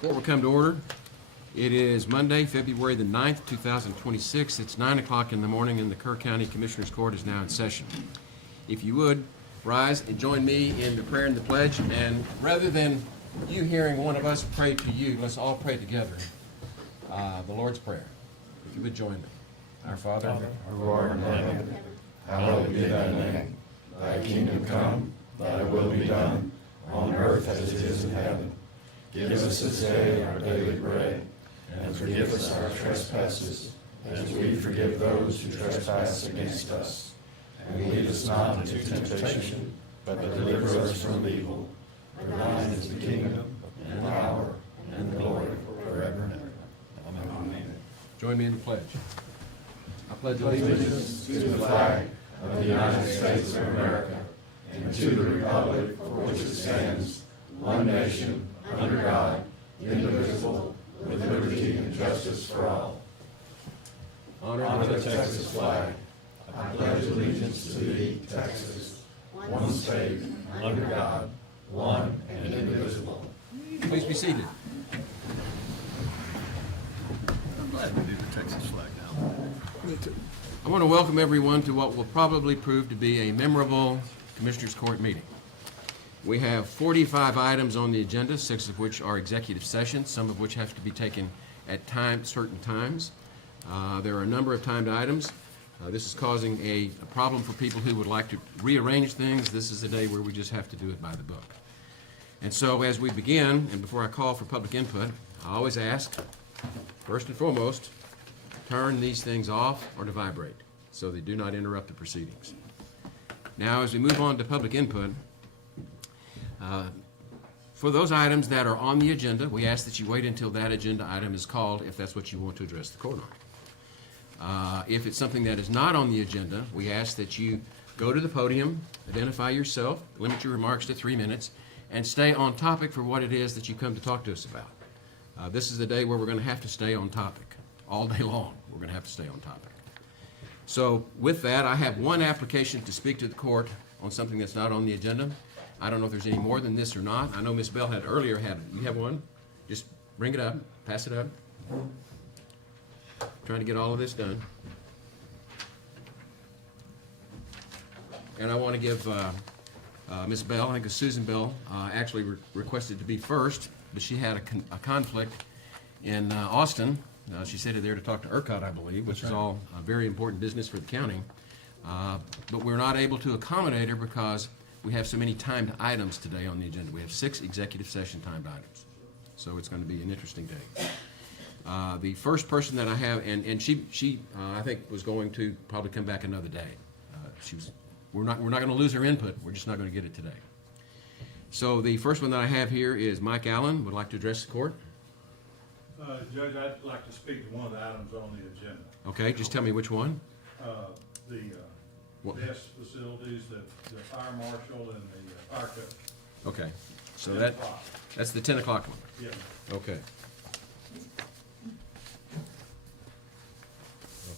Court will come to order. It is Monday, February the 9th, 2026. It's 9 o'clock in the morning and the Kerr County Commissioners Court is now in session. If you would, rise and join me in the prayer and the pledge. And rather than you hearing one of us pray to you, let's all pray together the Lord's Prayer. If you would join me. Our Father, who art in heaven, hallowed be thy name. Thy kingdom come, thy will be done, on earth as it is in heaven. Give us this day our daily bread, and forgive us our trespasses, as we forgive those who trespass against us. And lead us not into temptation, but deliver us from evil. For thine is the kingdom, and the power, and the glory, forever and ever. Amen. join me in the pledge. I pledge Allegiance to the flag of the United States of America, and to the republic for which it stands, one nation, under God, indivisible, with liberty and justice for all. Honor the Texas flag. I pledge allegiance to thee, Texas, one state, under God, one and indivisible. Please be seated. I'm glad we do the Texas flag now. I want to welcome everyone to what will probably prove to be a memorable Commissioners Court meeting. We have 45 items on the agenda, 6 of which are executive sessions, some of which have to be taken at certain times. There are a number of timed items. This is causing a problem for people who would like to rearrange things. This is a day where we just have to do it by the book. And so as we begin, and before I call for public input, I always ask, first and foremost, turn these things off or to vibrate so they do not interrupt the proceedings. Now, as we move on to public input, for those items that are on the agenda, we ask that you wait until that agenda item is called if that's what you want to address the court on. If it's something that is not on the agenda, we ask that you go to the podium, identify yourself, limit your remarks to 3 minutes, and stay on topic for what it is that you come to talk to us about. This is the day where we're going to have to stay on topic. All day long, we're going to have to stay on topic. So with that, I have one application to speak to the court on something that's not on the agenda. I don't know if there's any more than this or not. I know Ms. Bell had earlier you have one? Just bring it up, pass it up. Trying to get all of this done. And I want to give Ms. Bell, I think it's Susan Bell, actually requested to be first, but she had a conflict in Austin. She said there to talk to ERCOT, I believe, which is all very important business for the county. But we're not able to accommodate her because we have so many timed items today on the agenda. We have 6 executive session timed items. So it's going to be an interesting day. The first person that I have, and she I think was going to probably come back another day. We're not going to lose her input. We're just not going to get it today. So the first one that I have here is Mike Allen would like to address the court. Judge, I'd like to speak to one of the items on the agenda. Okay, just tell me which one. The desk facilities, the fire marshal and the fire cook. Okay, so 10 o'clock. that's the 10 o'clock one. Yeah. Okay.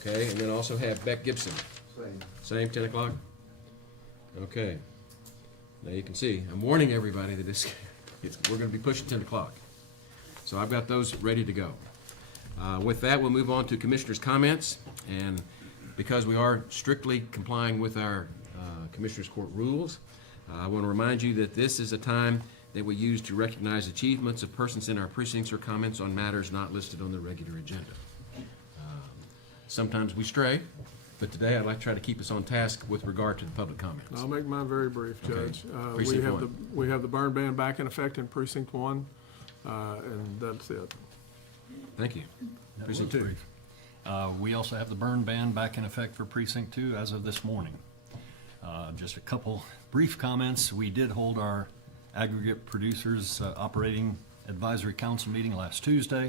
Okay, and then also have Beck Gibson. Same 10 o'clock? Okay. Now you can see, I'm warning everybody that we're going to be pushing 10 o'clock. So I've got those ready to go. With that, we'll move on to commissioners' comments. And because we are strictly complying with our commissioners' court rules, I want to remind you that this is a time that we use to recognize achievements of persons in our precincts or comments on matters not listed on the regular agenda. Sometimes we stray, but today I'd like to try to keep us on task with regard to the public comments. I'll make mine very brief, Judge. Precinct We have one. we have the burn ban back in effect in Precinct 1, and that's it. Thank you. That Precinct was 2. brief. We also have the burn ban back in effect for Precinct 2 as of this morning. Just a couple brief comments. We did hold our aggregate producers operating advisory council meeting last Tuesday.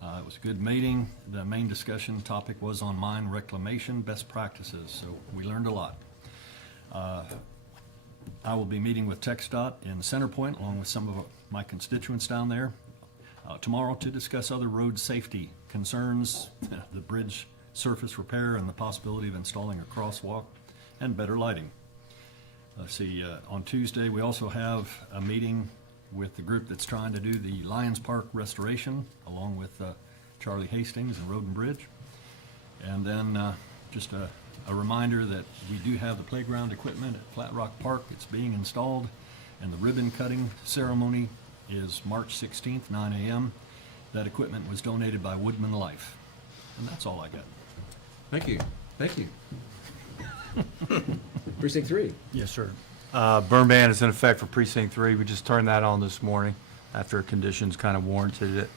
It was a good meeting. The main discussion topic was on mine reclamation best practices, so we learned a lot. I will be meeting with TxDOT in Center Point along with some of my constituents down there tomorrow to discuss other road safety concerns, the bridge surface repair and the possibility of installing a crosswalk and better lighting. Let's see, on Tuesday we also have a meeting with the group that's trying to do the Lions Park restoration, along with Charlie Hastings and Road and Bridge. And then just a reminder that we do have the playground equipment at Flat Rock Park. It's being installed, and the ribbon cutting ceremony is March 16th, 9 a.m. That equipment was donated by Woodman Life. And that's all I got. Thank you. Thank you. Precinct 3. Yes, sir. Burn ban is in effect for precinct 3. We just turned that on this morning after conditions kind of warranted it.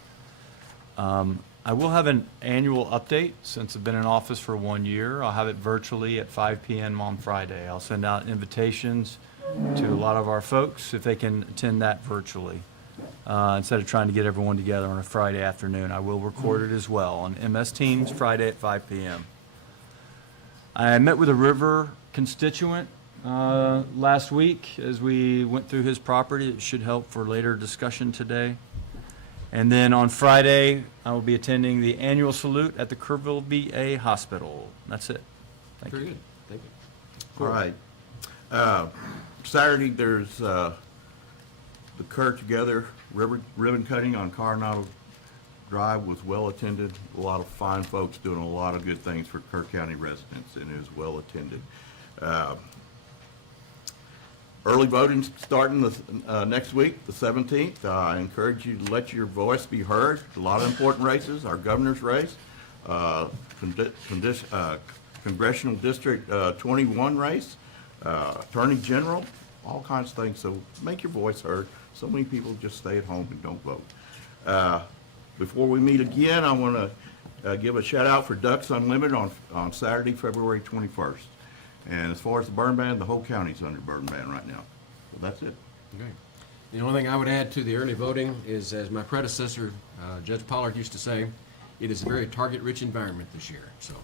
I will have an annual update since I've been in office for 1 year. I'll have it virtually at 5 p.m. on Friday. I'll send out invitations to a lot of our folks if they can attend that virtually. Instead of trying to get everyone together on a Friday afternoon, I will record it as well on MS Teams Friday at 5 p.m. I met with a river constituent last week as we went through his property. It should help for later discussion today. And then on Friday, I will be attending the annual salute at the Kerrville VA Hospital. That's it. Thank Very you. good. Thank you. All right. Saturday, there's the Kerr Together ribbon cutting on Coronado Drive was well attended. A lot of fine folks doing a lot of good things for Kerr County residents, and it was well attended. Early voting starting next week, the 17th. I encourage you to let your voice be heard. A lot of important races, our governor's race, Congressional District 21 race, Attorney General, all kinds of things. So make your voice heard. So many people just stay at home and don't vote. Before we meet again, I want to give a shout out for Ducks Unlimited on Saturday, February 21st. And as far as the burn ban, the whole county's under burn ban right now. Well, that's it. Okay. The only thing I would add to the early voting is, as my predecessor, Judge Pollard, used to say, it is a very target-rich environment this year, so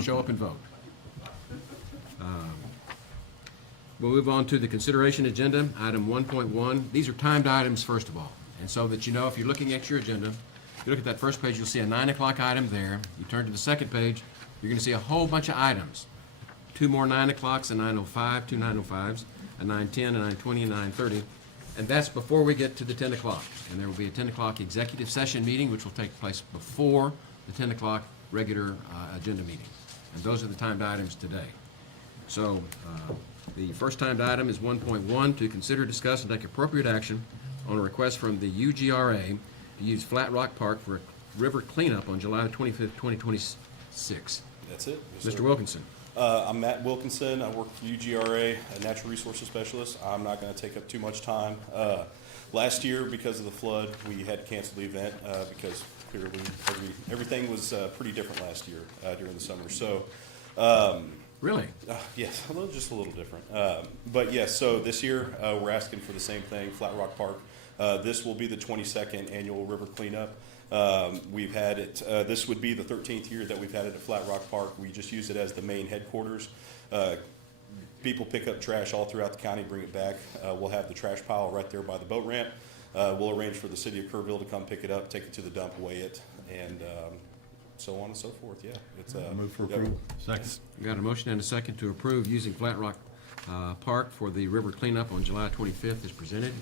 show up and vote. We'll move on to the consideration agenda, item 1.1. These are timed items, first of all, and so that you know, if you're looking at your agenda, if you look at that first page, you'll see a 9 o'clock item there. You turn to the second page, you're going to see a whole bunch of items. 2 more 9 o'clocks, a 9:05, 2 9:05s, a 9:10, a 9:20, and a 9:30. And that's before we get to the 10 o'clock. And there will be a 10 o'clock executive session meeting, which will take place before the 10 o'clock regular agenda meeting. And those are the timed items today. So the first timed item is 1.1, to consider, discuss, and take appropriate action on a request from the UGRA to use Flat Rock Park for a river cleanup on July 25th, 2026. That's it. Yes, Mr. sir. Wilkinson. I'm Matt Wilkinson. I work for UGRA, a natural resources specialist. I'm not going to take up too much time. Last year, because of the flood, we had to cancel the event because clearly everything was pretty different last year during the summer. So, Really? yes, just a little different. But yes, so this year we're asking for the same thing, Flat Rock Park. This will be the 22nd annual river cleanup. We've had it, this would be the 13th year that we've had it at Flat Rock Park. We just use it as the main headquarters. People pick up trash all throughout the county, bring it back. We'll have the trash pile right there by the boat ramp. We'll arrange for the city of Kerrville to come pick it up, take it to the dump, weigh it, and so on and so forth. Yeah, it's Move for approval. Second. We got a motion and a second to approve using Flat Rock Park for the river cleanup on July 25th as presented.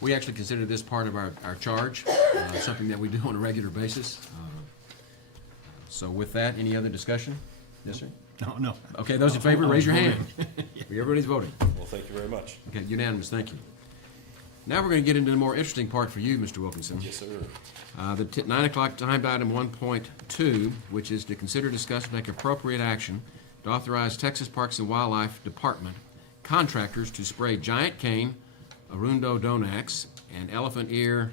We actually consider this part of our charge, something that we do on a regular basis. So with that, any other discussion? Yes, sir? No. Okay, those in favor, raise your hand. Everybody's voting. well, thank you very much. Okay, unanimous, thank you. Now we're going to get into the more interesting part for you, Mr. Wilkinson. Yes, sir. The 9 o'clock timed item 1.2, which is to consider, discuss, and take appropriate action to authorize Texas Parks and Wildlife Department contractors to spray giant cane, Arundo Donax, and elephant ear,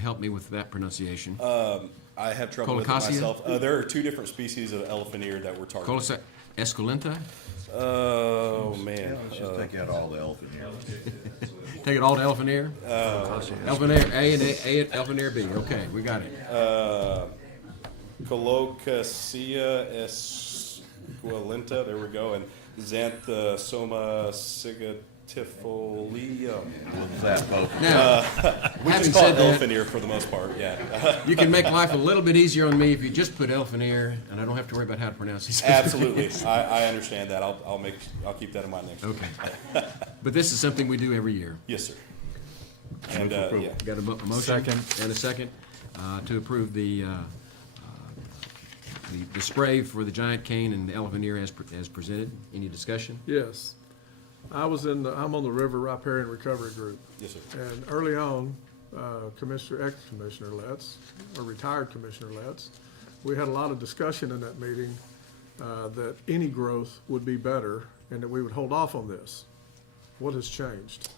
help me with that pronunciation. I have trouble with it Colocasia? myself. There are 2 different species of elephant ear that we're targeting. Colosa Esculenta? Oh, man. Let's just take out all the elephant ear. Take it all to elephant ear? Elephant ear A and A, elephant ear B. Okay, we got it. Colocasia esculenta, there we go, and Xanthosoma cigatifolium. What's that, folks? Now, We having just call said it that, elephant ear for the most part, yeah. you can make life a little bit easier on me if you just put elephant ear, and I don't have to worry about how to pronounce these. Absolutely, I understand that. I'll keep that in mind next. Okay. But this is something we do every year. Yes, sir. And, yeah. Got a motion? Second. And a second to approve the spray for the giant cane and the elephant ear as presented. Any discussion? Yes. I'm on the River Riparian Recovery Group. Yes, sir. And early on, ex-Commissioner Letts, or retired Commissioner Letts, we had a lot of discussion in that meeting that any growth would be better and that we would hold off on this. What has changed?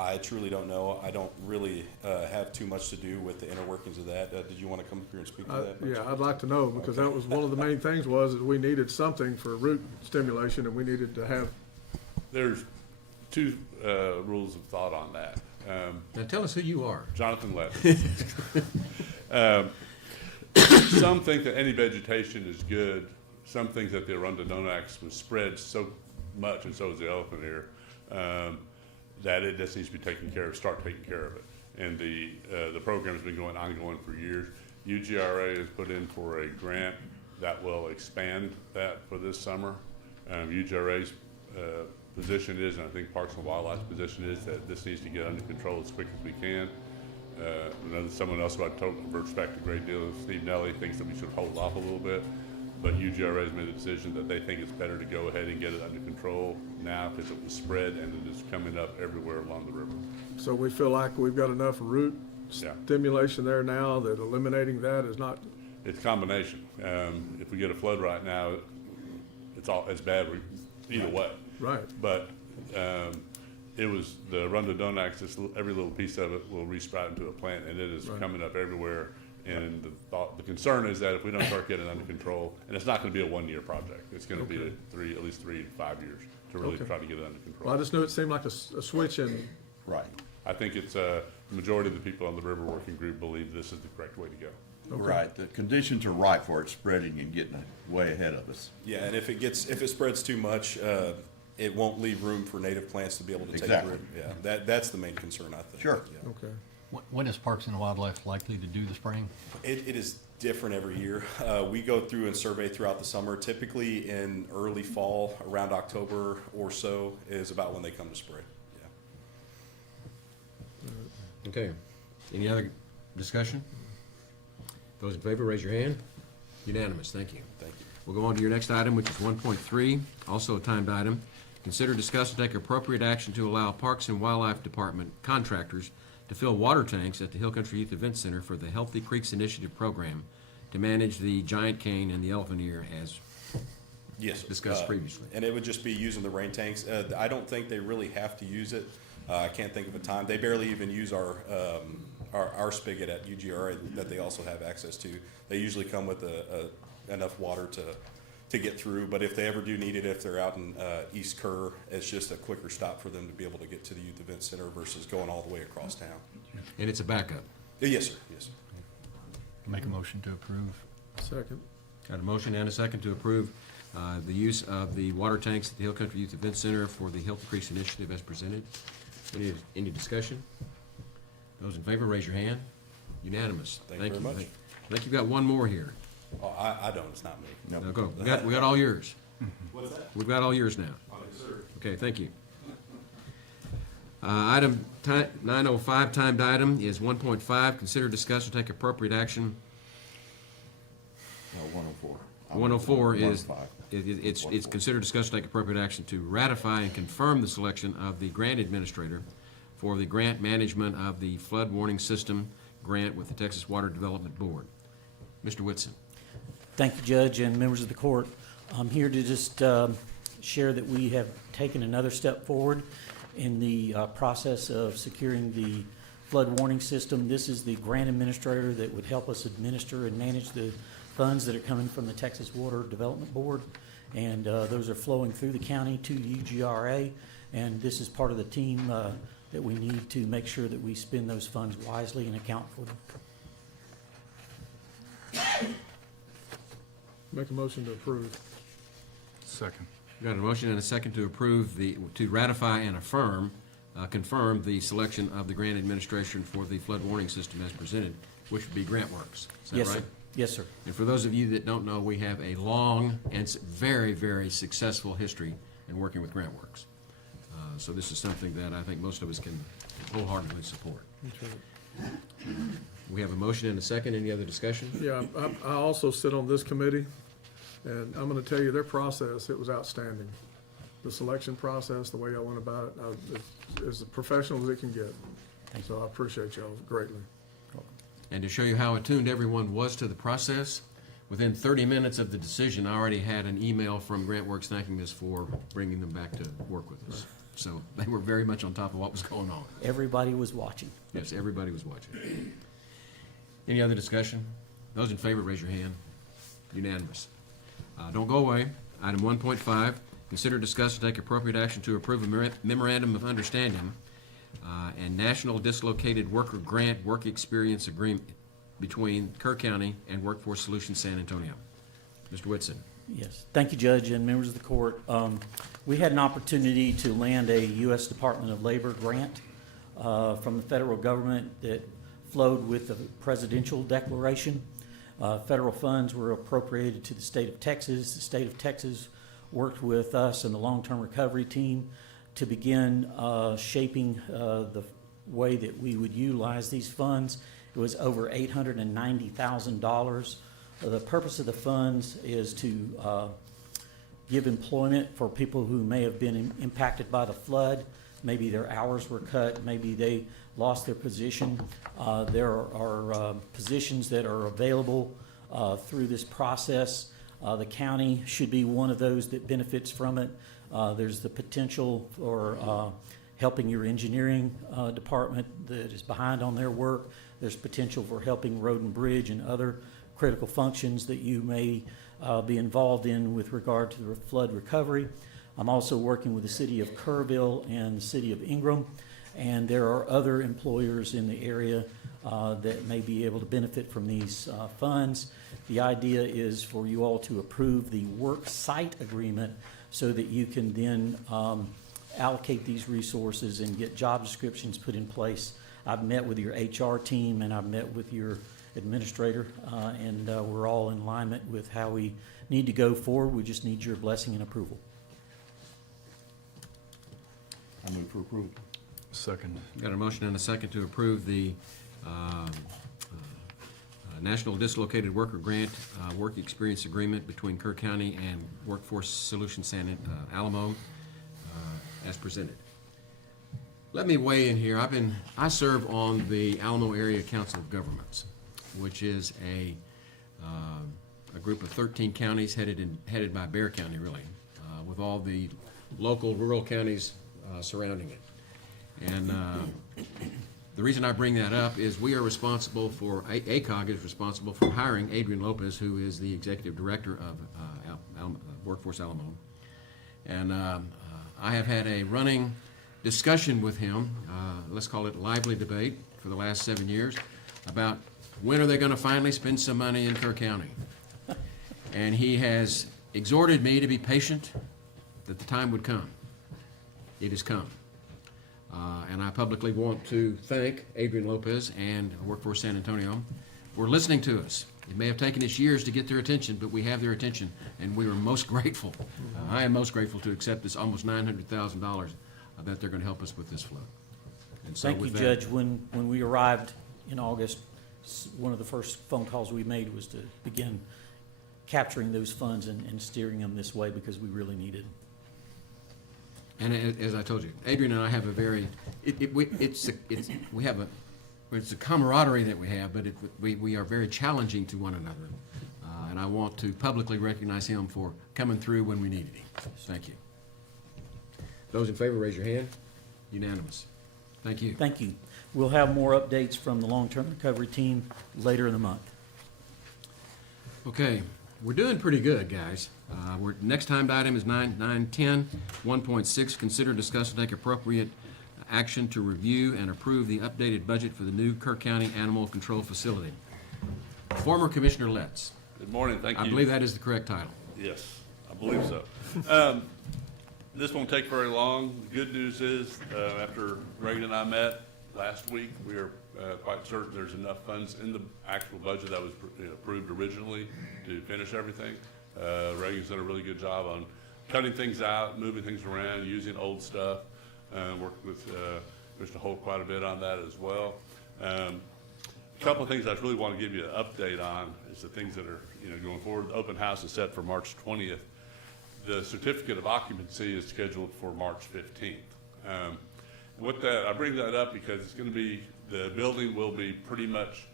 I truly don't know. I don't really have too much to do with the inner workings of that. Did you want to come up here and speak to that? Yeah, I'd like to know, because that was one of the main things was that we needed something for root stimulation, and we needed to have, There's two rules of thought on that. Now tell us who you are. Jonathan Lett. Some think that any vegetation is good. Some think that the Arundinonax was spread so much, and so is the elephant ear, that it just needs to be taken care of, start taking care of it. And the program has been ongoing for years. UGRA has put in for a grant that will expand that for this summer. UGRA's position is, and I think Parks and Wildlife's position is, that this needs to get under control as quick as we can. Someone else who I respect a great deal, Steve Nelly, thinks that we should hold off a little bit. But UGRA has made the decision that they think it's better to go ahead and get it under control now, because it was spread and it is coming up everywhere along the river. so we feel like we've got enough root Yeah. stimulation there now that eliminating that is not, It's a combination. If we get a flood right now, it's bad either way. right. But it was the Arundinonax, every little piece of it will resprout into a plant, and it is Right. coming up everywhere. And the concern is that if we don't start getting it under control, and it's not going to be a 1-year project, it's going to be at least 3 to 5 years to really Okay. try to get it under Well, I control. just knew it seemed like a switch in, Right. I think it's the majority of the people on the River Working Group believe this is the correct way to go. Right. The conditions are right for it spreading and getting way ahead of us. Yeah, and if it spreads too much, it won't leave room for native plants to be able to take Exactly. root. Yeah, that's the main concern, I think. Sure. Yeah. okay. When is Parks and Wildlife likely to do the spraying? It is different every year. We go through and survey throughout the summer. Typically in early fall, around October or so, is about when they come to spray. Yeah. Okay. Any other discussion? Those in favor, raise your hand. Unanimous, thank you. Thank you. We'll go on to your next item, which is 1.3, also a timed item. Consider, discuss, and take appropriate action to allow Parks and Wildlife Department contractors to fill water tanks at the Hill Country Youth Event Center for the Healthy Creeks Initiative Program to manage the giant cane and the elephant ear as Yes, sir. discussed previously. And it would just be using the rain tanks. I don't think they really have to use it. I can't think of a time. They barely even use our spigot at UGRA that they also have access to. They usually come with enough water to get through, but if they ever do need it, if they're out in East Kerr, it's just a quicker stop for them to be able to get to the Youth Event Center versus going all the way across town. And it's a backup. Yes, sir. Yes, sir. Make a motion to approve. Second. Got a motion and a second to approve the use of the water tanks at the Hill Country Youth Event Center for the Healthy Creeks Initiative as presented. Any discussion? Those in favor, raise your hand. Unanimous. Thank you very much. I think you've got one more here. Oh, I don't. It's not me. No. Now, go. We got all yours. What's that? We've got all yours now. Yes, sir. Okay, thank you. Item 905, timed item, is 1.5. Consider, discuss, or take appropriate action. No, 104. 104 is, 105. it's consider, discuss, or take appropriate action to ratify and confirm the selection of the grant administrator for the grant management of the flood warning system grant with the Texas Water Development Board. Mr. Whitson. Thank you, Judge and members of the court. I'm here to just share that we have taken another step forward in the process of securing the flood warning system. This is the grant administrator that would help us administer and manage the funds that are coming from the Texas Water Development Board. And those are flowing through the county to UGRA. And this is part of the team that we need to make sure that we spend those funds wisely and account for them. Make a motion to approve. Second. Got a motion and a second to approve to ratify and confirm the selection of the grant administration for the flood warning system as presented, which would be GrantWorks. Is that Yes, right? sir. Yes, sir. And for those of you that don't know, we have a long and very, very successful history in working with GrantWorks. So this is something that I think most of us can wholeheartedly support. That's right. We have a motion and a second. Any other discussion? Yeah, I also sit on this committee, and I'm gonna tell you, their process, it was outstanding. The selection process, the way y'all went about it, it's as professional as it can get. So I appreciate y'all greatly. And to show you how attuned everyone was to the process, within 30 minutes of the decision, I already had an email from GrantWorks thanking us for bringing them back to work with us. So they were very much on top of what was going on. Everybody was watching. Yes, everybody was watching. Any other discussion? Those in favor, raise your hand. Unanimous. Don't go away. Item 1.5, consider, discuss, and take appropriate action to approve a memorandum of understanding and National Dislocated Worker Grant Work Experience Agreement between Kerr County and Workforce Solutions San Antonio. Mr. Whitson. Yes, thank you, Judge and members of the court. We had an opportunity to land a U.S. Department of Labor grant from the federal government that flowed with the presidential declaration. Federal funds were appropriated to the state of Texas. The state of Texas worked with us and the long-term recovery team to begin shaping the way that we would utilize these funds. It was over $890,000. The purpose of the funds is to give employment for people who may have been impacted by the flood. Maybe their hours were cut, maybe they lost their position. There are positions that are available through this process. The county should be one of those that benefits from it. There's the potential for helping your engineering department that is behind on their work. There's potential for helping road and bridge and other critical functions that you may be involved in with regard to the flood recovery. I'm also working with the city of Kerrville and the city of Ingram, and there are other employers in the area that may be able to benefit from these funds. The idea is for you all to approve the work site agreement so that you can then allocate these resources and get job descriptions put in place. I've met with your HR team and I've met with your administrator, and we're all in alignment with how we need to go forward. We just need your blessing and approval. I move for approval. Second. Got a motion and a second to approve the National Dislocated Worker Grant Work Experience Agreement between Kerr County and Workforce Solutions San Alamo as presented. Let me weigh in here. I serve on the Alamo Area Council of Governments, which is a group of 13 counties headed by Bexar County, really, with all the local rural counties surrounding it. And the reason I bring that up is we are responsible for, ACOG is responsible for hiring Adrian Lopez, who is the executive director of Workforce Alamo. And I have had a running discussion with him, let's call it lively debate, for the last 7 years about when are they going to finally spend some money in Kerr County. And he has exhorted me to be patient, that the time would come. It has come. And I publicly want to thank Adrian Lopez and Workforce San Antonio for listening to us. It may have taken us years to get their attention, but we have their attention, and we are most grateful. I am most grateful to accept this almost $900,000 that they're going to help us with this flood. And so Thank you, with that- Judge. When we arrived in August, one of the first phone calls we made was to begin capturing those funds and steering them this way because we really needed. And as I told you, Adrian and I have a very, it's a camaraderie that we have, but we are very challenging to one another. And I want to publicly recognize him for coming through when we needed him. Thank you. Those in favor, raise your hand. Unanimous. Thank you. Thank you. We'll have more updates from the long-term recovery team later in the month. Okay, we're doing pretty good, guys. Next timed item is 910. 1.6, consider, discuss, and take appropriate action to review and approve the updated budget for the new Kerr County Animal Control Facility. Former Commissioner Letts. Good morning, thank you. I believe that is the correct title. Yes, I believe so. This won't take very long. The good news is, after Reagan and I met last week, we are quite certain there's enough funds in the actual budget that was approved originally to finish everything. Reagan's done a really good job on cutting things out, moving things around, using old stuff, working with Mr. Holt quite a bit on that as well. A couple of things I really want to give you an update on is the things that are, going forward. The open house is set for March 20th. The certificate of occupancy is scheduled for March 15th. I bring that up because it's going to be, the building will be pretty much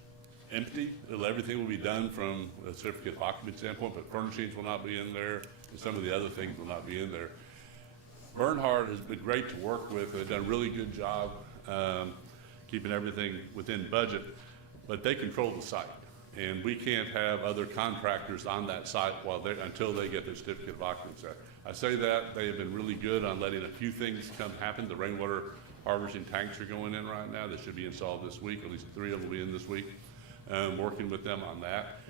empty. Everything will be done from a certificate of occupancy standpoint, but furnishings will not be in there, and some of the other things will not be in there. Bernhard has been great to work with. They've done a really good job keeping everything within budget, but they control the site. And we can't have other contractors on that site until they get their certificate of occupancy. I say that, they have been really good on letting a few things happen. The rainwater harvesting tanks are going in right now. They should be installed this week. At least 3 of them will be in this week. Working with them on that.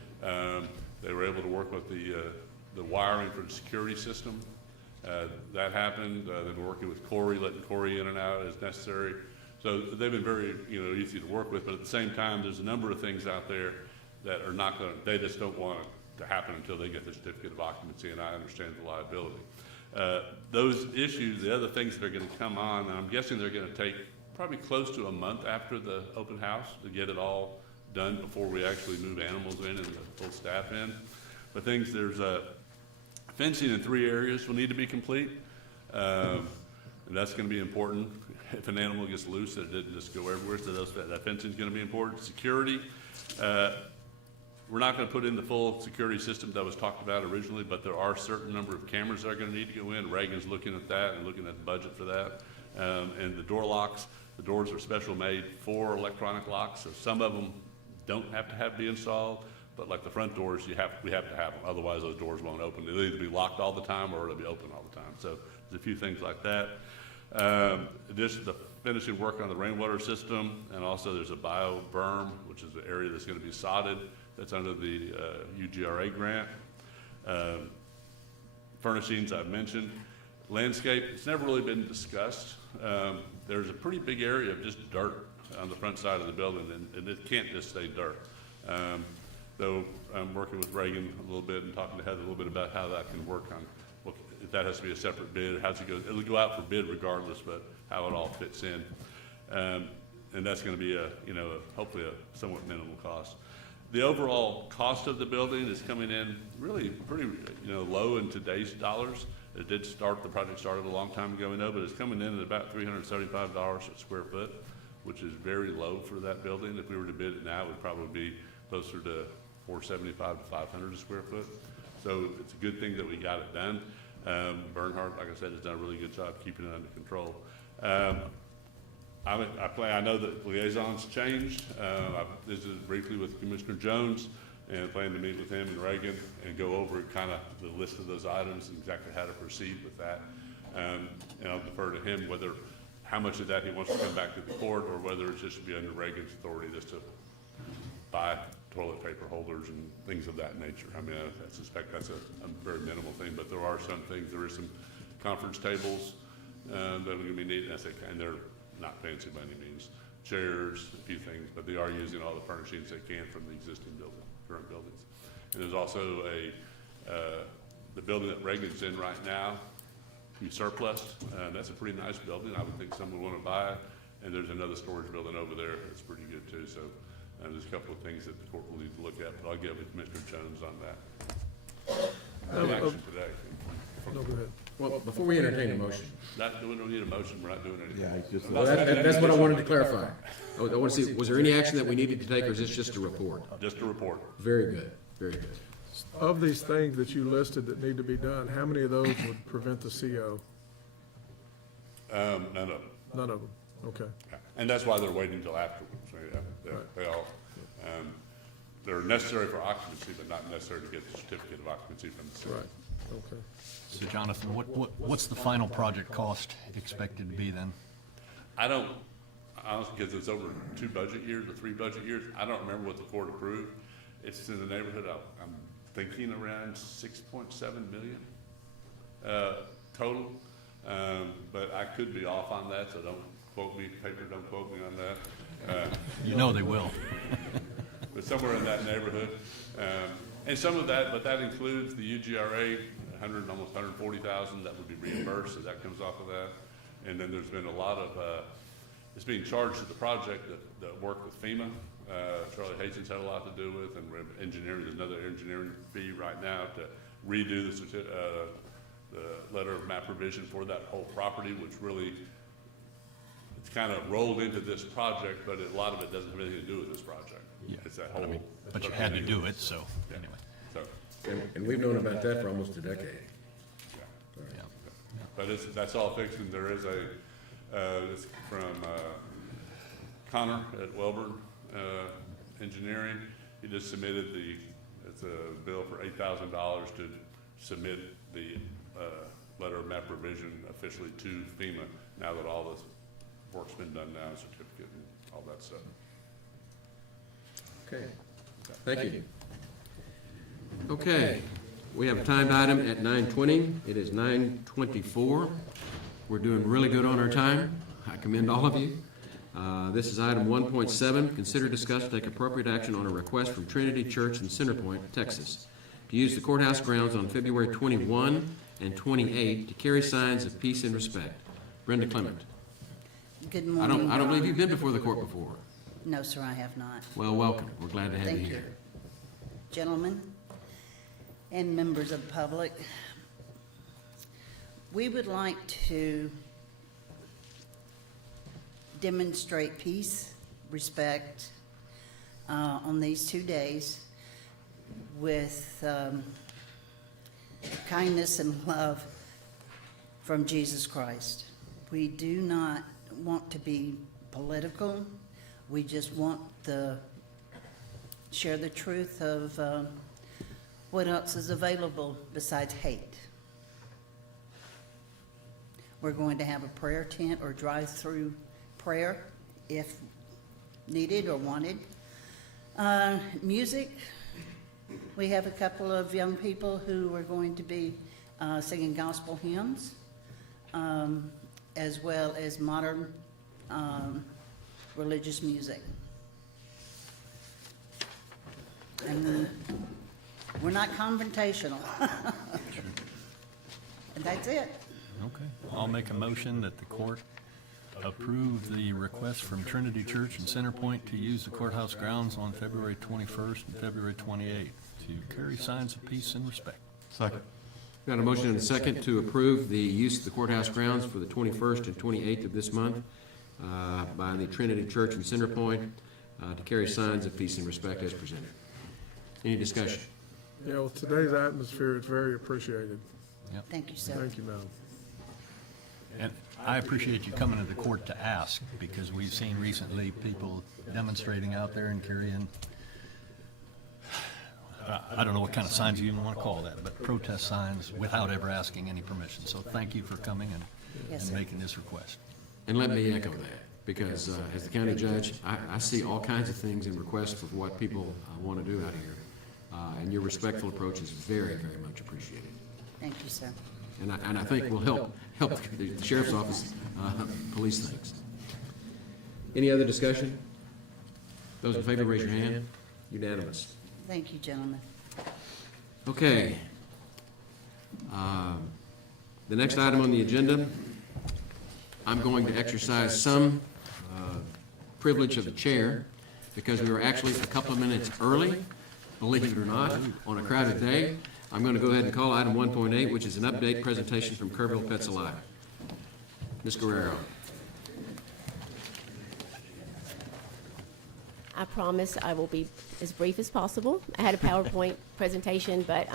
They were able to work with the wiring for the security system. That happened. They've been working with Corey, letting Corey in and out as necessary. So they've been very, easy to work with, but at the same time, there's a number of things out there that are not going to, they just don't want it to happen until they get the certificate of occupancy, and I understand the liability. Those issues, the other things that are going to come on, and I'm guessing they're going to take probably close to a month after the open house to get it all done before we actually move animals in and the full staff in. But there's fencing in 3 areas will need to be complete, and that's going to be important. If an animal gets loose, it didn't just go everywhere, so that fencing is going to be important. Security, we're not going to put in the full security system that was talked about originally, but there are a certain number of cameras that are going to need to go in. Reagan's looking at that and looking at the budget for that. And the door locks, the doors are special made for electronic locks, so some of them don't have to be installed, but like the front doors, we have to have them, otherwise those doors won't open. They'll either be locked all the time or they'll be open all the time. So there's a few things like that. Just the finishing work on the rainwater system, and also there's a bio berm, which is the area that's going to be sodded, that's under the UGRA grant. Furnishings I've mentioned. Landscape, it's never really been discussed. There's a pretty big area of just dirt on the front side of the building, and it can't just stay dirt. Though I'm working with Reagan a little bit and talking to Heather a little bit about how that can work on, if that has to be a separate bid, how's it go? It'll go out for bid regardless, but how it all fits in. And that's going to be hopefully a somewhat minimal cost. The overall cost of the building is coming in really pretty, low in today's dollars. It did start, the project started a long time ago, we know, but it's coming in at about $375 a square foot, which is very low for that building. If we were to bid it now, it would probably be closer to $475 to $500 a square foot. So it's a good thing that we got it done. Bernhard, like I said, has done a really good job keeping it under control. I know that liaisons changed. I visited briefly with Commissioner Jones and plan to meet with him and Reagan and go over kind of the list of those items and exactly how to proceed with that. And I'll defer to him how much of that he wants to come back to the court, or whether it just should be under Reagan's authority just to buy toilet paper holders and things of that nature. I mean, I suspect that's a very minimal thing, but there are some things. There are some conference tables that are going to be needed, and they're not fancy by any means. Chairs, a few things, but they are using all the furnishings they can from the existing current buildings. And there's also the building that Reagan's in right now, we surplus. That's a pretty nice building. I would think someone would want to buy. And there's another storage building over there that's pretty good too. So there's a couple of things that the court will need to look at, but I'll get with Commissioner Jones on that. Action today. No, go ahead. Well, before we entertain a motion, We don't need a motion. We're not doing anything. well, that's what I wanted to clarify. I want to see, was there any action that we needed to take, or is this just a report? Just a report. Very good, very good. Of these things that you listed that need to be done, how many of those would prevent the CO? None of them. None of them, okay. And that's why they're waiting until afterwards. They all, they're necessary for occupancy, but not necessary to get the certificate of occupancy from the city. Right, okay. So Jonathan, what's the final project cost expected to be then? I don't, honestly, because it's over 2 budget years or 3 budget years, I don't remember what the court approved. It's in the neighborhood, I'm thinking around 6.7 million total. But I could be off on that, so don't quote me, don't quote me on that. You know they will. But somewhere in that neighborhood. And some of that, but that includes the UGRA, almost 140,000 that would be reimbursed, so that comes off of that. And then there's been a lot of is being charged to the project that work with FEMA. Charlie Hastings had a lot to do with, and engineering, there's another engineering fee right now to redo the letter of map revision for that whole property, which really, it's kind of rolled into this project, but a lot of it doesn't have anything to do with this project. Yeah, It's that but I whole. mean, but you had to do it, so, Yeah. anyway. So, And we've known about that for almost a decade. Yeah. but that's all fixed, and there is this from Connor at Welborn Engineering. He just submitted it's a bill for $8,000 to submit the letter of map revision officially to FEMA, now that all the work's been done now, certificate and all that stuff. Okay, thank you. Okay, we have a timed item at 9:20. It is 9:24. We're doing really good on our time. I commend all of you. This is item 1.7, consider, discuss, take appropriate action on a request from Trinity Church in Centerpoint, Texas, to use the courthouse grounds on February 21 and 28 to carry signs of peace and respect. Brenda Clement. Good I morning. don't believe you've been before the court before. No, sir, I have not. Well, welcome. We're glad to have you Thank you. here. Gentlemen and members of the public, we would like to demonstrate peace, respect on these 2 days with kindness and love from Jesus Christ. We do not want to be political. We just want to share the truth of what else is available besides hate. We're going to have a prayer tent or drive-through prayer if needed or wanted. Music, we have a couple of young people who are going to be singing gospel hymns, as well as modern religious music. And we're not confrontational. And that's it. Okay, I'll make a motion that the court approve the request from Trinity Church in Centerpoint to use the courthouse grounds on February 21st and February 28th to carry signs of peace and respect. Second. Got a motion and a second to approve the use of the courthouse grounds for the 21st and 28th of this month by the Trinity Church in Centerpoint to carry signs of peace and respect as presented. Any discussion? You know, today's atmosphere is very appreciated. Thank you, sir. Thank you, ma'am. And I appreciate you coming to the court to ask, because we've seen recently people demonstrating out there and carrying, I don't know what kind of signs you even want to call that, but protest signs without ever asking any permission. So thank you for coming Yes, and sir. making this request. And let me echo that, because as the county judge, I see all kinds of things in requests of what people want to do out here. And your respectful approach is very, very much appreciated. Thank you, sir. And I think will help the sheriff's office police things. Any other discussion? Those in favor, raise your hand. Unanimous. Thank you, gentlemen. Okay. The next item on the agenda, I'm going to exercise some privilege of the chair, because we were actually a couple of minutes early, believe it or not, on a crowded day. I'm going to go ahead and call item 1.8, which is an update presentation from Kerrville Pets Alive. Ms. Guerrero. I promise I will be as brief as possible. I had a PowerPoint presentation, but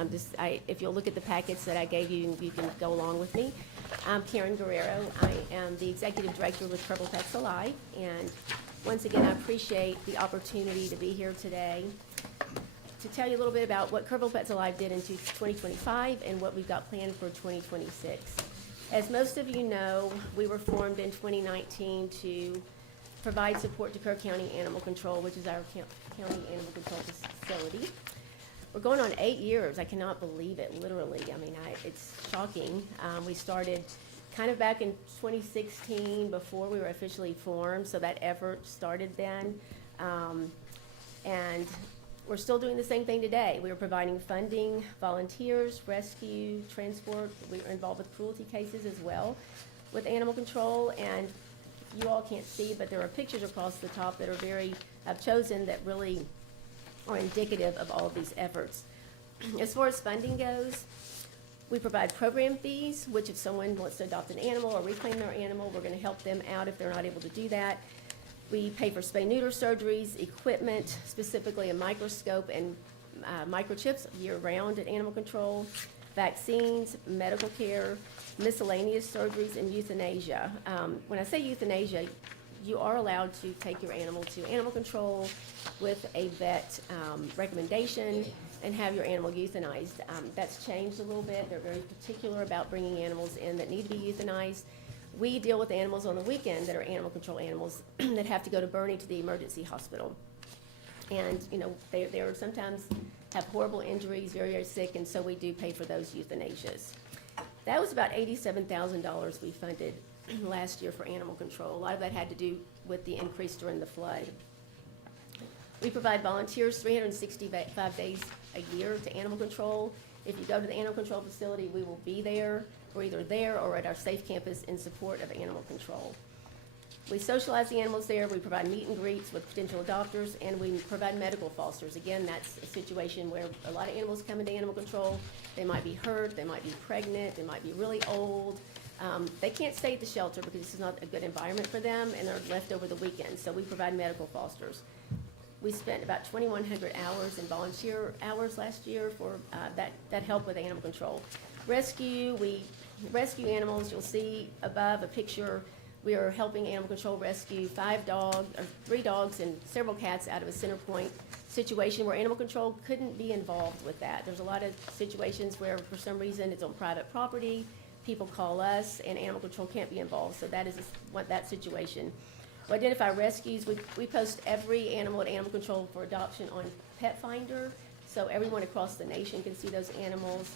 if you'll look at the packets that I gave you, you can go along with me. I'm Karen Guerrero. I am the Executive Director with Kerrville Pets Alive, and once again, I appreciate the opportunity to be here today to tell you a little bit about what Kerrville Pets Alive did in 2025 and what we've got planned for 2026. As most of you know, we were formed in 2019 to provide support to Kerr County Animal Control, which is our county animal control facility. We're going on 8 years. I cannot believe it, literally. I mean, it's shocking. We started kind of back in 2016 before we were officially formed, so that effort started then. And we're still doing the same thing today. We are providing funding, volunteers, rescue, transport. We are involved with cruelty cases as well with animal control. And you all can't see, but there are pictures across the top that are very, I've chosen that really are indicative of all of these efforts. As far as funding goes, we provide program fees, which if someone wants to adopt an animal or reclaim their animal, we're gonna help them out if they're not able to do that. We pay for spay-neuter surgeries, equipment, specifically a microscope and microchips year-round at animal control, vaccines, medical care, miscellaneous surgeries, and euthanasia. When I say euthanasia, you are allowed to take your animal to animal control with a vet recommendation and have your animal euthanized. That's changed a little bit. They're very particular about bringing animals in that need to be euthanized. We deal with animals on the weekend that are animal control animals that have to go to Bernie to the emergency hospital. And, you know, they are sometimes have horrible injuries, very, very sick, and so we do pay for those euthanasias. That was about $87,000 we funded last year for animal control. A lot of that had to do with the increase during the flood. We provide volunteers 365 days a year to animal control. If you go to the animal control facility, we will be there. We're either there or at our safe campus in support of animal control. We socialize the animals there, we provide meet and greets with potential adopters, and we provide medical fosters. Again, that's a situation where a lot of animals come into animal control. They might be hurt, they might be pregnant, they might be really old. They can't stay at the shelter because this is not a good environment for them, and they're left over the weekend, so we provide medical fosters. We spent about 2,100 hours in volunteer hours last year for that help with animal control. Rescue, we rescue animals. You'll see above a picture. We are helping animal control rescue 3 dogs and several cats out of a center point situation where animal control couldn't be involved with that. There's a lot of situations where for some reason it's on private property, people call us, and animal control can't be involved, so that is that situation. We identify rescues. We post every animal at animal control for adoption on Pet Finder, so everyone across the nation can see those animals.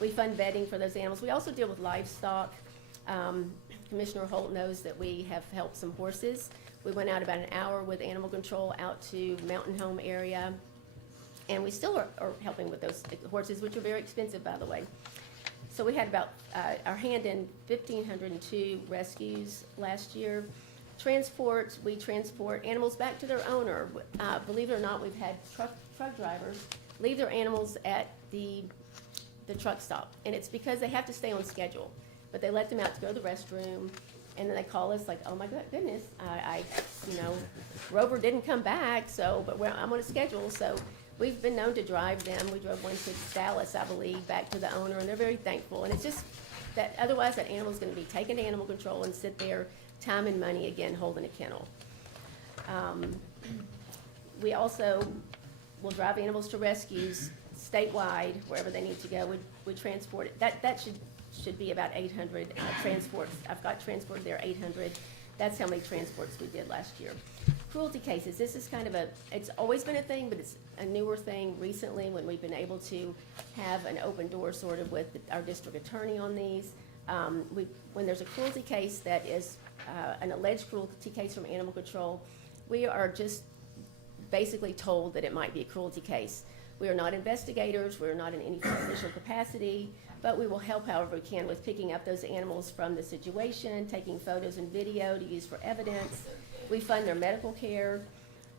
We fund vetting for those animals. We also deal with livestock. Commissioner Holt knows that we have helped some horses. We went out about an hour with animal control out to Mountain Home area, and we still are helping with those horses, which are very expensive, by the way. So we had about our hand in 1,502 rescues last year. Transport, we transport animals back to their owner. Believe it or not, we've had truck drivers leave their animals at the truck stop, and it's because they have to stay on schedule. But they let them out to go to the restroom, and then they call us like, oh my goodness, Rover didn't come back, but I'm on a schedule, so we've been known to drive them. We drove one to Dallas, I believe, back to the owner, and they're very thankful. And it's just that otherwise that animal's gonna be taken to animal control and sit there, time and money again, holding a kennel. We also will drive animals to rescues statewide, wherever they need to go. We transport it. That should be about 800 transports. I've got transported there 800. That's how many transports we did last year. Cruelty cases, this is kind of it's always been a thing, but it's a newer thing recently when we've been able to have an open door sort of with our district attorney on these. When there's a cruelty case that is an alleged cruelty case from animal control, we are just basically told that it might be a cruelty case. We are not investigators, we're not in any official capacity, but we will help however we can with picking up those animals from the situation, taking photos and video to use for evidence. We fund their medical care.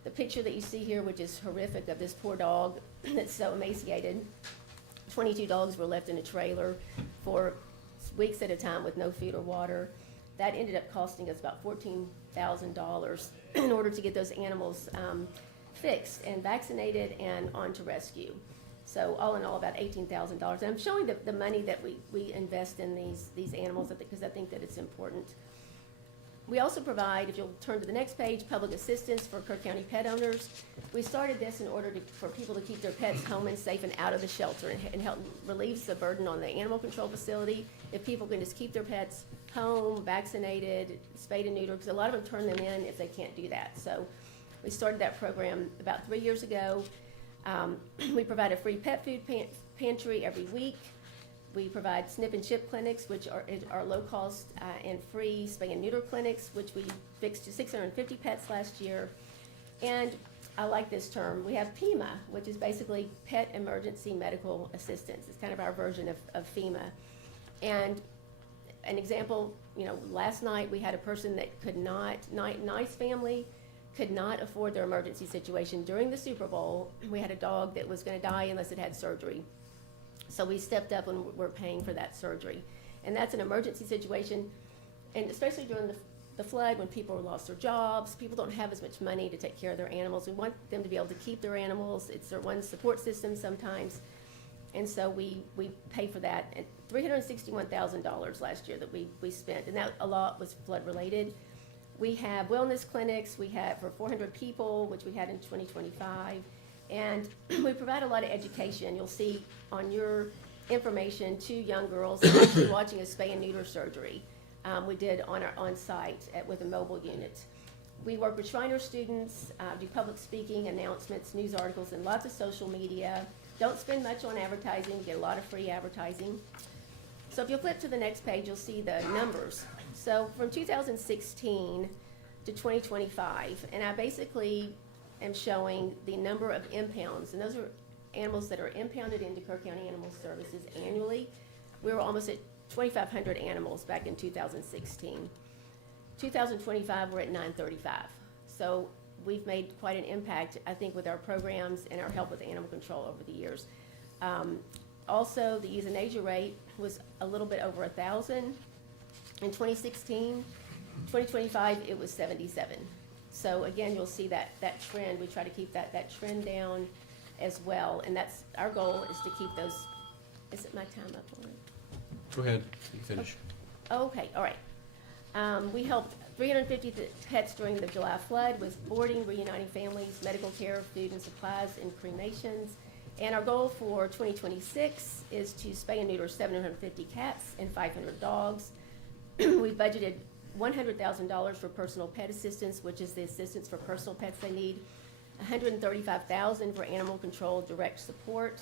The picture that you see here, which is horrific, of this poor dog that's so emaciated. 22 dogs were left in a trailer for weeks at a time with no food or water. That ended up costing us about $14,000 in order to get those animals fixed and vaccinated and onto rescue. So all in all, about $18,000. And I'm showing the money that we invest in these animals because I think that it's important. We also provide, if you'll turn to the next page, public assistance for Kerr County pet owners. We started this in order for people to keep their pets home and safe and out of the shelter and help relieve the burden on the animal control facility. If people can just keep their pets home, vaccinated, spayed and neutered, because a lot of them turn them in if they can't do that. So we started that program about 3 years ago. We provide a free pet food pantry every week. We provide snip and chip clinics, which are low cost and free spay and neuter clinics, which we fixed to 650 pets last year. And I like this term. We have PEMA, which is basically Pet Emergency Medical Assistance. It's kind of our version of FEMA. And an example, last night, we had a person that could not, nice family, could not afford their emergency situation. During the Super Bowl, we had a dog that was gonna die unless it had surgery. So we stepped up and we're paying for that surgery. And that's an emergency situation, and especially during the flood, when people lost their jobs, people don't have as much money to take care of their animals. We want them to be able to keep their animals. It's their one support system sometimes. And so we pay for that. And $361,000 last year that we spent, and that a lot was flood related. We have wellness clinics. We have for 400 people, which we had in 2025. And we provide a lot of education. You'll see on your information 2 young girls actually watching a spay and neuter surgery. We did on site with a mobile unit. We work with Shriner students, do public speaking, announcements, news articles, and lots of social media. Don't spend much on advertising, you get a lot of free advertising. So if you'll flip to the next page, you'll see the numbers. So from 2016 to 2025, and I basically am showing the number of impounds, and those are animals that are impounded into Kerr County Animal Services annually. We were almost at 2,500 animals back in 2016. 2025, we're at 935. So we've made quite an impact, I think, with our programs and our help with animal control over the years. Also, the euthanasia rate was a little bit over 1,000 in 2016. 2025, it was 77. So again, you'll see that trend. We try to keep that trend down as well, and that's our goal, is to keep those. Is it my time up already? Go ahead, you finish. Okay, all right. We helped 350 pets during the July flood with boarding, reuniting families, medical care, food and supplies, and cremations. And our goal for 2026 is to spay and neuter 750 cats and 500 dogs. We budgeted $100,000 for personal pet assistance, which is the assistance for personal pets they need. $135,000 for animal control direct support.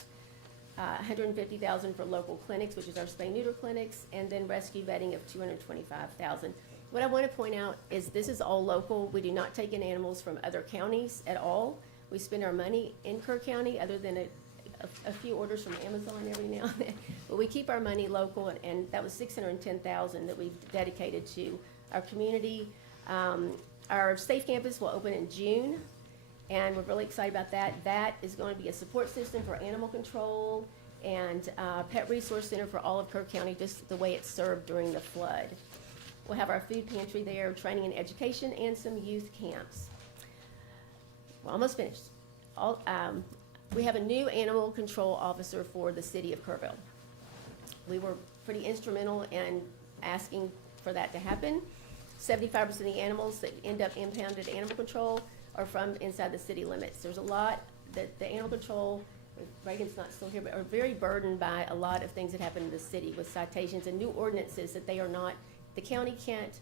$150,000 for local clinics, which is our spay neuter clinics, and then rescue vetting of $225,000. What I want to point out is this is all local. We do not take in animals from other counties at all. We spend our money in Kerr County, other than a few orders from Amazon every now and then. But we keep our money local, and that was $610,000 that we've dedicated to our community. Our Safe Campus will open in June, and we're really excited about that. That is going to be a support system for animal control and pet resource center for all of Kerr County, just the way it's served during the flood. We'll have our food pantry there, training and education, and some youth camps. We're almost finished. We have a new animal control officer for the city of Kerrville. We were pretty instrumental in asking for that to happen. 75% of the animals that end up impounded animal control are from inside the city limits. There's a lot that the animal control, Reagan's not still here, but are very burdened by a lot of things that happen in the city with citations and new ordinances that they are not, the county can't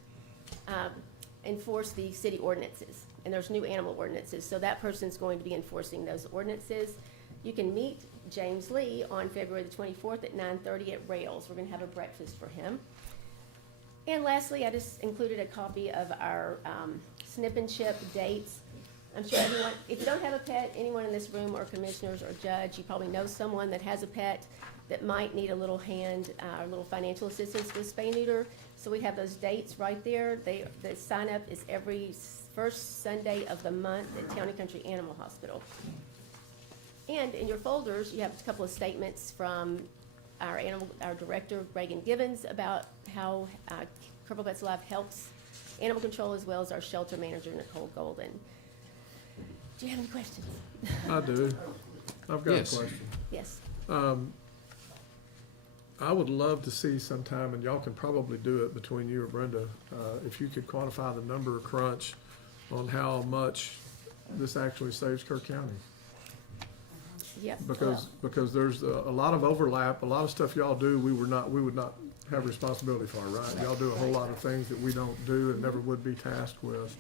enforce the city ordinances, and there's new animal ordinances, so that person's going to be enforcing those ordinances. You can meet James Lee on February the 24th at 9:30 at Rails. We're gonna have a breakfast for him. And lastly, I just included a copy of our snip and ship dates. I'm sure everyone, if you don't have a pet, anyone in this room, or commissioners or judge, you probably know someone that has a pet that might need a little hand, a little financial assistance with spay neuter. So we have those dates right there. The sign up is every first Sunday of the month at Town and Country Animal Hospital. And in your folders, you have a couple of statements from our director, Reagan Gibbons, about how Kerrville Pets Alive helps animal control, as well as our shelter manager, Nicole Golden. Do you have any questions? I do. I've got a Yes. question. Yes. I would love to see sometime, and y'all can probably do it between you or Brenda, if you could quantify the number crunch on how much this actually saves Kerr County. Yep. Because there's a lot of overlap, a lot of stuff y'all do, we would not have responsibility for, right? Y'all do a whole lot of things that we don't do and never would be tasked with.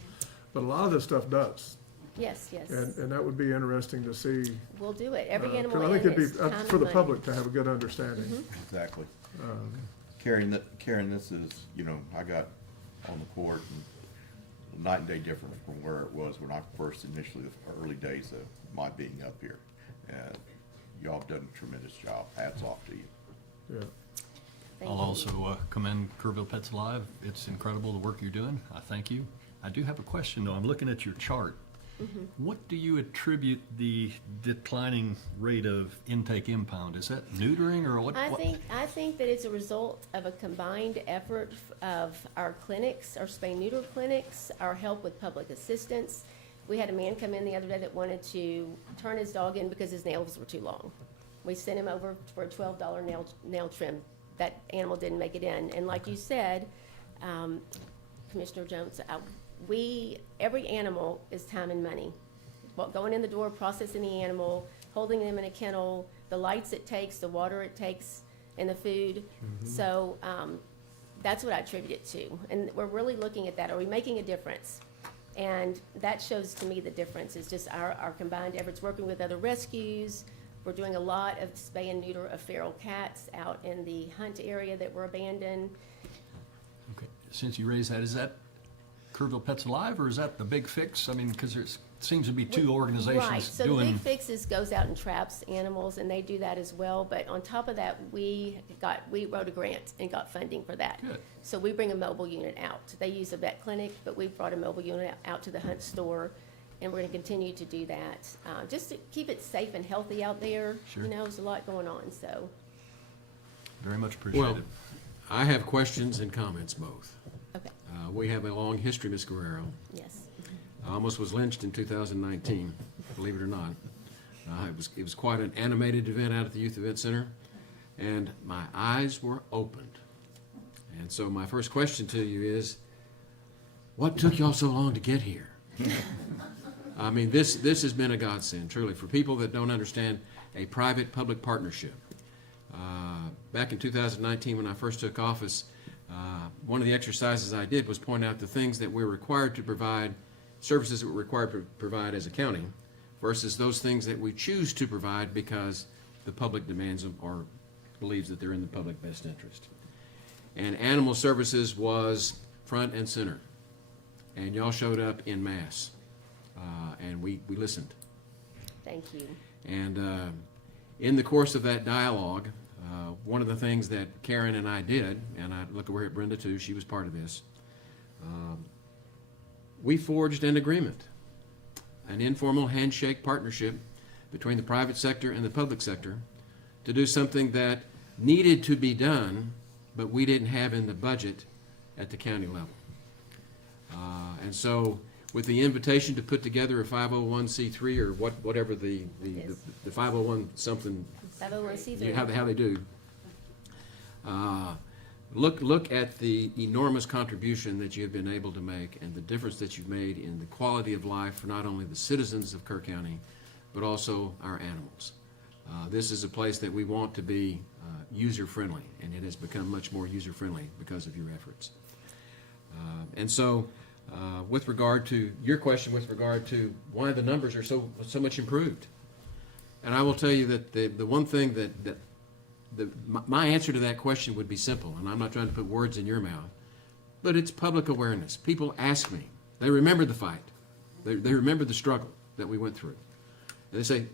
But a lot of this stuff does. Yes, yes. And that would be interesting to see. We'll do it. Every 'Cause animal I think in it'd be, is time and for the money. public to have a good understanding. Exactly. Karen, this is, I got on the court, and night and day different from where it was when I first initially, the early days of my being up here. And y'all have done a tremendous job. Hats off to you. Yeah. Thank I'll you. also commend Kerrville Pets Alive. It's incredible the work you're doing. I thank you. I do have a question, though. I'm looking at your chart. What do you attribute the declining rate of intake impound? Is that neutering or what? I think that it's a result of a combined effort of our clinics, our spay neuter clinics, our help with public assistance. We had a man come in the other day that wanted to turn his dog in because his nails were too long. We sent him over for a $12 nail trim. That animal didn't make it in. And like you said, Commissioner Jones, every animal is time and money. Going in the door, processing the animal, holding them in a kennel, the lights it takes, the water it takes, and the food. So that's what I attribute it to. And we're really looking at that. Are we making a difference? And that shows to me the difference is just our combined efforts, working with other rescues. We're doing a lot of spay and neuter of feral cats out in the hunt area that were abandoned. Okay, since you raised that, is that Kerrville Pets Alive or is that the Big Fix? I mean, because there seems to be two Right, organizations so the doing. Big Fix goes out and traps animals, and they do that as well. But on top of that, we wrote a grant and got funding for that. Good. So we bring a mobile unit out. They use a vet clinic, but we brought a mobile unit out to the hunt store, and we're going to continue to do that, just to keep it safe and healthy out there. Sure. You know, there's a lot going on, so. Very much Well, appreciated. I have questions and comments both. Okay, We have a long history, Ms. Guerrero. yes. I almost was lynched in 2019, believe it or not. It was quite an animated event out at the Youth Event Center, and my eyes were opened. And so my first question to you is, what took y'all so long to get here? I mean, this has been a godsend, truly, for people that don't understand a private-public partnership. Back in 2019, when I first took office, one of the exercises I did was point out the things that we're required to provide, services that we're required to provide as a county, versus those things that we choose to provide because the public demands them or believes that they're in the public best interest. And animal services was front and center. And y'all showed up en masse. And we listened. Thank you. And in the course of that dialogue, one of the things that Karen and I did, and I look over at Brenda too, she was part of this, we forged an agreement, an informal handshake partnership between the private sector and the public sector to do something that needed to be done, but we didn't have in the budget at the county level. And so with the invitation to put together a 501c3 or whatever the Yes. 501 something, 501c3. how they do, look at the enormous contribution that you have been able to make and the difference that you've made in the quality of life for not only the citizens of Kerr County, but also our animals. This is a place that we want to be user-friendly, and it has become much more user-friendly because of your efforts. And so, with regard to your question, with regard to why the numbers are so much improved, and I will tell you that the one thing that my answer to that question would be simple, and I'm not trying to put words in your mouth, but it's public awareness. People ask me, they remember the fight, they remember the struggle that we went through, and they say,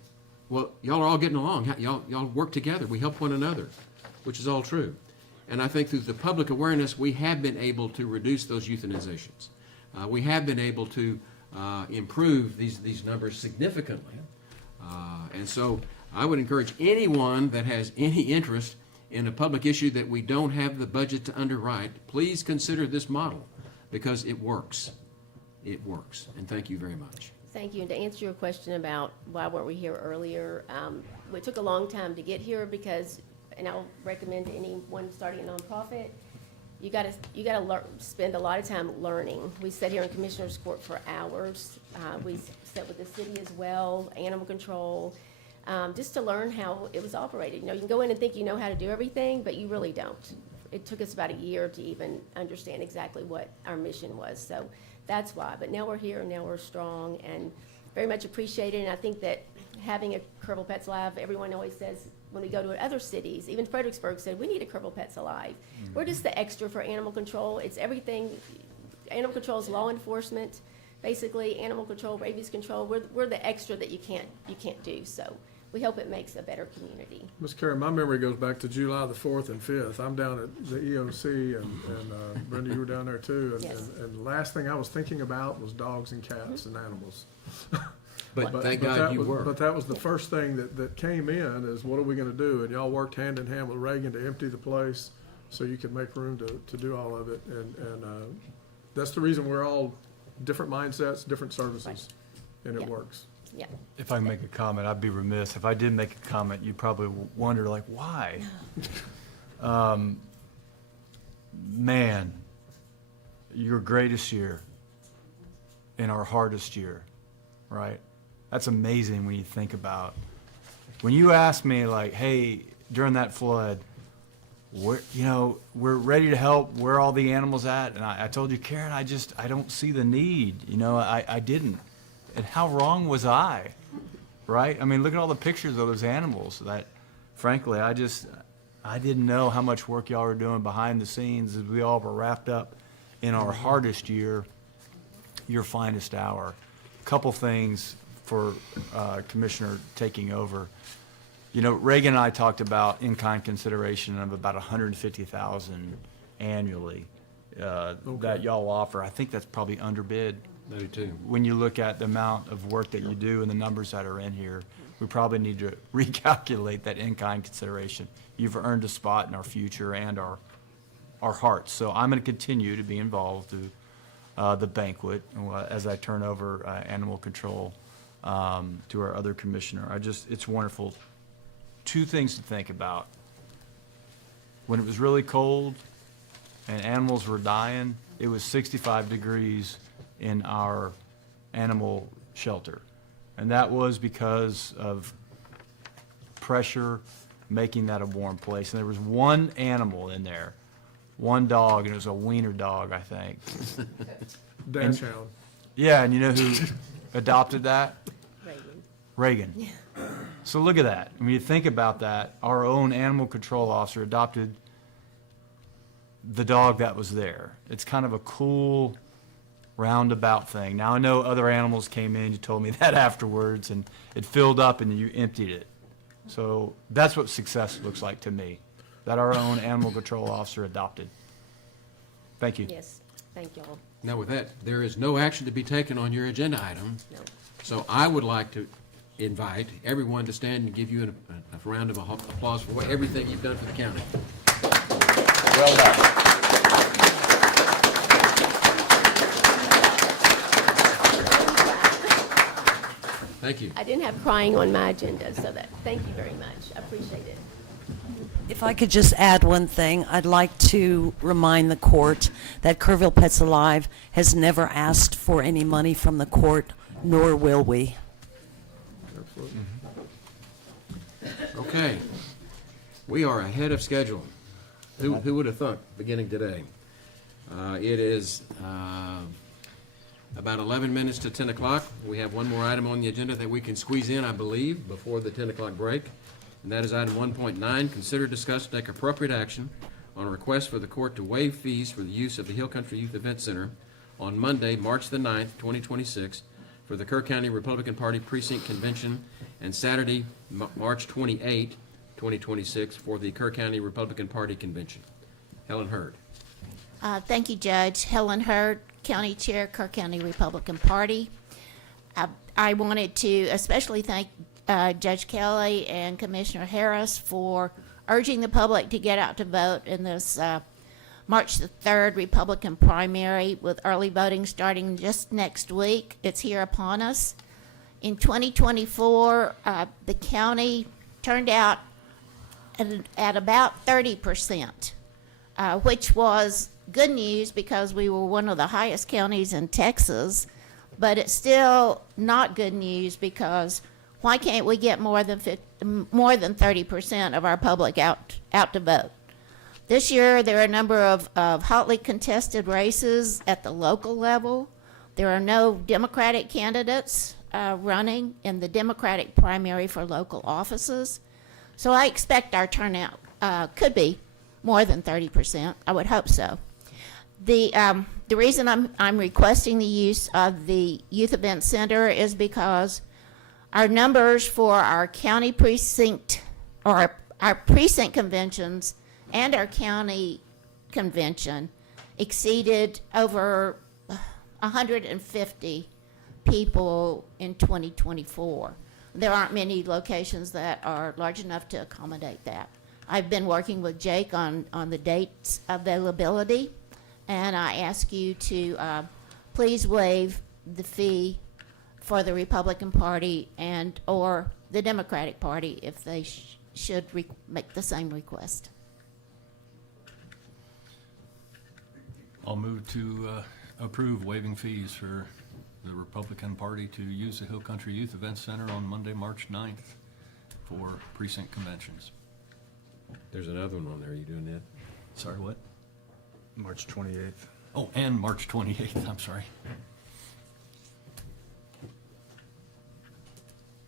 well, y'all are all getting along. Y'all work together. We help one another, which is all true. And I think through the public awareness, we have been able to reduce those euthanizations. We have been able to improve these numbers significantly. And so I would encourage anyone that has any interest in a public issue that we don't have the budget to underwrite, please consider this model because it works. It works. And thank you very much. Thank you. And to answer your question about why weren't we here earlier, it took a long time to get here because, and I'll recommend to anyone starting a nonprofit, you gotta spend a lot of time learning. We sat here in Commissioner's Court for hours. We sat with the city as well, animal control, just to learn how it was operated. You know, you can go in and think you know how to do everything, but you really don't. It took us about a year to even understand exactly what our mission was. So that's why. But now we're here and now we're strong and very much appreciated. And I think that having a Kerrville Pets Alive, everyone always says when we go to other cities, even Fredericksburg said, we need a Kerrville Pets Alive. We're just the extra for animal control. It's everything. Animal control is law enforcement, basically animal control, rabies control. We're the extra that you can't do. So we hope it makes a better community. Ms. Kerr, my memory goes back to July the 4th and 5th. I'm down at the EOC, and Brenda, you were down there too. Yes. And the last thing I was thinking about was dogs and cats and animals. But thank but God that you was- were. But that was the first thing that came in, is what are we gonna do? And y'all worked hand in hand with Reagan to empty the place so you could make room to do all of it. And that's the reason we're all different mindsets, different services, and it Yeah. works. Yeah. If I can make a comment, I'd be remiss. If I did make a comment, you'd probably wonder, like, why? Man, your greatest year and our hardest year, right? That's amazing when you think about. When you asked me, like, hey, during that flood, we're ready to help, where are all the animals at? And I told you, Karen, I don't see the need. I didn't. And how wrong was I, right? I mean, look at all the pictures of those animals that, frankly, I didn't know how much work y'all were doing behind the scenes as we all were wrapped up in our hardest year, your finest hour. Couple things for Commissioner taking over. Reagan and I talked about in-kind consideration of about $150,000 annually that y'all offer. I think that's probably underbid. I do too. When you look at the amount of work that you do and the numbers that are in here, we probably need to recalculate that in-kind consideration. You've earned a spot in our future and our hearts. So I'm going to continue to be involved through the banquet as I turn over animal control to our other commissioner. It's wonderful. Two things to think about. When it was really cold and animals were dying, it was 65 degrees in our animal shelter. And that was because of pressure making that a warm place. And there was one animal in there, one dog, and it was a wiener dog, I think. Dash hound. Yeah, and you know who adopted that? Reagan. Reagan. So look at that. When you think about that, our own animal control officer adopted the dog that was there. It's kind of a cool roundabout thing. Now I know other animals came in, you told me that afterwards, and it filled up and you emptied it. So that's what success looks like to me, that our own animal control officer adopted. Thank you. Yes, thank y'all. Now with that, there is no action to be taken on your agenda item. No. So I would like to invite everyone to stand and give you a round of applause for everything you've done for the county. Well done. Thank you. I didn't have crying on my agenda, so thank you very much. I appreciate it. If I could just add one thing, I'd like to remind the court that Kerrville Pets Alive has never asked for any money from the court, nor will we. Absolutely. Okay. We are ahead of schedule. Who would have thought, beginning today? It is about 11 minutes to 10 o'clock. We have one more item on the agenda that we can squeeze in, I believe, before the 10 o'clock break. And that is item 1.9, consider, discuss, take appropriate action on a request for the court to waive fees for the use of the Hill Country Youth Event Center on Monday, March the 9th, 2026, for the Kerr County Republican Party Precinct Convention, and Saturday, March 28, 2026, for the Kerr County Republican Party Convention. Helen Hurd. Thank you, Judge. Helen Hurd, County Chair, Kerr County Republican Party. I wanted to especially thank Judge Kelly and Commissioner Harris for urging the public to get out to vote in this March the 3rd Republican primary, with early voting starting just next week. It's here upon us. In 2024, the county turned out at about 30%, which was good news because we were one of the highest counties in Texas, but it's still not good news because why can't we get more than 30% of our public out to vote? This year, there are a number of hotly contested races at the local level. There are no Democratic candidates running in the Democratic primary for local offices. So I expect our turnout could be more than 30%. I would hope so. The reason I'm requesting the use of the Youth Event Center is because Our numbers for our county precinct, or our precinct conventions and our county convention exceeded over 150 people in 2024. There aren't many locations that are large enough to accommodate that. I've been working with Jake on the dates availability, and I ask you to please waive the fee for the Republican Party and or the Democratic Party if they should make the same request. I'll move to approve waiving fees for the Republican Party to use the Hill Country Youth Event Center on Monday, March 9th for precinct conventions. There's another one on there. You doing that? Sorry, what? March 28th. Oh, and March 28th, I'm sorry.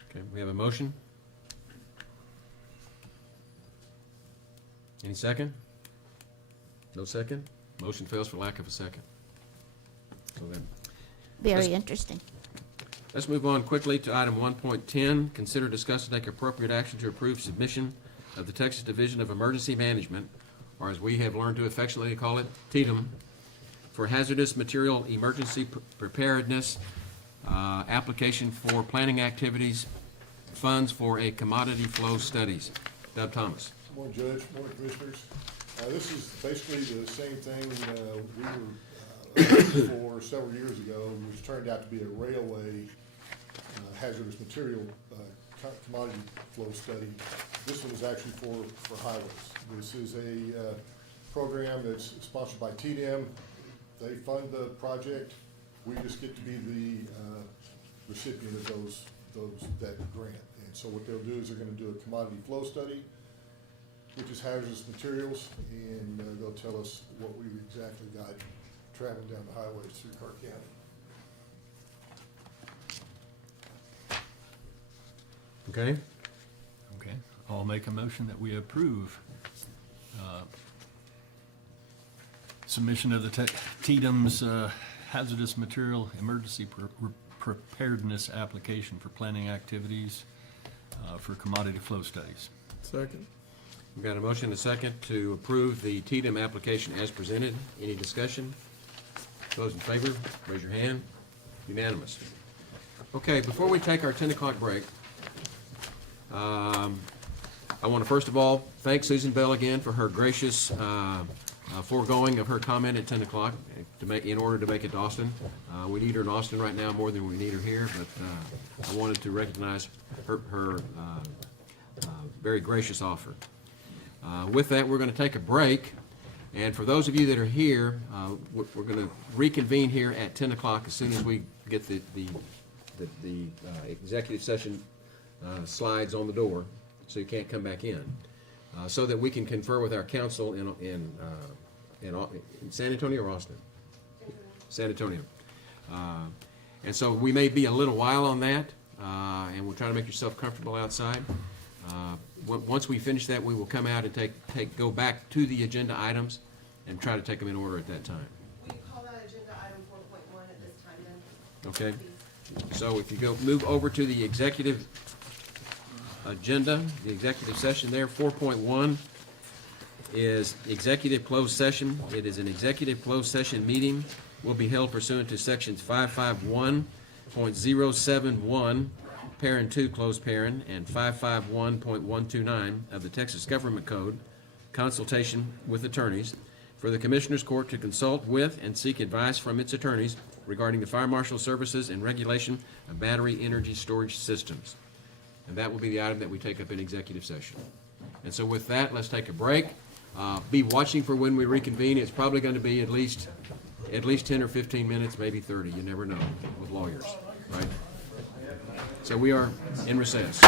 Okay, we have a motion. Any second? No second? Motion fails for lack of a second. So then, Very interesting. let's move on quickly to item 1.10. Consider, discuss, and take appropriate action to approve submission of the Texas Division of Emergency Management, or as we have learned to affectionately call it, TDEM, for hazardous material emergency preparedness, application for planning activities, funds for a commodity flow studies. Dub Thomas. Morning, Judge, morning, Commissioners. This is basically the same thing we were for several years ago, which turned out to be a railway hazardous material commodity flow study. This one is actually for highways. This is a program that's sponsored by TDEM. They fund the project. We just get to be the recipient of that grant. And so what they'll do is they're going to do a commodity flow study, which is hazardous materials, and they'll tell us what we exactly got traveling down the highways through Kerr County. Okay? Okay, I'll make a motion that we approve submission of the TDEM's hazardous material emergency preparedness application for planning activities for commodity flow studies. Second. We've got a motion and a second to approve the TDEM application as presented. Any discussion? Those in favor, raise your hand. Unanimous. Okay, before we take our 10 o'clock break, I want to first of all thank Susan Bell again for her gracious foregoing of her comment at 10 o'clock in order to make it to Austin. We need her in Austin right now more than we need her here, but I wanted to recognize her very gracious offer. With that, we're going to take a break, and for those of you that are here, we're going to reconvene here at 10 o'clock as soon as we get the executive session slides on the door, so you can't come back in, so that we can confer with our counsel in San Antonio or Austin? San Antonio. And so we may be a little while on that, and we'll try to make yourself comfortable outside. Once we finish that, we will come out and go back to the agenda items and try to take them in order at that time. We call that agenda item 4.1 at this time then. Okay? So if you move over to the executive agenda, the executive session there, 4.1 is executive closed session. It is an executive closed session meeting. Will be held pursuant to sections 551.071 parent 2 closed parent and 551.129 of the Texas Government Code, consultation with attorneys, for the Commissioners Court to consult with and seek advice from its attorneys regarding the fire marshal services and regulation of battery energy storage systems. And that will be the item that we take up in executive session. And so with that, let's take a break. Be watching for when we reconvene. It's probably going to be at least 10 or 15 minutes, maybe 30. You never know with lawyers, right? So we are in recess.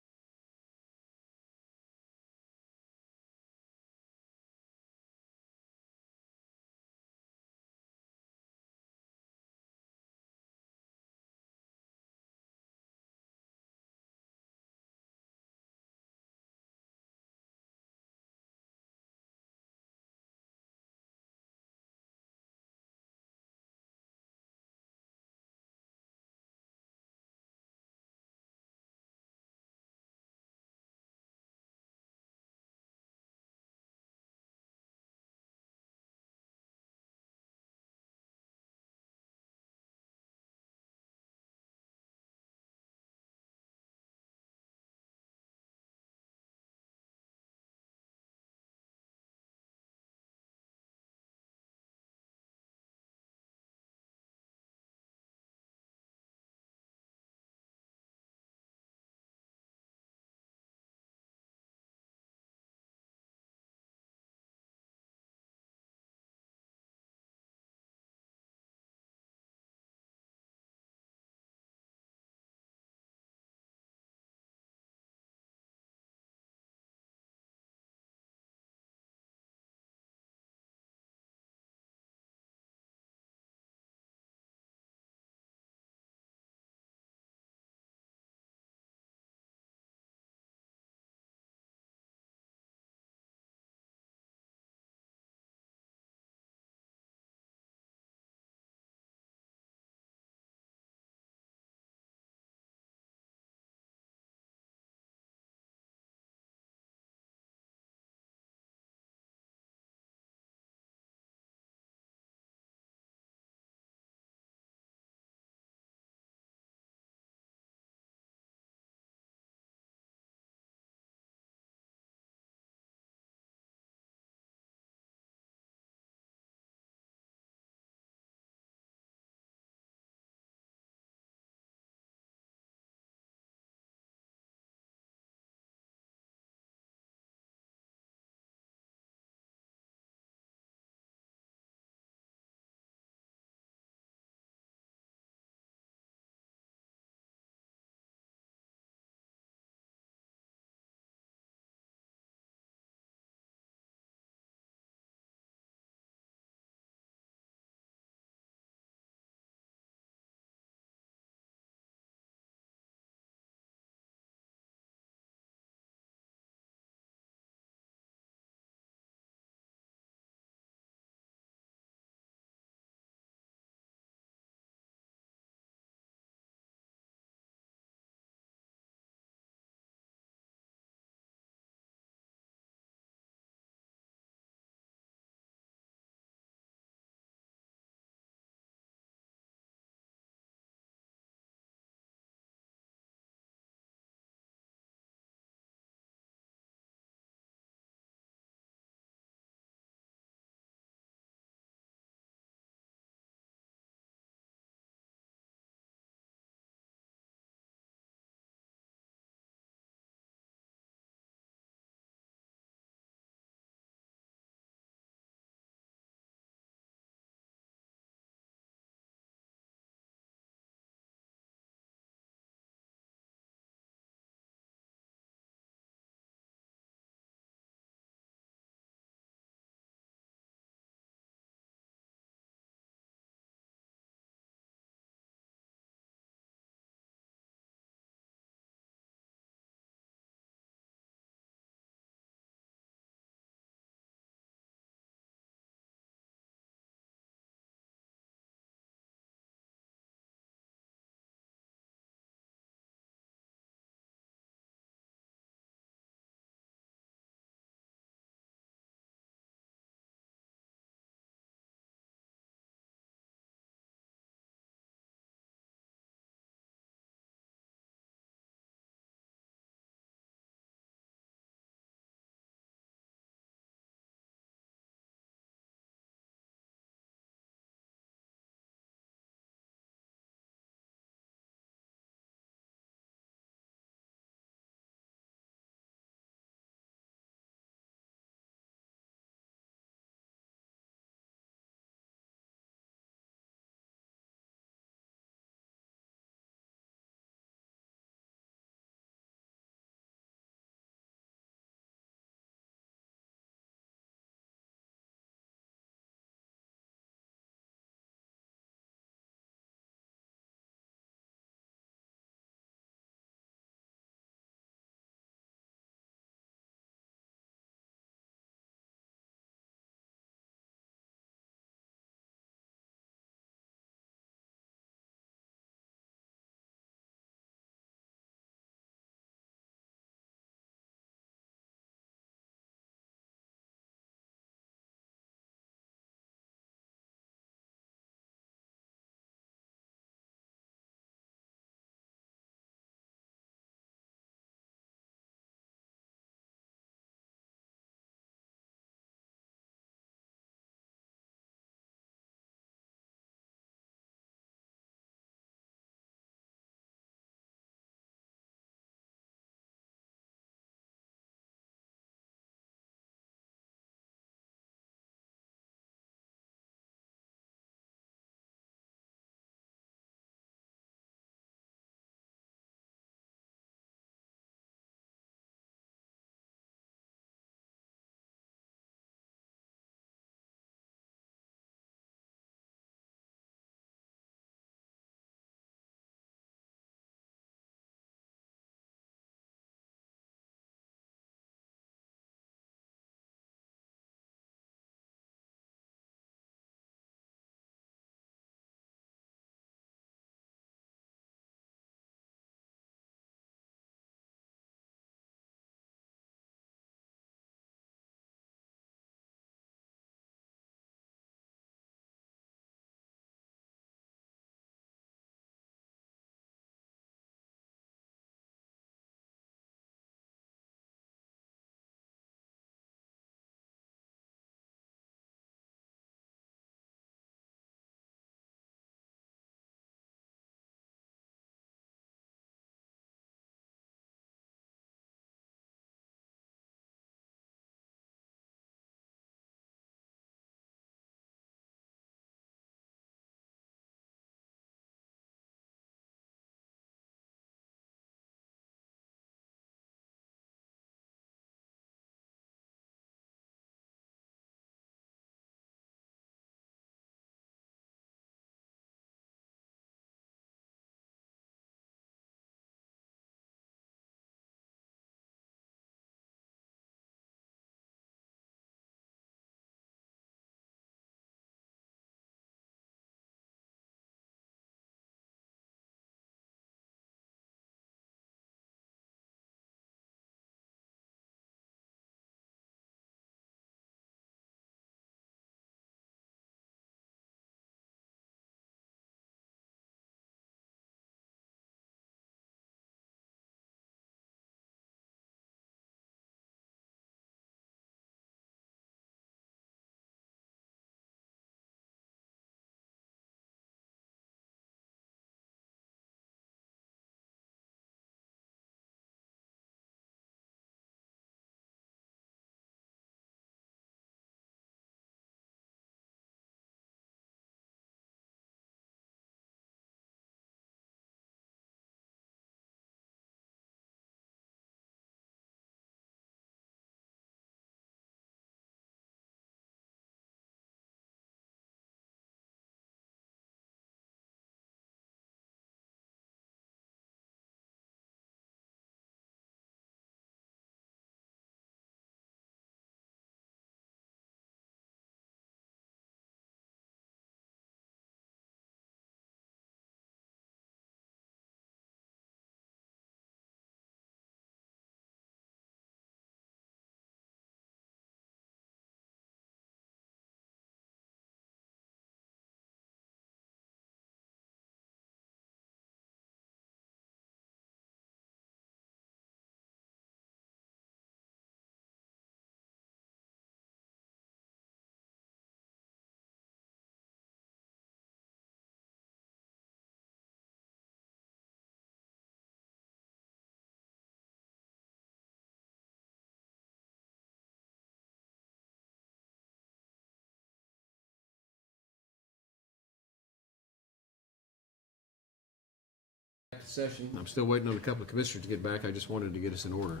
Session. I'm still waiting on a couple of commissioners to get back. I just wanted to get us in order.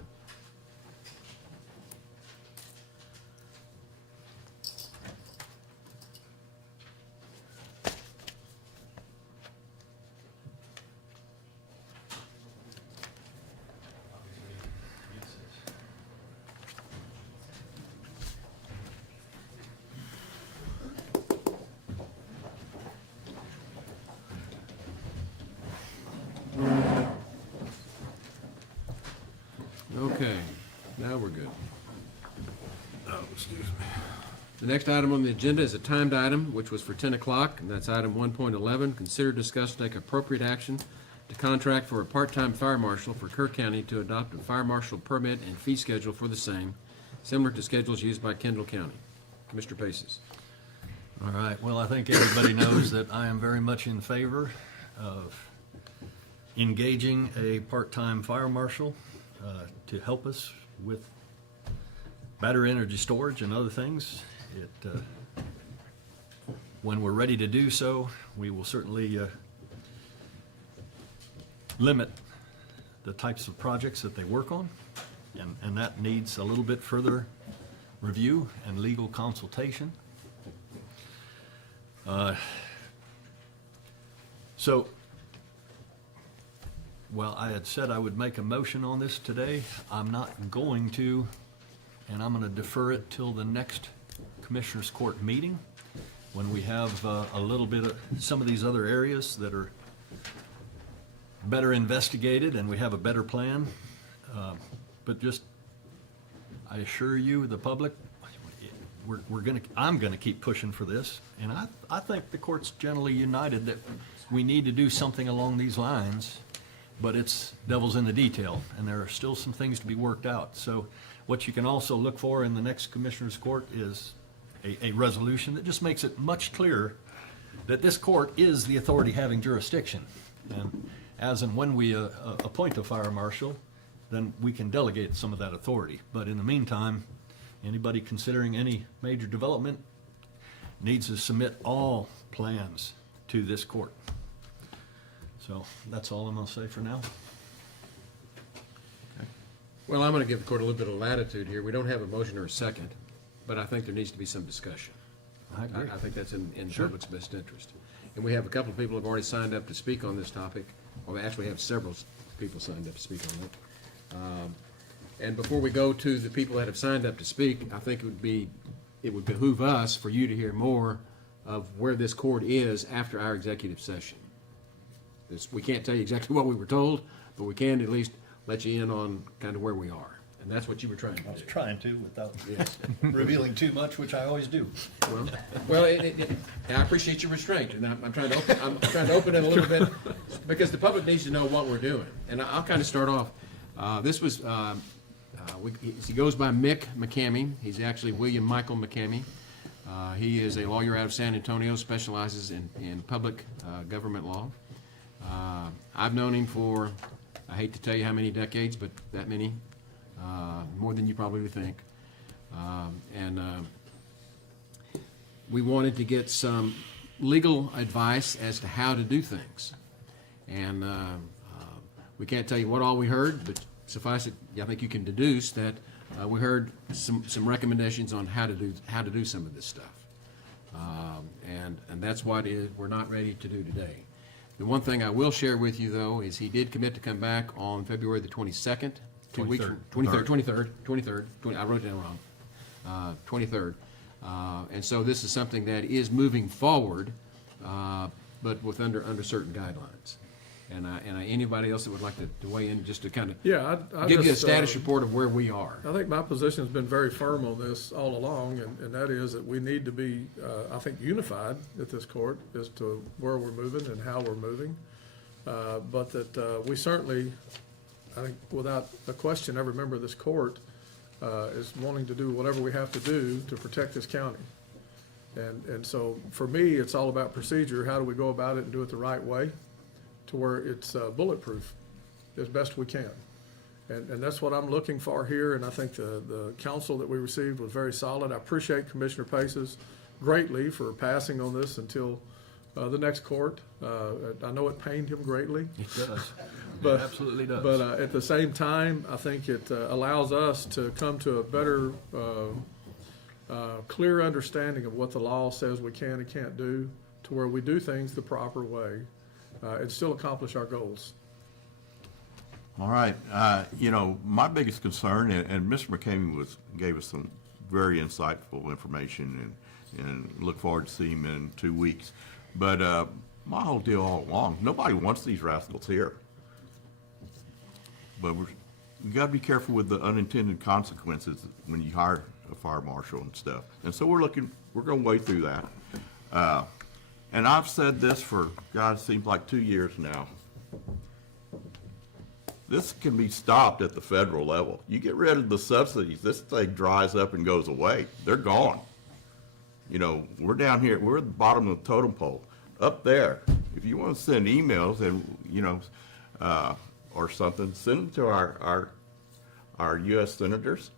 Okay, now we're good. Oh, excuse me. The next item on the agenda is a timed item, which was for 10 o'clock, and that's item 1.11. Consider, discuss, and take appropriate action to contract for a part-time fire marshal for Kerr County to adopt a fire marshal permit and fee schedule for the same, similar to schedules used by Kendall County. Commissioner Paces. All right, well, I think everybody knows that I am very much in favor of engaging a part-time fire marshal to help us with battery energy storage and other things. When we're ready to do so, we will certainly limit the types of projects that they work on, and that needs a little bit further review and legal consultation. Well, I had said I would make a motion on this today. I'm not going to, and I'm going to defer it till the next Commissioners Court meeting, when we have a little bit of some of these other areas that are better investigated and we have a better plan. But just, I assure you, the public, I'm gonna keep pushing for this, and I think the court's generally united that we need to do something along these lines, but it's devil's in the detail, and there are still some things to be worked out. So what you can also look for in the next Commissioners Court is a resolution that just makes it much clearer that this court is the authority having jurisdiction. And as and when we appoint a fire marshal, then we can delegate some of that authority. But in the meantime, anybody considering any major development needs to submit all plans to this court. So that's all I'm going to say for now. Well, I'm going to give the court a little bit of latitude here. We don't have a motion or a second, but I think there needs to be some discussion. I agree. I think that's in the Sure. public's best interest. And we have a couple of people who have already signed up to speak on this topic. Well, we actually have several people signed up to speak on it. And before we go to the people that have signed up to speak, I think it would behoove us for you to hear more of where this court is after our executive session. We can't tell you exactly what we were told, but we can at least let you in on kind of where we are. And that's what you were trying to do. I was trying to without Yes. revealing too much, which I always do. Well, I appreciate your restraint, and I'm trying to open it a little bit, because the public needs to know what we're doing. And I'll kind of start off. This was, he goes by Mick McCamey. He's actually William Michael McCamey. He is a lawyer out of San Antonio, specializes in public government law. I've known him for, I hate to tell you how many decades, but that many. More than you probably think. We wanted to get some legal advice as to how to do things. And we can't tell you what all we heard, but suffice it, I think you can deduce that we heard some recommendations on how to do some of this stuff. And that's what we're not ready to do today. The one thing I will share with you, though, is he did commit to come back on February the 22nd. 23rd. I wrote it down wrong. 23rd. And so this is something that is moving forward, but with under certain guidelines. And anybody else that would like to weigh in, just to kind of give you a status report of where we are. I think my position has been very firm on this all along, and that is that we need to be, I think, unified at this court as to where we're moving and how we're moving. But that we certainly, I think without a question, every member of this court is wanting to do whatever we have to do to protect this county. And so for me, it's all about procedure. How do we go about it and do it the right way to where it's bulletproof as best we can? And that's what I'm looking for here, and I think the counsel that we received was very solid. I appreciate Commissioner Paces greatly for passing on this until the next court. I know it pained him greatly. It does. But- It absolutely does. But at the same time, I think it allows us to come to a better, clear understanding of what the law says we can and can't do, to where we do things the proper way and still accomplish our goals. All right, you know, my biggest concern, and Mr. McCamey gave us some very insightful information, and look forward to seeing him in 2 weeks. But my whole deal all along, nobody wants these rascals here. But we got to be careful with the unintended consequences when you hire a fire marshal and stuff. And so we're going to wade through that. And I've said this for, God, it seems like 2 years now. This can be stopped at the federal level. You get rid of the subsidies, this thing dries up and goes away. They're gone. You know, we're down here, we're at the bottom of the totem pole. Up there, if you want to send emails and, you know, or something, send them to our U.S. senators.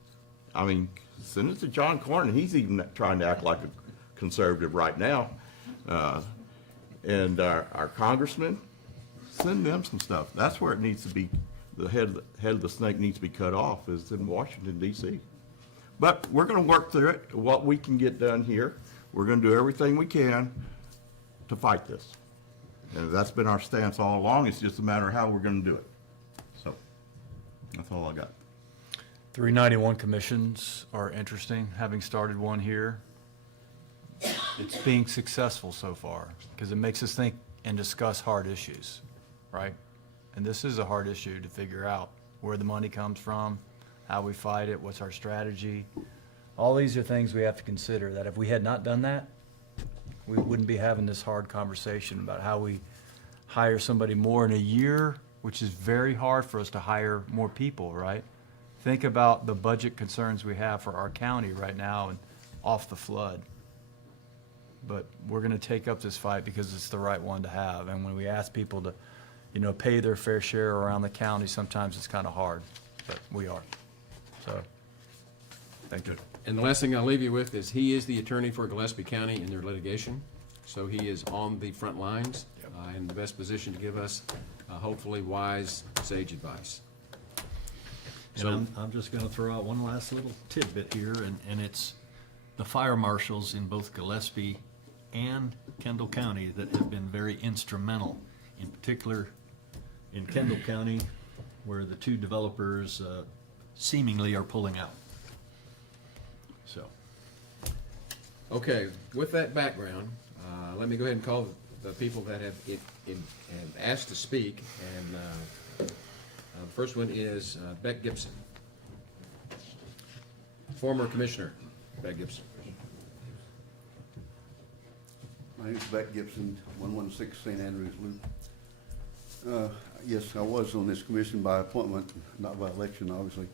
I mean, send it to John Cornyn. He's even trying to act like a conservative right now. And our congressmen, send them some stuff. That's where it needs to be. The head of the snake needs to be cut off, is in Washington, D.C. But we're going to work through it, what we can get done here. We're going to do everything we can to fight this. And that's been our stance all along. It's just a matter of how we're going to do it. So that's all I got. 391 commissions are interesting, having started one here. It's being successful so far, because it makes us think and discuss hard issues, right? And this is a hard issue to figure out where the money comes from, how we fight it, what's our strategy. All these are things we have to consider, that if we had not done that, we wouldn't be having this hard conversation about how we hire somebody more in a year, which is very hard for us to hire more people, right? Think about the budget concerns we have for our county right now and off the flood. But we're gonna take up this fight because it's the right one to have. And when we ask people to, you know, pay their fair share around the county, sometimes it's kind of hard, but we are. So, thank you. And the last thing I'll leave you with is he is the attorney for Gillespie County in their litigation. So he is on the front lines, in the best position to give us, hopefully wise, sage advice. And I'm just gonna throw out one last little tidbit here, and it's the fire marshals in both Gillespie and Kendall County that have been very instrumental, in particular in Kendall County, where the two developers seemingly are pulling out. So, Okay, with that background, let me go ahead and call the people that have asked to speak. And the first one is Beck Gibson, former commissioner. Beck Gibson. My name is Beck Gibson, 116 St. Andrews Loop. Yes, I was on this commission by appointment, not by election, obviously.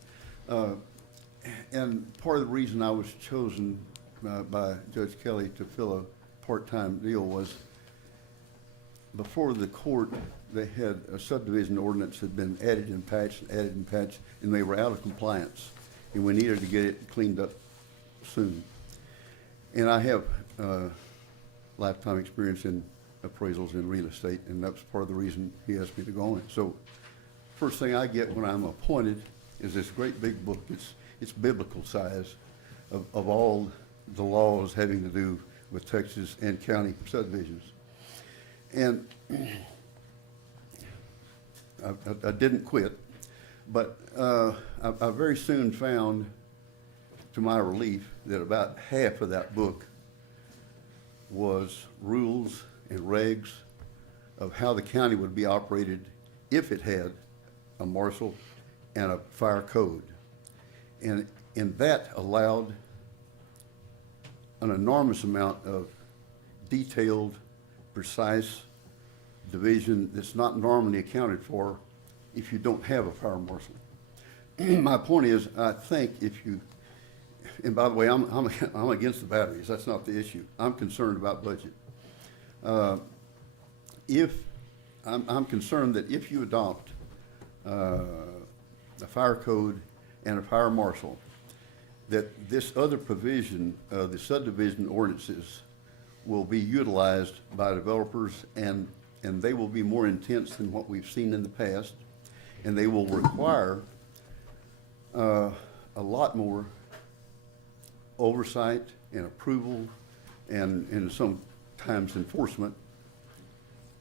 And part of the reason I was chosen by Judge Kelly to fill a part-time deal was before the court, they had a subdivision ordinance had been added and patched, and they were out of compliance. And we needed to get it cleaned up soon. And I have lifetime experience in appraisals in real estate, and that's part of the reason he asked me to go on it. So first thing I get when I'm appointed is this great big book. It's biblical size of all the laws having to do with Texas and county subdivisions. And I didn't quit, but I very soon found, to my relief, that about half of that book was rules and regs of how the county would be operated if it had a marshal and a fire code. And that allowed an enormous amount of detailed, precise division that's not normally accounted for if you don't have a fire marshal. My point is, I think if you, and by the way, I'm against the batteries. That's not the issue. I'm concerned about budget. I'm concerned that if you adopt a fire code and a fire marshal, that this other provision of the subdivision ordinances will be utilized by developers, and they will be more intense than what we've seen in the past. And they will require a lot more oversight and approval and sometimes enforcement.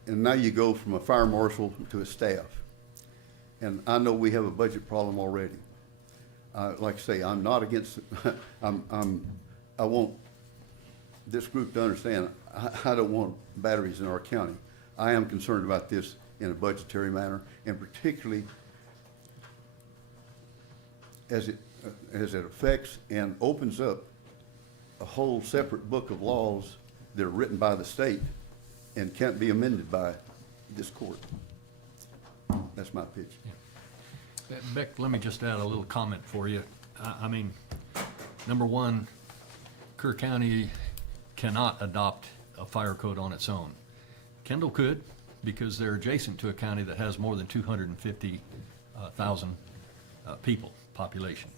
And now you go from a fire marshal to a staff. And I know we have a budget problem already. Like I say, I'm not against, I want this group to understand, I don't want batteries in our county. I am concerned about this in a budgetary manner, and particularly as it affects and opens up a whole separate book of laws that are written by the state and can't be amended by this court. That's my pitch. Beck, let me just add a little comment for you. I mean, number one, Kerr County cannot adopt a fire code on its own. Kendall could, because they're adjacent to a county that has more than 250,000 people, population.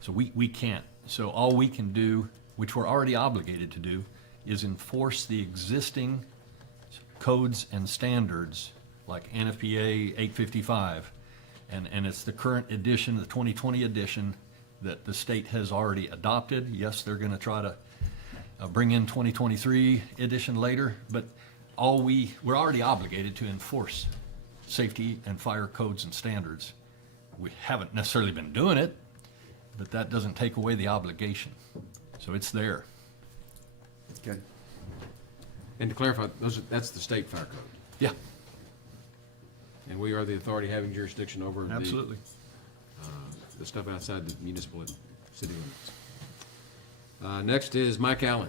So we can't. So all we can do, which we're already obligated to do, is enforce the existing codes and standards like NFPA 855. And it's the current edition, the 2020 edition, that the state has already adopted. Yes, they're going to try to bring in 2023 edition later, but we're already obligated to enforce safety and fire codes and standards. We haven't necessarily been doing it, but that doesn't take away the obligation. So it's there. Okay. And to clarify, that's the state fire code. Yeah, And we are the authority having jurisdiction over absolutely. the stuff outside the municipal and city limits. Next is Mike Allen.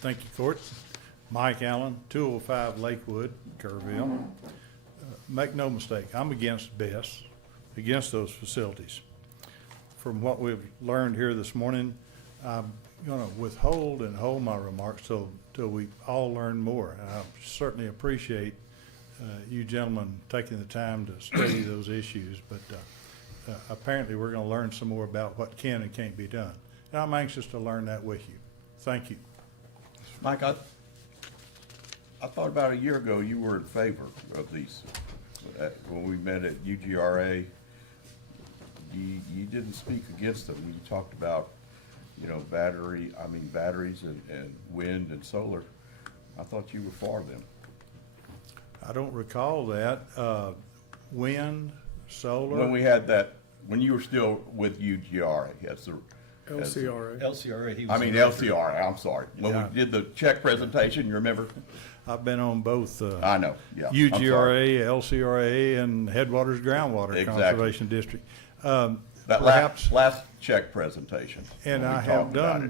Thank you, Court. Mike Allen, 205 Lakewood, Kerrville. Make no mistake, I'm against BES, against those facilities. From what we've learned here this morning, I'm going to withhold and hold my remarks till we all learn more. And I certainly appreciate you gentlemen taking the time to study those issues, but apparently we're going to learn some more about what can and can't be done. And I'm anxious to learn that with you. Thank you. Mike, I thought about a year ago you were in favor of these. When we met at UGRA, you didn't speak against them. You talked about, batteries and wind and solar. I thought you were for them. I don't recall that. Wind, solar. When we had that, when you were still with UGRA, that's the. LCRA. LCRA, he was. I mean, LCRA, I'm sorry. When Yeah. we did the check presentation, you remember? I've been on both I know, yeah. I'm sorry. UGRA, LCRA, and Headwaters Groundwater Exactly. Conservation District. That Perhaps, last check presentation. and when we I have talked about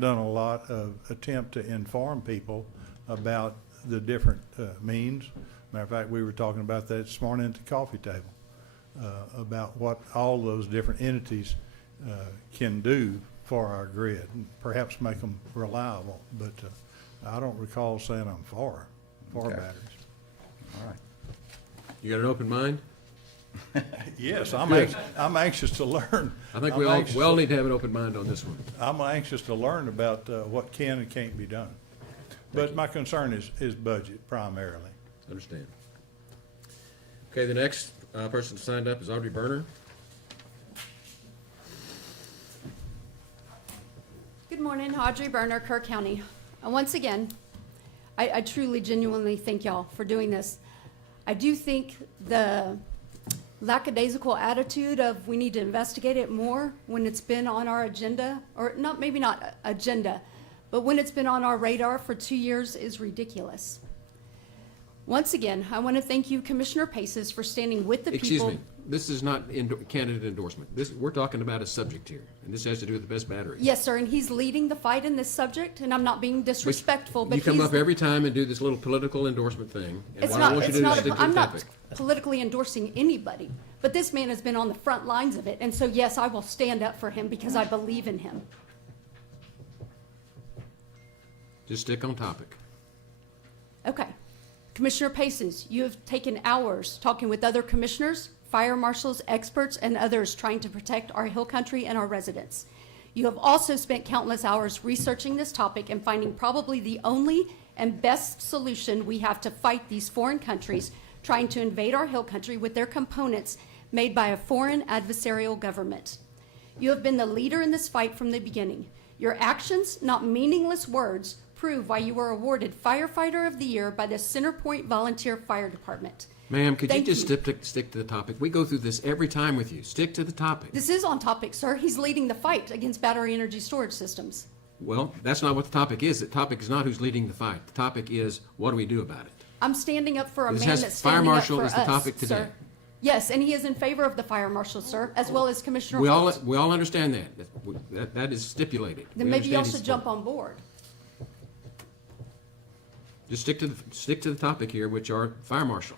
done a lot of attempt to inform people about the different means. Matter of fact, we were talking about that this morning at the coffee table, about what all those different entities can do for our grid, and perhaps make them reliable. But I don't recall saying I'm for Okay. batteries. All right. You got an open mind? Yes, I'm anxious to learn. I think I'm we all anxious well to- need to have an open mind on this one. I'm anxious to learn about what can and can't be done. But my concern is budget primarily. Understand. Okay, the next person signed up is Audrey Berner. Good morning, Audrey Berner, Kerr County. Once again, I truly, genuinely thank y'all for doing this. I do think the lackadaisical attitude of we need to investigate it more when it's been on our agenda, or not, maybe not agenda, but when it's been on our radar for 2 years is ridiculous. Once again, I want to thank you, Commissioner Paces, for standing with the people. Excuse me, this is not candidate endorsement. We're talking about a subject here, and this has to do with the best batteries. Yes, sir, and he's leading the fight in this subject, and I'm not being disrespectful, but You come he's- up every time and do this little political endorsement thing, and It's what I not, want you it's to do is not, stick to I'm the not topic. politically endorsing anybody, but this man has been on the front lines of it, and so yes, I will stand up for him because I believe in him. Just stick on topic. Okay. Commissioner Paces, you have taken hours talking with other commissioners, fire marshals, experts, and others trying to protect our hill country and our residents. You have also spent countless hours researching this topic and finding probably the only and best solution we have to fight these foreign countries trying to invade our hill country with their components made by a foreign adversarial government. You have been the leader in this fight from the beginning. Your actions, not meaningless words, prove why you were awarded Firefighter of the Year by the Centerpoint Volunteer Fire Department. Ma'am, could you Thank just stick to the topic? We go through this every time with you. Stick to the topic. This is on topic, sir. He's leading the fight against battery energy storage systems. Well, that's not what the topic is. The topic is not who's leading the fight. The topic is, what do we do about it? I'm standing up for a This man has- that's Fire standing up Marshal for is the us, topic today. sir. Yes, and he is in favor of the fire marshal, sir, as well as Commissioner We all Holt. understand that. That is stipulated. Then We maybe y'all understand should he's- jump on board. Just stick to the topic here, which are fire marshal.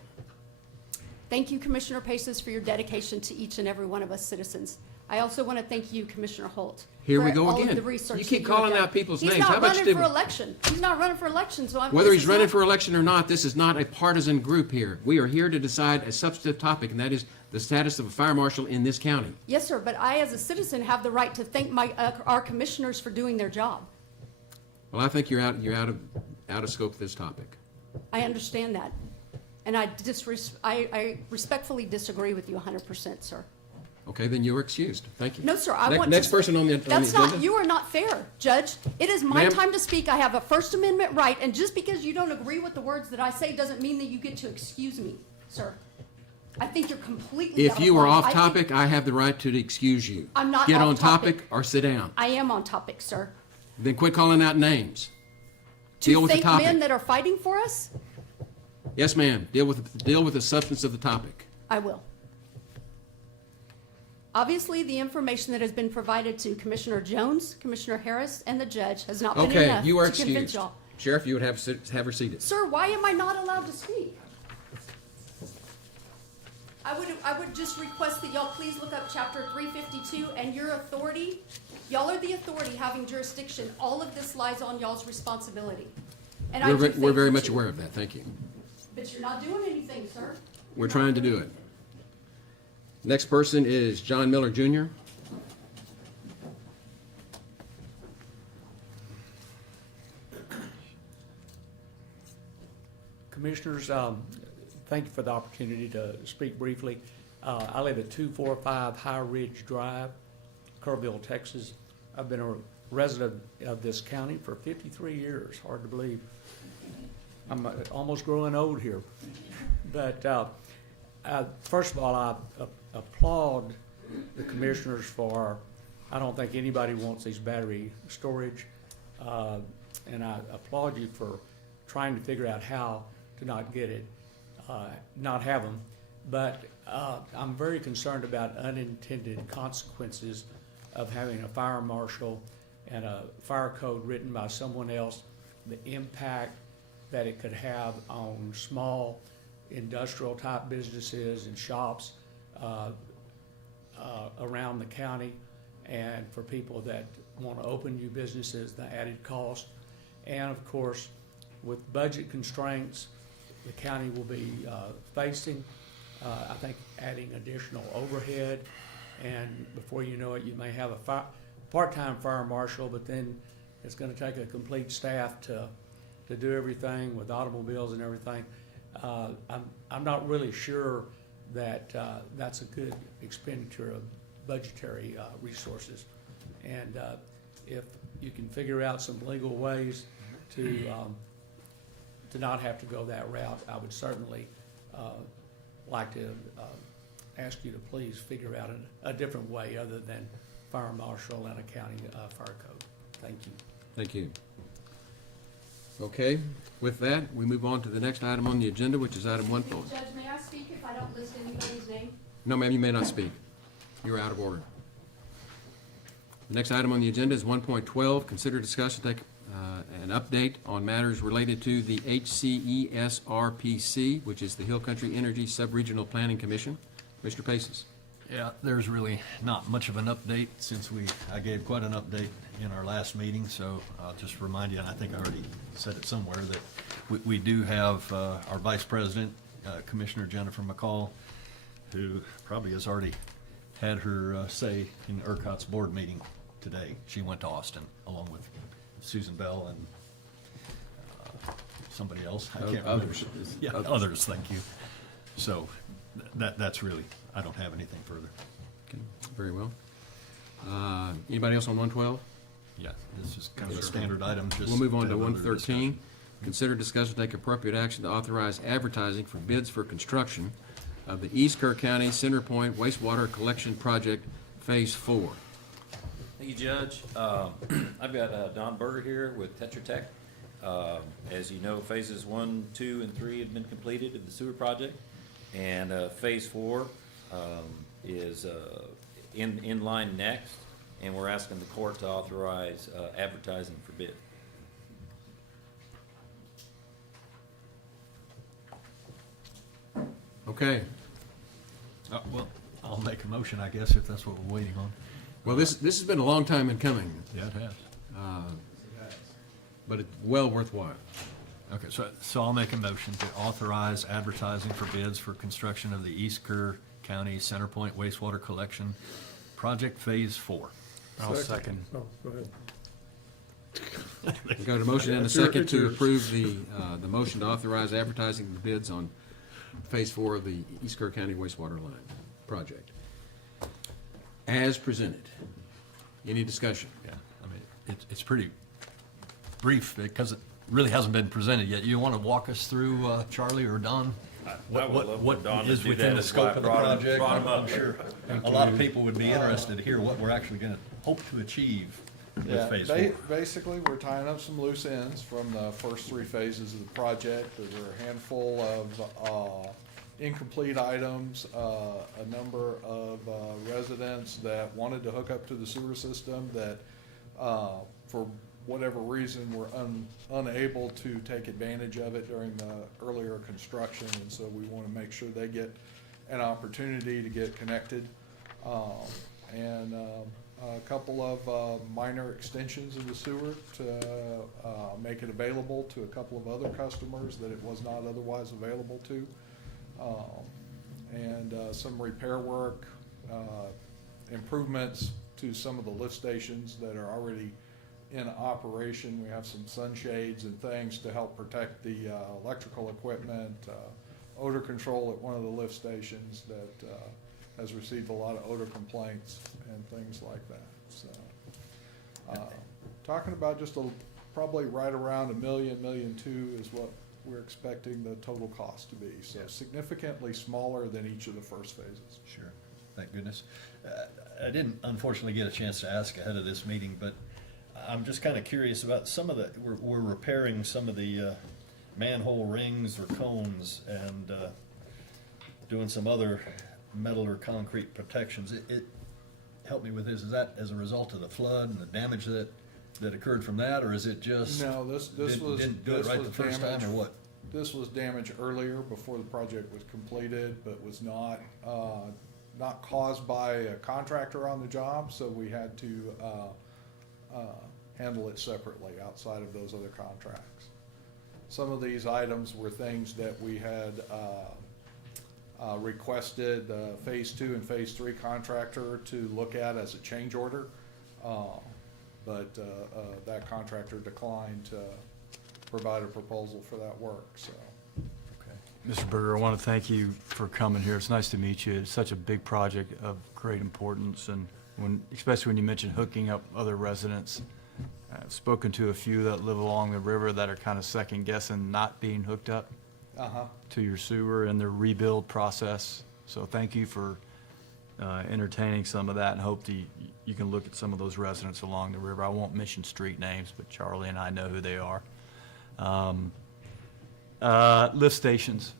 Thank you, Commissioner Paces, for your dedication to each and every one of us citizens. I also want to thank you, Commissioner Holt. Here for we go all of again. the research You that keep have calling done. out people's He's names. not How much running did for we- election. He's not running for election, so I'm. Whether this he's is running not- for election or not, this is not a partisan group here. We are here to decide a substantive topic, and that is the status of a fire marshal in this county. Yes, sir, but I, as a citizen, have the right to thank our commissioners for doing their job. Well, I think you're out of scope of this topic. I understand that. And I respectfully disagree with you 100%, sir. Okay, then you are excused. Thank you. No, sir, I Ne- want Next to. person on the That's agenda. not, you are not fair, Judge. It is my Ma'am? time to speak. I have a First Amendment right, and just because you don't agree with the words that I say doesn't mean that you get to excuse me, sir. I think you're completely out If of you are line. off I think- topic, I have the right to excuse you. I'm not Get off on topic. topic or sit down. I am on topic, sir. Then quit calling out names. Deal To with the thank men topic. that are fighting for us, Yes, ma'am. Deal with the substance of the topic. I will. Obviously, the information that has been provided to Commissioner Jones, Commissioner Harris, and the judge has not been Okay, enough you are to convince excused. y'all. Sheriff, you would have her seated. Sir, why am I not allowed to speak? I would just request that y'all please look up chapter 352 and your authority. Y'all are the authority having jurisdiction. All of this lies on y'all's responsibility. And I do We're thank very you much too. aware of that. Thank you. But you're not doing anything, sir. We're trying to do it. Next person is John Miller Jr. Commissioners, thank you for the opportunity to speak briefly. I live at 245 High Ridge Drive, Kerrville, Texas. I've been a resident of this county for 53 years, hard to believe. I'm almost growing old here. But first of all, I applaud the commissioners for, I don't think anybody wants these battery storage. And I applaud you for trying to figure out how to not get it, not have them. But I'm very concerned about unintended consequences of having a fire marshal and a fire code written by someone else, the impact that it could have on small industrial type businesses and shops around the county, and for people that want to open new businesses, the added cost. And of course, with budget constraints the county will be facing, I think adding additional overhead, and before you know it, you may have a part-time fire marshal, but then it's going to take a complete staff to do everything with automobiles and everything. I'm not really sure that that's a good expenditure of budgetary resources. And if you can figure out some legal ways to not have to go that route, I would certainly like to ask you to please figure out a different way other than fire marshal and a county fire code. Thank you. Thank you. Okay, with that, we move on to the next item on the agenda, which is item 1. Judge, may I speak if I don't list anybody's name? No, ma'am, you may not speak. You're out of order. The next item on the agenda is 1.12, consider discussion, take an update on matters related to the HCESRPC, which is the Hill Country Energy Subregional Planning Commission. Mr. Paces. Yeah, there's really not much of an update since I gave quite an update in our last meeting, so I'll just remind you, and I think I already said it somewhere, that We do have our Vice President, Commissioner Jennifer McCall, who probably has already had her say in ERCOT's board meeting today. She went to Austin along with Susan Bell and somebody else. I can't remember. Others. Yeah, others, thank you. So that's really, I don't have anything further. Okay, very well. Anybody else on 112? Yeah, this is kind of a standard item. Just We'll move on to have other 113. discussion. Consider, discuss, and take appropriate action to authorize advertising for bids for construction of the East Kerr County Center Point Wastewater Collection Project Phase 4. Thank you, Judge. I've got Don Berger here with Tetra Tech. As you know, phases 1, 2, and 3 have been completed of the sewer project, and phase 4 is in line next, and we're asking the court to authorize advertising for bid. Okay. Well, I'll make a motion, I guess, if that's what we're waiting on. Well, this has been a long time in coming, Yeah, it has. but it's well worthwhile. Okay, so I'll make a motion to authorize advertising for bids for construction of the East Kerr County Center Point Wastewater Collection Project Phase 4. I'll second. Oh, go ahead. We've got a motion and a It's your- second it's to yours. approve the motion to authorize advertising the bids on Phase 4 of the East Kerr County wastewater line project. As presented. Any discussion? Yeah, I mean, it's pretty brief because it really hasn't been presented yet. You want to walk us through, Charlie or Don? I would love for What Don to is do within that the as scope well. of the Brought him- project? brought him up. I'm sure a lot of people would be interested to hear what we're actually going to hope to achieve with Phase 4. Basically, we're tying up some loose ends from the first 3 phases of the project. There were a handful of incomplete items, a number of residents that wanted to hook up to the sewer system that, for whatever reason, were unable to take advantage of it during the earlier construction, and so we want to make sure they get an opportunity to get connected. And a couple of minor extensions of the sewer to make it available to a couple of other customers that it was not otherwise available to. And some repair work, improvements to some of the lift stations that are already in operation. We have some sunshades and things to help protect the electrical equipment, odor control at one of the lift stations that has received a lot of odor complaints and things like that. So, talking about just probably right around $1 million, $1.2 million is what we're expecting the total cost to be. So significantly smaller than each of the first phases. Sure, thank goodness. I didn't unfortunately get a chance to ask ahead of this meeting, but I'm just kind of curious about some of the, we're repairing some of the manhole rings or cones and doing some other metal or concrete protections. It help me with this, is that as a result of the flood and the damage that occurred from that, or is it just? No, this didn't do it right the first time, or what? This was damage earlier before the project was completed, but was not caused by a contractor on the job, so we had to handle it separately outside of those other contracts. Some of these items were things that we had requested Phase 2 and Phase 3 contractor to look at as a change order, but that contractor declined to provide a proposal for that work, so. Mr. Berger, I want to thank you for coming here. It's nice to meet you. It's such a big project of great importance, and especially when you mentioned hooking up other residents. I've spoken to a few that live along the river that are kind of second guessing not being hooked up to your sewer and their rebuild process. So thank you for entertaining some of that, and hope that you can look at some of those residents along the river. I won't mention street names, but Charlie and I know who they are. Lift stations.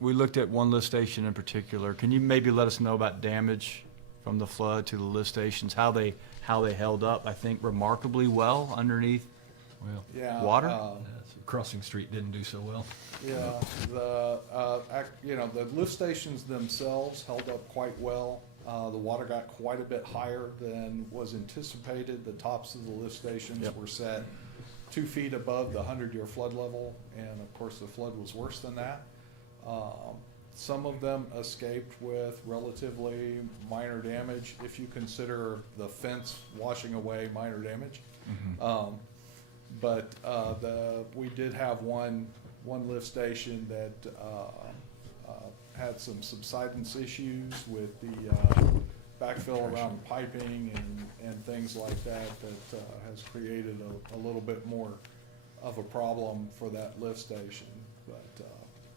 We looked at one lift station in particular. Can you maybe let us know about damage from the flood to the lift stations, how they held up? I think remarkably well underneath water. Crossing Street didn't do so well. Yeah, the lift stations themselves held up quite well. The water got quite a bit higher than was anticipated. The tops of the lift stations were set 2 feet above the 100-year flood level, and of course, the flood was worse than that. Some of them escaped with relatively minor damage, if you consider the fence washing away minor damage. But we did have one lift station that had some subsidence issues with the backfill around piping and things like that has created a little bit more of a problem for that lift station. But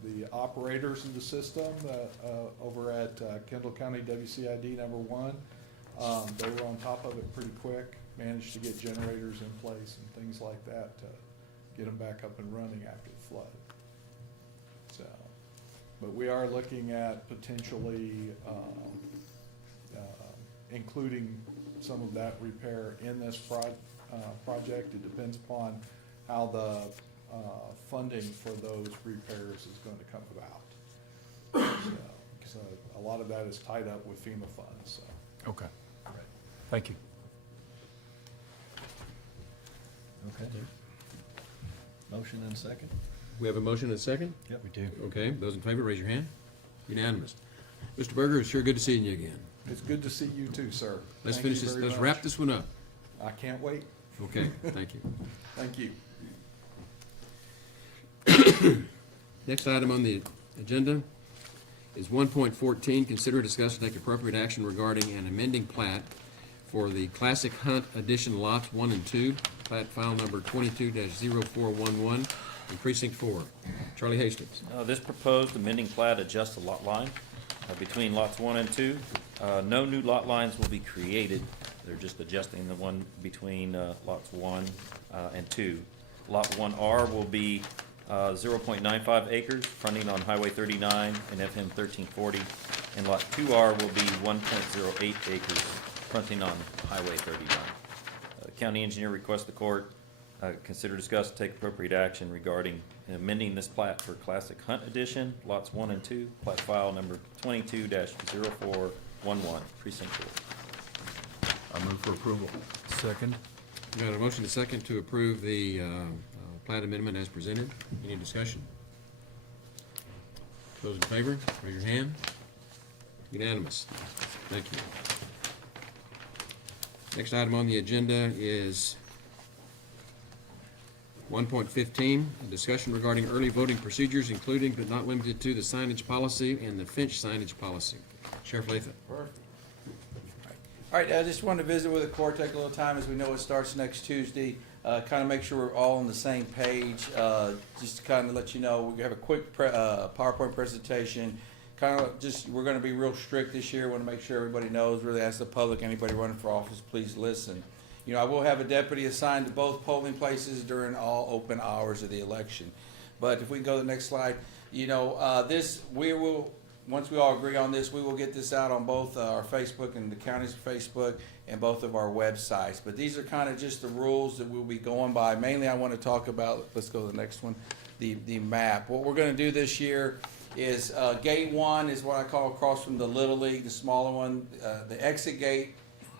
the operators of the system over at Kendall County WCID number 1, they were on top of it pretty quick, managed to get generators in place and things like that to get them back up and running after the flood. So, but we are looking at potentially including some of that repair in this project. It depends upon how the funding for those repairs is going to come about. So a lot of that is tied up with FEMA funds, so. Okay. Thank you. Okay. Motion and second? We have a motion and a second? Yep, we do. Okay, those in favor, raise your hand. Unanimous. Mr. Berger, it's sure good to see you again. It's good to see you too, sir. Let's Thank you finish this, very let's much. wrap this one up. I can't wait. Okay, thank you. Thank you. Next item on the agenda is 1.14, consider, discuss, and take appropriate action regarding an amending plat for the Classic Hunt Edition Lots 1 and 2, plat file number 22-0411 in Precinct 4. Charlie Hastings. This proposed amending plat adjusts the lot line between lots 1 and 2. No new lot lines will be created. They're just adjusting the one between lots 1 and 2. Lot 1R will be 0.95 acres, fronting on Highway 39 and FM 1340, and Lot 2R will be 1.08 acres, fronting on Highway 39. County engineer requests the court consider, discuss, and take appropriate action regarding amending this plat for Classic Hunt Edition, lots 1 and 2, plat file number 22-0411, precinct 4. I move for approval. Second. We got a motion and a second to approve the plat amendment as presented. Any discussion? Those in favor, raise your hand. Unanimous. Thank you. Next item on the agenda is 1.15, a discussion regarding early voting procedures, including but not limited to the signage policy and the Finch signage policy. Sheriff Lathan. Perfect. All right, I just wanted to visit with the court, take a little time, as we know it starts next Tuesday, kind of make sure we're all on the same page, just to kind of let you know, we have a quick PowerPoint presentation, kind of just, we're going to be real strict this year, want to make sure everybody knows, really ask the public, anybody running for office, please listen. You know, I will have a deputy assigned to both polling places during all open hours of the election. But if we can go to the next slide, you know, once we all agree on this, we will get this out on both our Facebook and the county's Facebook and both of our websites. But these are kind of just the rules that we'll be going by. Mainly I want to talk about, let's go to the next one, the map. What we're going to do this year is gate 1 is what I call across from the Little League, the smaller one. The exit gate,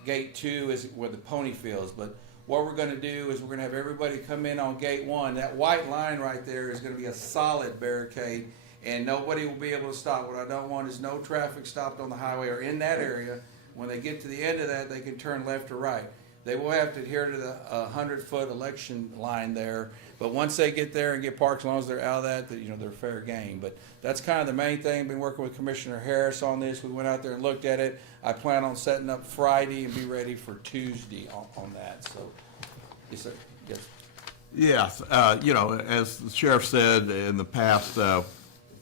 gate 2 is where the pony fields. But what we're going to do is we're going to have everybody come in on gate 1. That white line right there is going to be a solid barricade, and nobody will be able to stop. What I don't want is no traffic stopped on the highway or in that area. When they get to the end of that, they can turn left or right. They will have to adhere to the 100-foot election line there. But once they get there and get parked, as long as they're out of that, you know, they're fair game. But that's kind of the main thing. Been working with Commissioner Harris on this. We went out there and looked at it. I plan on setting up Friday and be ready for Tuesday on that. So, yes, sir. Yes. Yeah, you know, as the sheriff said in the past,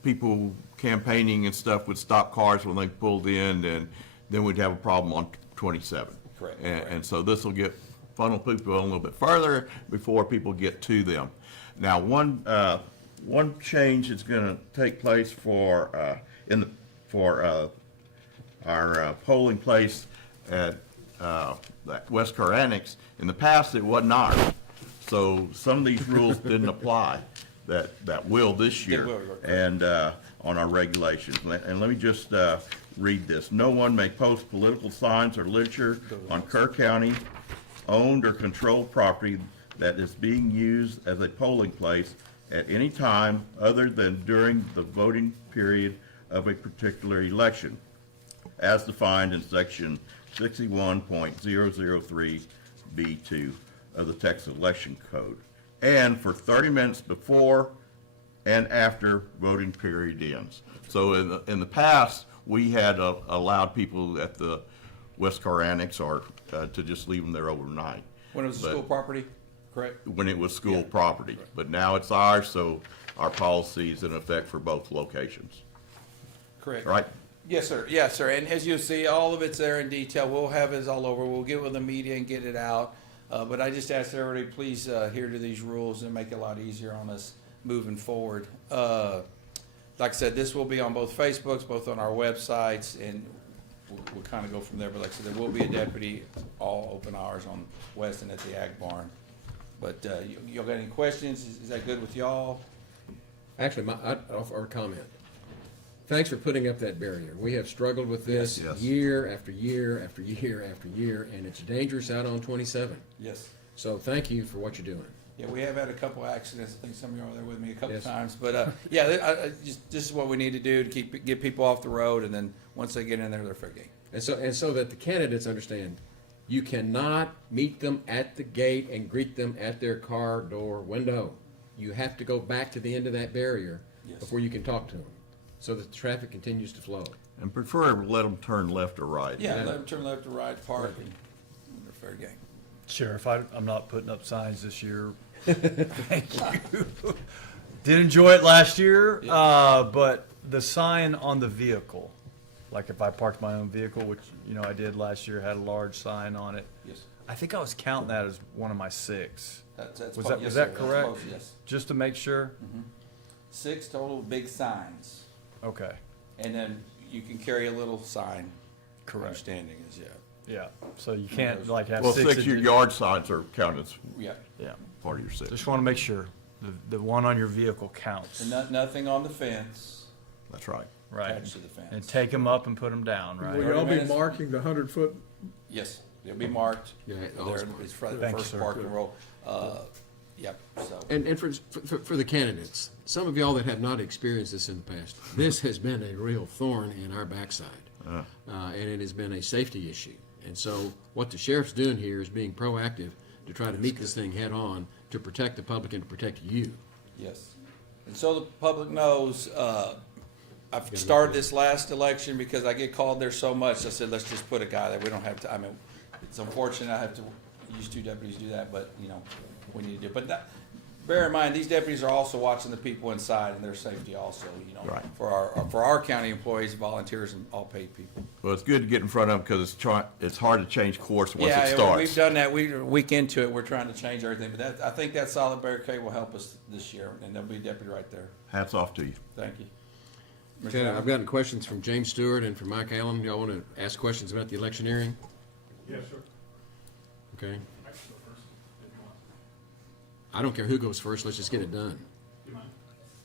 people campaigning and stuff would stop cars when they pulled in, and then we'd have a problem on 27. Correct. And so this will funnel people a little bit further before people get to them. Now, one change that's going to take place for our polling place at West Kerr Annex. In the past, it wasn't ours, so some of these rules didn't apply that will this year, and on our regulations. And let me just read this. No one may post political signs or literature on Kerr County owned or controlled property that is being used as a polling place at any time other than during the voting period of a particular election, as defined in section 61.003B2 of the Texas Election Code, and for 30 minutes before and after voting period ends. So in the past, we had allowed people at the West Kerr Annex or to just leave them there overnight. When it was But- school property, correct? When it was school property. But now it's ours, so our policy is in effect for both locations. Correct. Right? Yes, sir. Yes, sir. And as you'll see, all of it's there in detail. We'll have it all over. We'll get with the media and get it out. But I just ask everybody, please adhere to these rules and make it a lot easier on us moving forward. Like I said, this will be on both Facebooks, both on our websites, and we'll kind of go from there. But like I said, there will be a deputy all open hours on Weston at the Ag Barn. But y'all got any questions? Is that good with y'all? Actually, I'd offer a comment. Thanks for putting up that barrier. We have struggled with this Yes. year after year after year after year, and it's dangerous out on 27. Yes. So thank you for what you're doing. Yeah, we have had a couple accidents. I think some of you are there with me a couple Yes. times. But yeah, this is what we need to do to get people off the road, and then once they get in there, they're fair game. And so that the candidates understand, you cannot meet them at the gate and greet them at their car door window. You have to go back to the end of that barrier Yes. before you can talk to them, so that the traffic continues to flow. And prefer let them turn left or right. Yeah, let them turn left or right, park, and they're fair game. Sheriff, I'm not putting up signs this year. Thank you. Did enjoy it last year, but the sign on the vehicle, like if I parked my own vehicle, which, I did last year, had a large sign on it. Yes. I think I was counting that as one of my 6. That's Was po- that, yes, was sir. that That's correct? close, yes. Just to make sure? 6 total big signs, Okay, and then you can carry a little sign. correct. Understanding is, Yeah, so you can't like have Well, 6. 6 yard signs are counted as yeah. Yeah, part of your 6. just want to make sure the one on your vehicle counts. And nothing on the fence That's right. Right. attached to the fence. And take them up and put them down, Will right? you all be 30 minutes. marking the 100-foot? Yes, they'll be marked. Yeah, There, always it's for the Thank you, first sir. park and roll. Yep, so. And for the candidates, some of y'all that have not experienced this in the past, this has been a real thorn in our backside. And it has been a safety issue. And so what the sheriff's doing here is being proactive to try to meet this thing head on, to protect the public and to protect you. Yes. And so the public knows, I've started this last election because I get called there so much. I said, let's just put a guy there. We don't have to, it's unfortunate I have to use 2 deputies to do that, but, we need to do it. But bear in mind, these deputies are also watching the people inside and their safety also, Right. for our county employees, volunteers, and all paid people. Well, it's good to get in front of them because it's hard to change course once Yeah, it starts. we've done that. We're a week into it. We're trying to change everything, but I think that solid barricade will help us this year, and there'll be a deputy right there. Hats off to you. Thank you. Okay, I've gotten questions from James Stewart and from Mike Allen. Y'all want to ask questions about the electioneering? Yes, sir. Okay. I don't care who goes first, let's just get it done.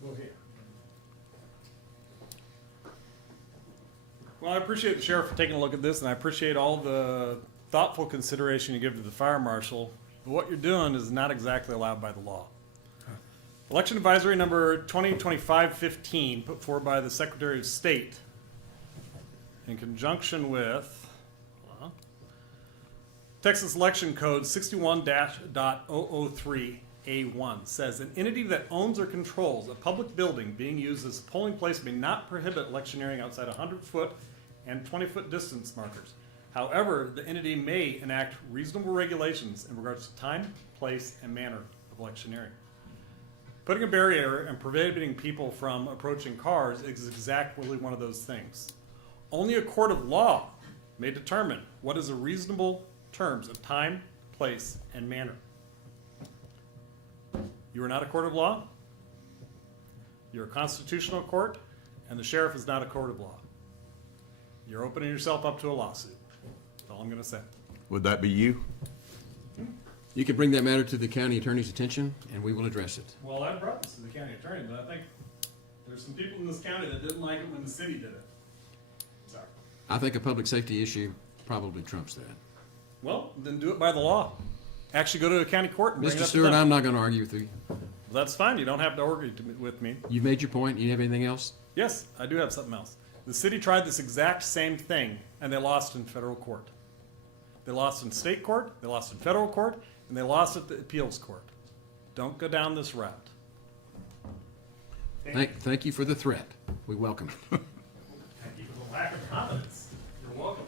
Go ahead. Well, I appreciate the sheriff for taking a look at this, and I appreciate all the thoughtful consideration you give to the fire marshal. But what you're doing is not exactly allowed by the law. Election advisory number 2025-15, put forward by the Secretary of State in conjunction with Texas Election Code 61-003A1 says an entity that owns or controls a public building being used as a polling place may not prohibit electioneering outside 100-foot and 20-foot distance markers. However, the entity may enact reasonable regulations in regards to time, place, and manner of electioneering. Putting a barrier and prohibiting people from approaching cars is exactly one of those things. Only a court of law may determine what is a reasonable terms of time, place, and manner. You are not a court of law. You're a constitutional court, and the sheriff is not a court of law. You're opening yourself up to a lawsuit. That's all I'm going to say. Would that be you? You can bring that matter to the county attorney's attention, and we will address it. Well, I brought this to the county attorney, but I think there's some people in this county that didn't like it when the city did it. Sorry. I think a public safety issue probably trumps that. Well, then do it by the law. actually go to a county court and bring it Mr. up to Stewart, them. I'm not gonna argue with you. That's fine, you don't have to argue with me. You've made your point. You have anything else? Yes, I do have something else. The city tried this exact same thing, and they lost in federal court. They lost in state court, they lost in federal court, and they lost at the appeals court. Don't go down this route. Thank you for the threat. We welcome it. Thank you for the lack of confidence. You're welcome.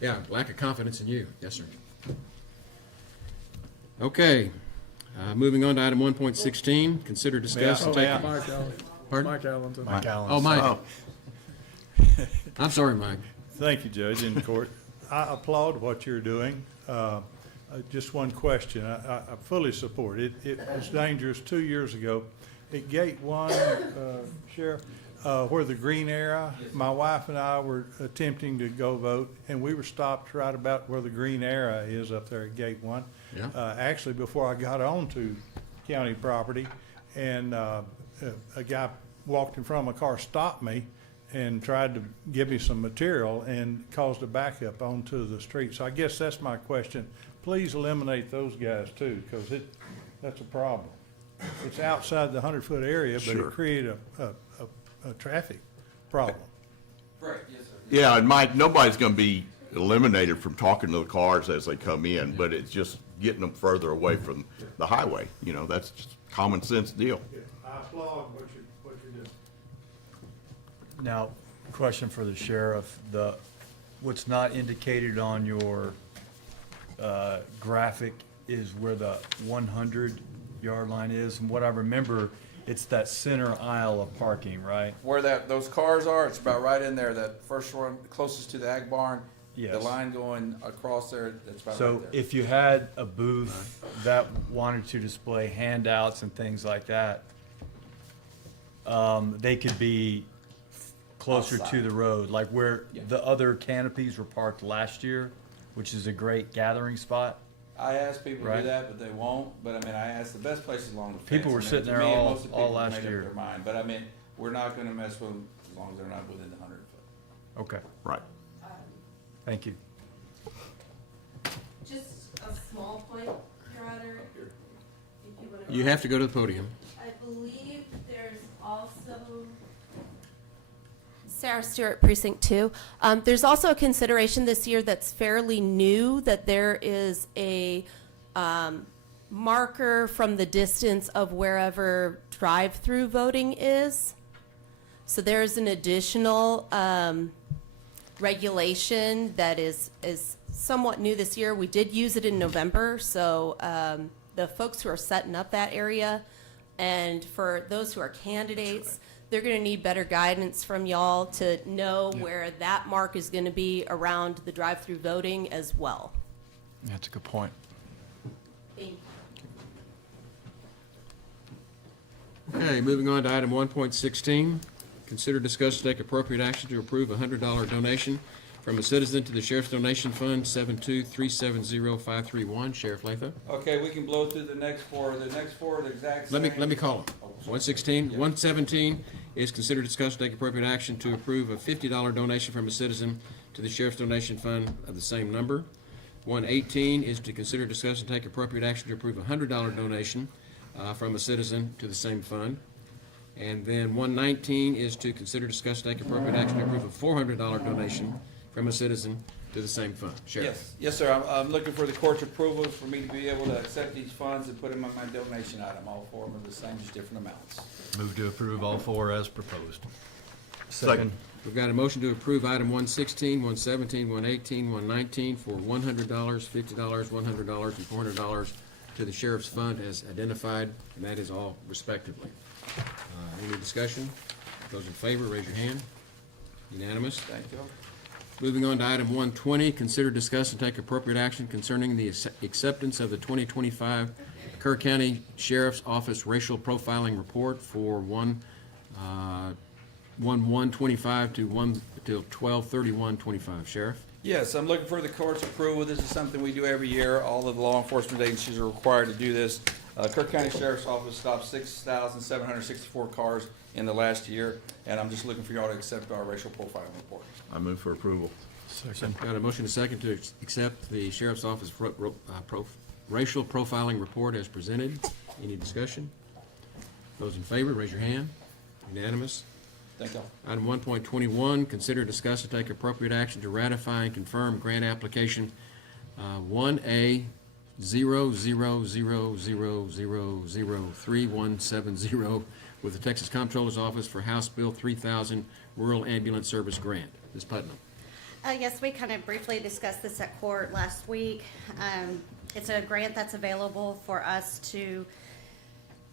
Yeah, lack of confidence in you. Yes, sir. Okay, moving on to item 1.16, consider, discuss, and take. Mike Allen. Pardon? Mike Allen's. Mike Allen. Oh, Mike. I'm sorry, Mike. Thank you, Judge, in court. I applaud what you're doing. Just one question. I fully support it. It was dangerous 2 years ago at Gate 1, Sheriff, where the green area, my wife and I were attempting to go vote, and we were stopped right about where the green area is up there at Gate 1. Yeah. Actually, before I got onto county property, and a guy walked in front of my car, stopped me, and tried to give me some material and caused a backup onto the street. So I guess that's my question. Please eliminate those guys too, because that's a problem. It's outside the 100-foot area, but Sure. it created a traffic problem. Right, yes, sir. Yeah, and Mike, nobody's gonna be eliminated from talking to the cars as they come in, but it's just getting them further away from the highway. You know, that's just a common sense deal. I applaud what you're doing. Now, question for the sheriff, what's not indicated on your graphic is where the 100-yard line is, and what I remember, it's that center aisle of parking, right? Where those cars are, it's about right in there, that first one closest to the ag barn. Yes. The line going across there, that's about So right there. if you had a booth that wanted to display handouts and things like that, they could be closer to Outside. the road, like where Yeah. the other canopies were parked last year, which is a great gathering spot. I asked people to Right. do that, but they won't. But I mean, I asked the best places along the fence. People were I mean, sitting to there me, all- most of the all people last made up year. their mind. But I mean, we're not gonna mess with them as long as they're not within the 100 foot. Okay, Right. thank you. Just a small point, Your Honor. If you wanna- You have to go to the podium. I believe there's also. Sarah Stewart, Precinct 2. There's also a consideration this year that's fairly new, that there is a marker from the distance of wherever drive-through voting is. So there's an additional regulation that is somewhat new this year. We did use it in November, so the folks who are setting up that area, and for those who are candidates, they're going to need better guidance from y'all to know where that mark is going to be around the drive-through voting as well. That's a good point. Thank you. Okay, moving on to item 1.16, consider, discuss, and take appropriate action to approve a $100 donation from a citizen to the Sheriff's Donation Fund, 72370-531. Sheriff Latha. Okay, we can blow through the next four. The next four are the exact same. Let me call them. 116, 117 is consider, discuss, and take appropriate action to approve a $50 donation from a citizen to the Sheriff's Donation Fund of the same number. 118 is to consider, discuss, and take appropriate action to approve a $100 donation from a citizen to the same fund. And then 119 is to consider, discuss, and take appropriate action to approve a $400 donation from a citizen to the same fund. Sheriff. Yes, sir. I'm looking for the court's approval for me to be able to accept these funds and put them on my donation item. All four of them are the same, just different amounts. Move to approve all four as proposed. Second. We've got a motion to approve item 116, 117, 118, 119 for $100, $50, $100, and $400 to the sheriff's fund as identified, and that is all respectively. Any discussion? Those in favor, raise your hand. Unanimous. Thank you. Moving on to item 120, consider, discuss, and take appropriate action concerning the acceptance of the 2025 Kerr County Sheriff's Office Racial Profiling Report for 1/1/25 to 12/31/25. Sheriff? Yes, I'm looking for the court's approval. This is something we do every year. All of the law enforcement agencies are required to do this. Kerr County Sheriff's Office stopped 6,764 cars in the last year, and I'm just looking for y'all to accept our racial profiling report. I move for approval. Second. Got a motion and a second to accept the Sheriff's Office racial profiling report as presented. Any discussion? Those in favor, raise your hand. Unanimous. Thank y'all. Item 1.21, consider, discuss, and take appropriate action to ratify and confirm grant application 1A 000003170 with the Texas Comptroller's Office for House Bill 3000 Rural Ambulance Service Grant. Ms. Putnam. Yes, we kind of briefly discussed this at court last week. It's a grant that's available for us to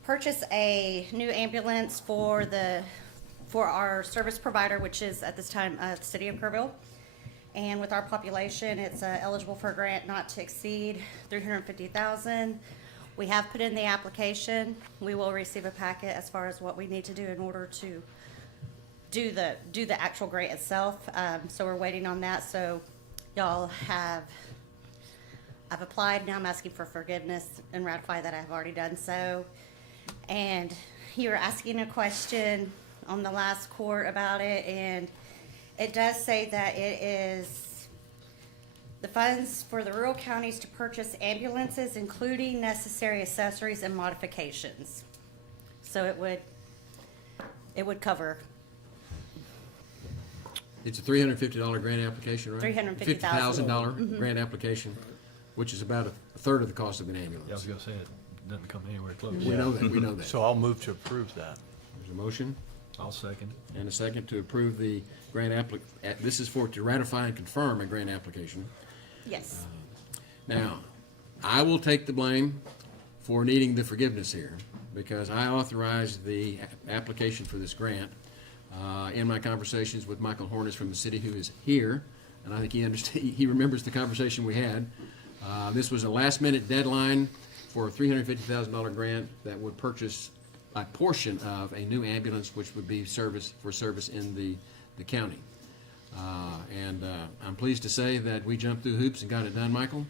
purchase a new ambulance for our service provider, which is at this time the city of Kerrville. And with our population, it's eligible for a grant not to exceed $350,000. We have put in the application. We will receive a packet as far as what we need to do in order to do the actual grant itself. So we're waiting on that. So y'all I've applied. Now I'm asking for forgiveness and ratify that I've already done so. And you were asking a question on the last court about it, and it does say that it is the funds for the rural counties to purchase ambulances, including necessary accessories and modifications. So it would cover. It's a $350 grant application, right? $350,000. $50,000 grant application, which is about a third of the cost of an ambulance. Yeah, I was gonna say, it doesn't come anywhere close. We know that, we know that. So I'll move to approve that. There's a motion I'll second. and a second to approve the grant this is to ratify and confirm a grant application. Yes. Now, I will take the blame for needing the forgiveness here, because I authorized the application for this grant in my conversations with Michael Hornis from the city, who is here, and I think he remembers the conversation we had. This was a last-minute deadline for a $350,000 grant that would purchase a portion of a new ambulance, which would be service in the county. I'm pleased to say that we jumped through hoops and got it done, Michael.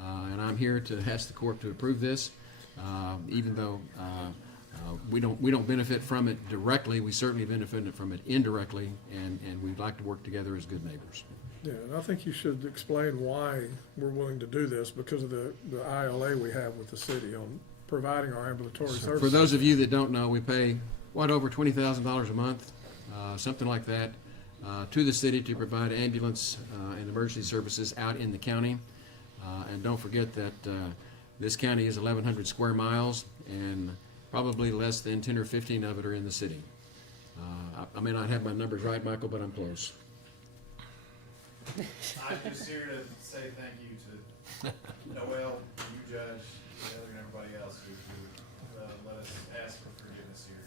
And I'm here to ask the court to approve this, even though we don't benefit from it directly. We certainly benefit from it indirectly, and we'd like to work together as good neighbors. Yeah, and I think you should explain why we're willing to do this, because of the ILA we have with the city on providing our ambulatory services. For those of you that don't know, we pay, over $20,000 a month, something like that, to the city to provide ambulance and emergency services out in the county. And don't forget that this county is 1,100 square miles, and probably less than 10 or 15 of it are in the city. I may not have my numbers right, Michael, but I'm close. I'm just here to say thank you to Noel, you judge, Heather, and everybody else who let us ask for forgiveness here.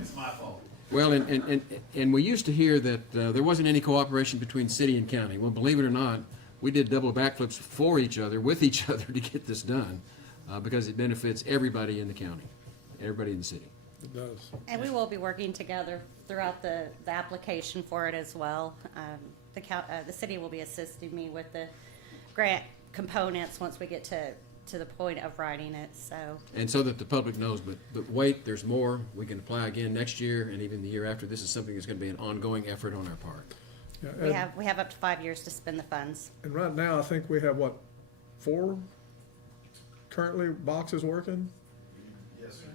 It's my fault. Well, and we used to hear that there wasn't any cooperation between city and county. Well, believe it or not, we did double backflips for each other, with each other, to get this done, because it benefits everybody in the county, everybody in the city. It does. And we will be working together throughout the application for it as well. The city will be assisting me with the grant components once we get to the point of writing it, so. And so that the public knows, but wait, there's more. We can apply again next year and even the year after. This is something that's going to be an ongoing effort on our part. Yeah, We have up to 5 years to spend the funds. and right now, I think we have, 4 currently boxes working? Yes, sir.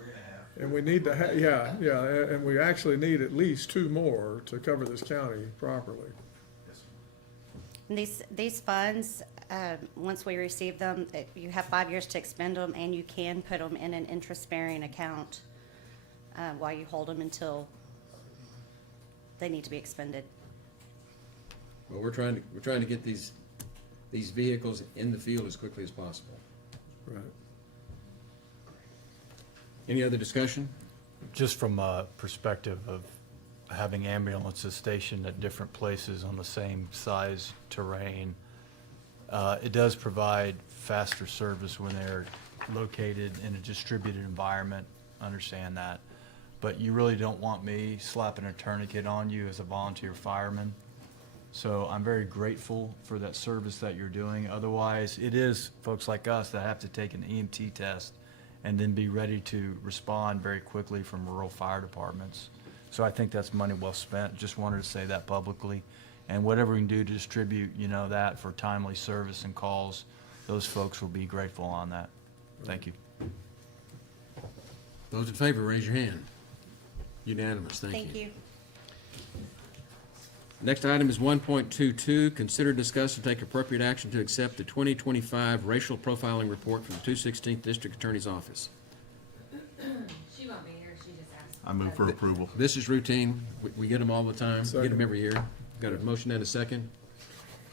3.5. And we need to and we actually need at least 2 more to cover this county properly. Yes, sir. And these funds, once we receive them, you have 5 years to expend them, and you can put them in an interest-bearing account while you hold them until they need to be expended. Well, we're trying to get these vehicles in the field as quickly as possible. Right. Any other discussion? Just from a perspective of having ambulances stationed at different places on the same size terrain, it does provide faster service when they're located in a distributed environment. Understand that. But you really don't want me slapping a tourniquet on you as a volunteer fireman. So I'm very grateful for that service that you're doing. Otherwise, it is folks like us that have to take an EMT test and then be ready to respond very quickly from rural fire departments. So I think that's money well spent. Just wanted to say that publicly. And whatever we can do to distribute, that for timely service and calls, those folks will be grateful on that. Thank you. Those in favor, raise your hand. Unanimous, thank you. Thank you. Next item is 1.22, consider, discuss, and take appropriate action to accept the 2025 racial profiling report from the 216th District Attorney's Office. She won't be here, she just asked. I move for approval. This is routine. We get them all the time, get them Second. every year. Got a motion and a second.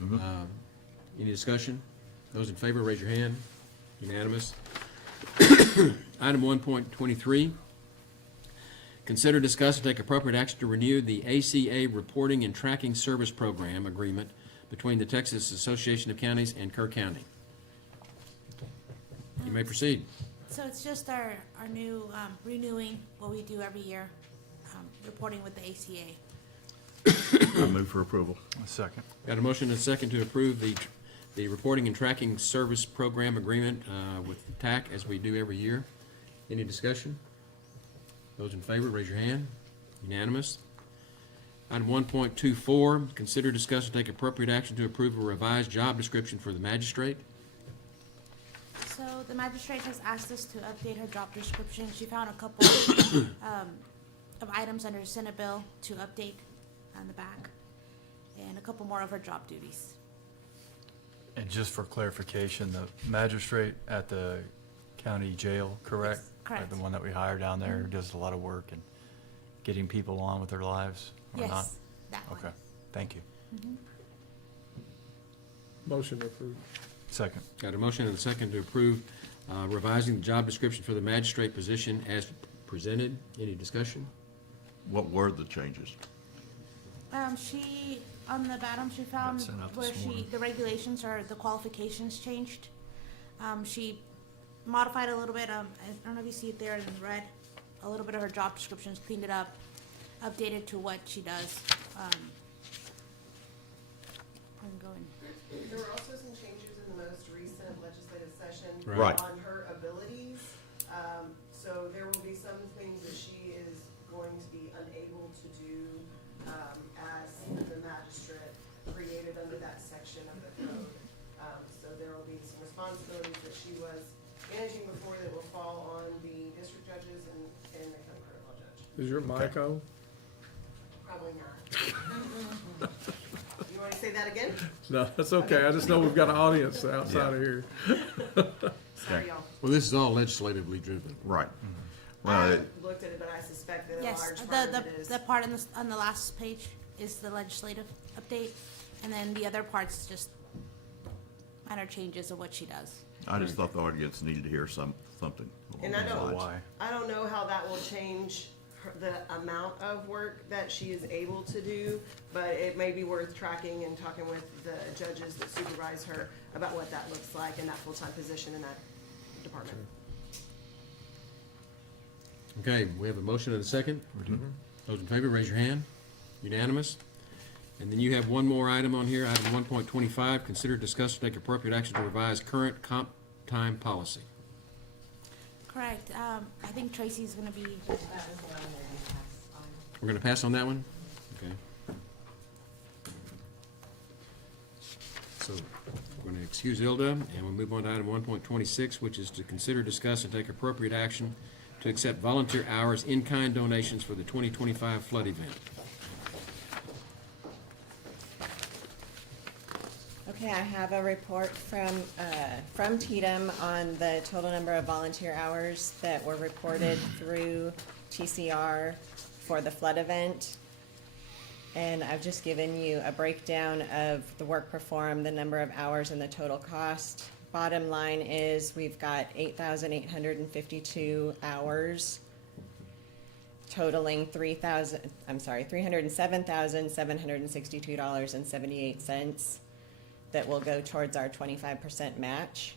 Any discussion? Those in favor, raise your hand. Unanimous. Item 1.23, consider, discuss, and take appropriate action to renew the ACA Reporting and Tracking Service Program agreement between the Texas Association of Counties and Kerr County. You may proceed. So it's just our new, renewing what we do every year, reporting with the ACA. I move for approval. A second. Got a motion and a second to approve the Reporting and Tracking Service Program agreement with TAC, as we do every year. Any discussion? Those in favor, raise your hand. Unanimous. Item 1.24, consider, discuss, and take appropriate action to approve a revised job description for the magistrate. So the magistrate has asked us to update her job description. She found a couple of items under Senate bill to update on the back, and a couple more of her job duties. And just for clarification, the magistrate at the county jail, correct? Yes, correct. The one that we hire down there, who does a lot of work and getting people on with their lives, or not? Yes, that one. Okay, thank you. Motion approved. Second. Got a motion and a second to approve revising the job description for the magistrate position as presented. Any discussion? What were the changes? She, on the bottom, she found sent out where this morning. the regulations or the qualifications changed. She modified a little bit, I don't know if you see it there in red, a little bit of her job descriptions, cleaned it up, updated to what she does. I'm going. There were also some changes in the most recent legislative session Right. on her abilities. So there will be some things that she is going to be unable to do as the magistrate created under that section of the code. So there will be some responsibilities that she was managing before that will fall on the district judges and the county criminal judge. Is your mic on? Probably not. You want to say that again? No, that's okay. I just know we've got an audience outside of here. Sorry, y'all. Well, this is all legislatively driven. Right. I Well, haven't looked at it, but I suspect that a Yes, large part of it is. the part on the last page is the legislative update, and then the other part's just minor changes of what she does. I just thought the audience needed to hear something And along those lines. Why? I don't know how that will change the amount of work that she is able to do, but it may be worth tracking and talking with the judges that supervise her about what that looks like in that full-time position in that department. Okay, we have a motion and a second. Those in favor, raise your hand. Unanimous. And then you have one more item on here, item 1.25, consider, discuss, and take appropriate action to revise current comp time policy. Correct, I think Tracy's gonna be, We're gonna pass on that one? Okay. So, we're gonna excuse Ilda, and we'll move on to item 1.26, which is to consider, discuss, and take appropriate action to accept volunteer hours in-kind donations for the 2025 flood event. Okay, I have a report from TDM on the total number of volunteer hours that were reported through TCR for the flood event. And I've just given you a breakdown of the work performed, the number of hours, and the total cost. Bottom line is we've got 8,852 hours totaling $307,762.78 that will go towards our 25% match.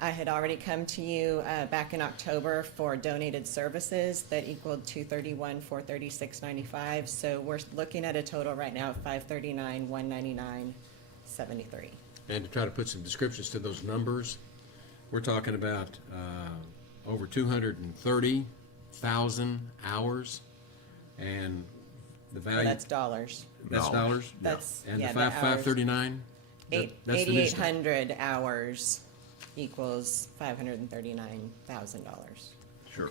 I had already come to you back in October for donated services that equaled $231,436.95. So we're looking at a total right now of $539,199.73. And to try to put some descriptions to those numbers, we're talking about over 230,000 hours and The Well, value, that's dollars. that's No. dollars? That's, And the yeah, five, hours. 539? That's the new Eighty-eight stuff. hundred hours equals $539,000. Sure.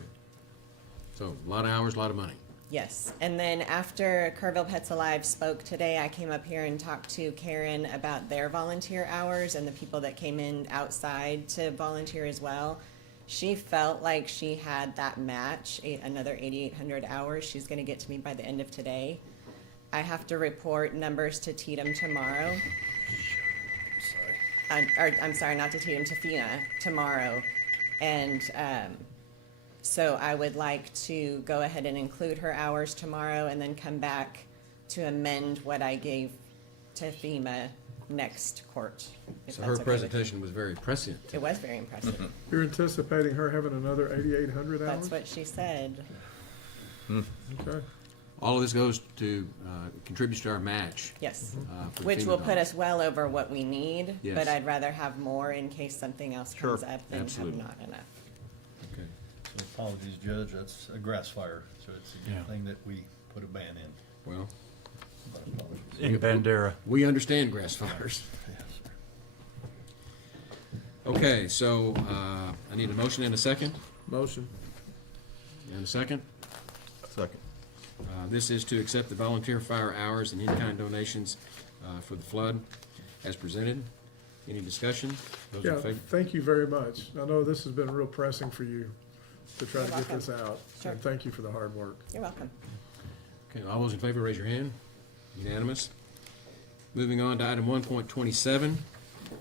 So, a lot of hours, a lot of money. Yes, and then after Kerrville Pets Alive spoke today, I came up here and talked to Karen about their volunteer hours and the people that came in outside to volunteer as well. She felt like she had that match, another 8,800 hours. She's gonna get to me by the end of today. I have to report numbers to Tatum tomorrow. I'm sorry, not to Tatum, to FINA tomorrow. And, so I would like to go ahead and include her hours tomorrow and then come back to amend what I gave to FEMA next court. if So that's her okay with you. presentation was very prescient. It was very impressive. You're anticipating her having another 8,800 hours? That's what she said. Okay. All of this goes to, contributes to our match. Yes. For the Which FEMA will put dollars. us well over what we need, Yes. but I'd rather have more in case something else comes Sure, up than have absolutely. not enough. Okay. So apologies, Judge, that's a grass fire, so it's a Yeah. good thing that we put a ban in. Well, But apologies. In Bandera. we understand grass fires. Yes, sir. Okay, so, I need a motion and a second. Motion. And a second. Second. This is to accept the volunteer fire hours and in-kind donations for the flood as presented. Any discussion? Those in Yeah, favor? thank you very much. I know this has been real pressing for you to try to You're get this welcome. out. Sure. And thank you for the hard work. You're welcome. Okay, all those in favor, raise your hand. Unanimous. Moving on to item 1.27,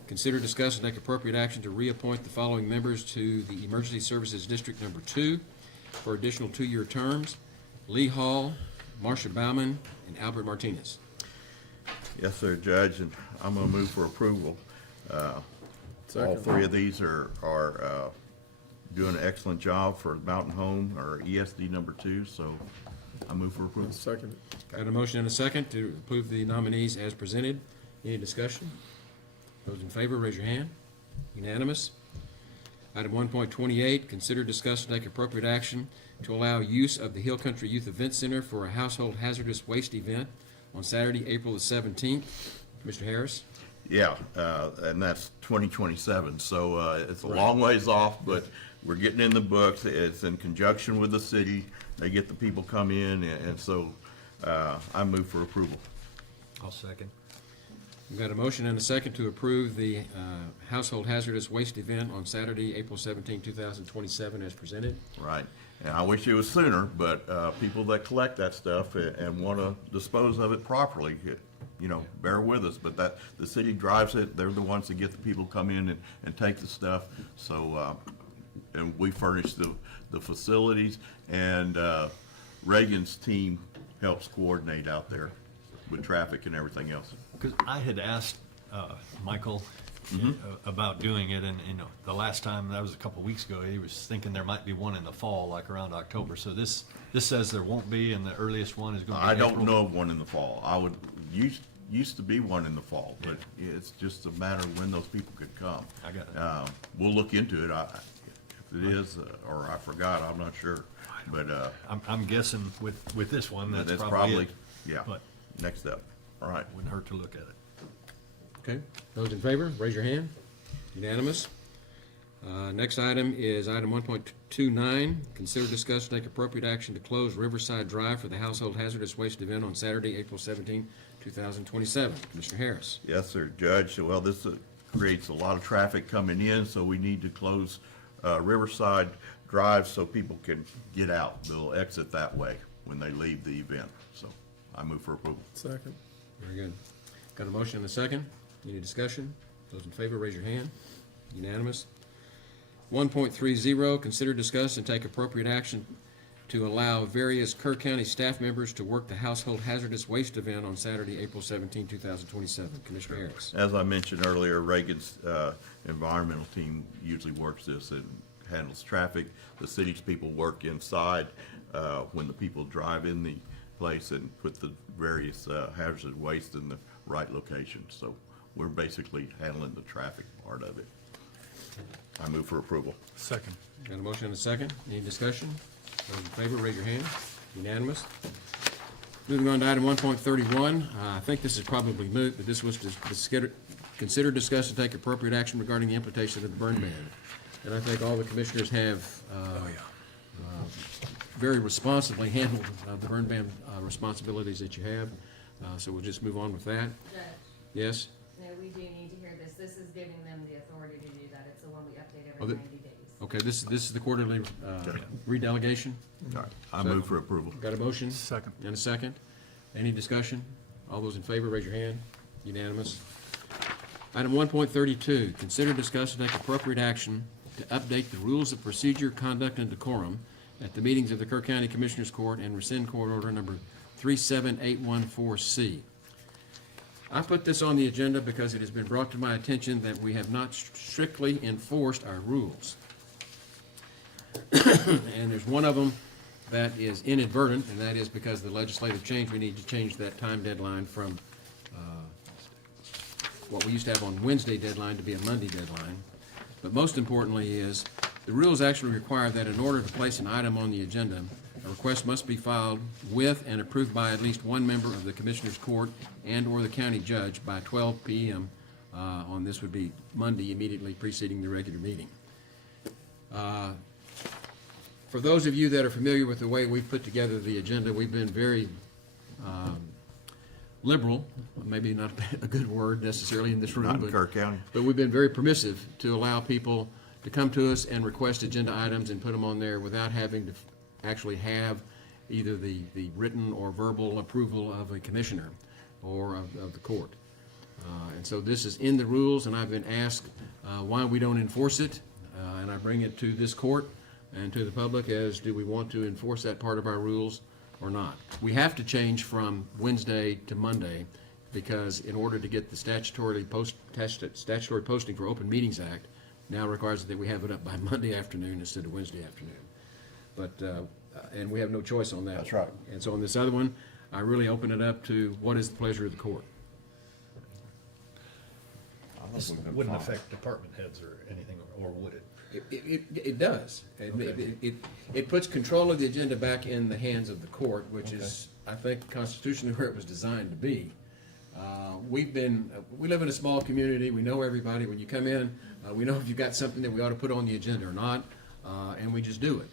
consider, discuss, and take appropriate action to reappoint the following members to the Emergency Services District Number 2 for additional 2-year terms: Lee Hall, Marcia Bauman, and Albert Martinez. Yes, sir, Judge, and I'm gonna move for approval. All Second. three of these are doing an excellent job for Mountain Home, or ESD number 2, so I move for approval. Second. Got a motion and a second to approve the nominees as presented. Any discussion? Those in favor, raise your hand. Unanimous. Item 1.28, consider, discuss, and take appropriate action to allow use of the Hill Country Youth Event Center for a household hazardous waste event on Saturday, April the 17th. Mr. Harris? Yeah, and that's 2027, so it's a long ways off, but we're getting in the books. It's in conjunction with the city. They get the people come in, and so I move for approval. I'll second. We've got a motion and a second to approve the household hazardous waste event on Saturday, April 17, 2027, as presented. Right, and I wish it was sooner, but people that collect that stuff and want to dispose of it properly, bear with us. But the city drives it. They're the ones that get the people come in and take the stuff. So, and we furnish the facilities, and Reagan's team helps coordinate out there with traffic and everything else. Because I had asked Michael about doing it, and the last time, that was a couple weeks ago, he was thinking there might be one in the fall, like around October. So this says there won't be, and the earliest one is going to be I April. don't know of one in the fall. Used to be one in the fall, but it's just a matter of when those people could come. I got it. We'll look into it. If it is, or I forgot, I'm not sure. But I'm guessing with this one, that's that's probably probably, it. yeah, But next up. All right. wouldn't hurt to look at it. Okay, those in favor, raise your hand. Unanimous. Next item is item 1.29, consider, discuss, and take appropriate action to close Riverside Drive for the household hazardous waste event on Saturday, April 17, 2027. Commissioner Harris. Yes, sir, Judge. Well, this creates a lot of traffic coming in, so we need to close Riverside Drive so people can get out. They'll exit that way when they leave the event. So I move for approval. Second. Very good. Got a motion and a second. Any discussion? Those in favor, raise your hand. Unanimous. 1.30, consider, discuss, and take appropriate action to allow various Kerr County staff members to work the household hazardous waste event on Saturday, April 17, 2027. Commissioner Harris. As I mentioned earlier, Reagan's environmental team usually works this and handles traffic. The city's people work inside when the people drive in the place and put the various hazardous waste in the right location. So we're basically handling the traffic part of it. I move for approval. Second. Got a motion and a second. Any discussion? Those in favor, raise your hand. Unanimous. Moving on to item 1.31, I think this is probably moot, but this was to consider, discuss, and take appropriate action regarding the implementation of the burn ban. And I think all the commissioners have very responsibly handled the burn ban responsibilities that you have. So we'll just move on with that. Judge, Yes? no, we do need to hear this. This is giving them the authority to do that. It's the one we update Oh, every the- 90 days. Okay, this is the quarterly redelegation. All right, I move for approval. Got a motion? Second. And a second. Any discussion? All those in favor, raise your hand. Unanimous. Item 1.32, consider, discuss, and take appropriate action to update the rules of procedure, conduct, and decorum at the meetings of the Kerr County Commissioners Court and rescind court order number 37814C. I put this on the agenda because it has been brought to my attention that we have not strictly enforced our rules. And there's one of them that is inadvertent, and that is because of the legislative change, we need to change that time deadline from what we used to have on Wednesday deadline to be a Monday deadline. But most importantly is, the rules actually require that in order to place an item on the agenda, a request must be filed with and approved by at least one member of the Commissioners Court and/or the county judge by 12 p.m. On this would be Monday immediately preceding the regular meeting. For those of you that are familiar with the way we've put together the agenda, we've been very liberal, maybe not a good word necessarily in this room. Not in Kerr County. But we've been very permissive to allow people to come to us and request agenda items and put them on there without having to actually have either the written or verbal approval of a commissioner or of the court. And so this is in the rules, and I've been asked why we don't enforce it, and I bring it to this court and to the public as, do we want to enforce that part of our rules or not? We have to change from Wednesday to Monday because in order to get the statutory posting for Open Meetings Act now requires that we have it up by Monday afternoon instead of Wednesday afternoon. But, and we have no choice on that. That's right. And so on this other one, I really open it up to what is the pleasure of the court. This wouldn't affect department heads or anything, or would it? It does. It puts control of the agenda back in the hands of the court, which is, I think, constitutionally where it was designed to be. We live in a small community. We know everybody. When you come in, we know if you've got something that we ought to put on the agenda or not, and we just do it.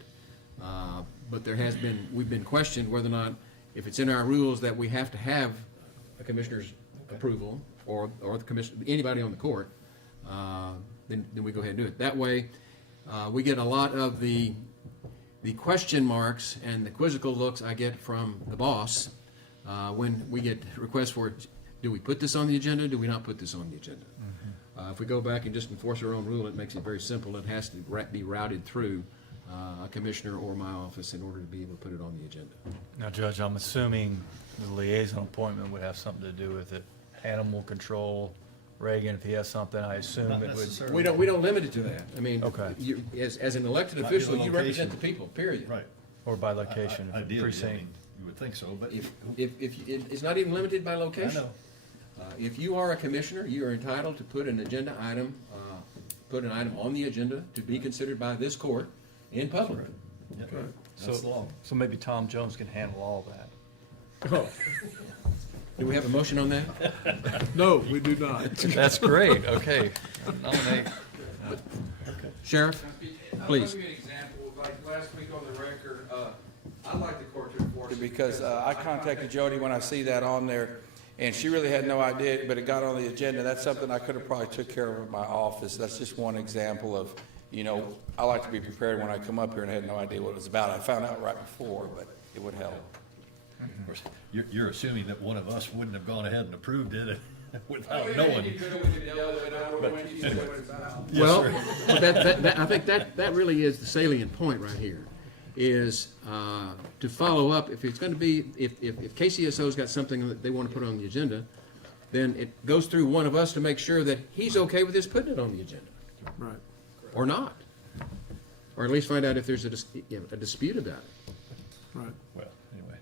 But we've been questioned whether or not, if it's in our rules that we have to have a commissioner's approval or the commission, anybody on the court, then we go ahead and do it. That way, we get a lot of the question marks and the quizzical looks I get from the boss when we get requests for, do we put this on the agenda, do we not put this on the agenda? If we go back and just enforce our own rule, it makes it very simple. It has to be routed through a commissioner or my office in order to be able to put it on the agenda. Now, Judge, I'm assuming the liaison appointment would have something to do with it. Animal control, Reagan, if he has something, I assume Not it would. necessarily. We don't limit it to that. I mean, Okay. as an elected Might be official, the you represent location. the people, period. Right. Or by location, Ideally, I precinct. mean, you would think so, but. If it's not even limited by location. I know. If you are a commissioner, you are entitled to put an agenda item, put an item on the agenda to be considered by this court in public. Yeah, That's the law. So maybe Tom Jones can handle all that. Oh. Do we have a motion on that? No, we do not. That's great, okay. Nominate. Sheriff, please. I'll give you an example, like last week on the record, I'd like the court to enforce it because I contacted Jody when I see that on there, and she really had no idea, but it got on the agenda. That's something I could have probably took care of in my office. That's just one example of, I like to be prepared when I come up here and had no idea what it was about. I found out right before, but it would help. Of course, you're assuming that one of us wouldn't have gone ahead and approved it without knowing. Well, I think that really is the salient point right here, is to follow up, if it's going to be, if KCSO's got something that they want to put on the agenda, then it goes through one of us to make sure that he's okay with us putting it on the agenda. Right. Or not. Or at least find out if there's a dispute about it. Right. Well, anyway,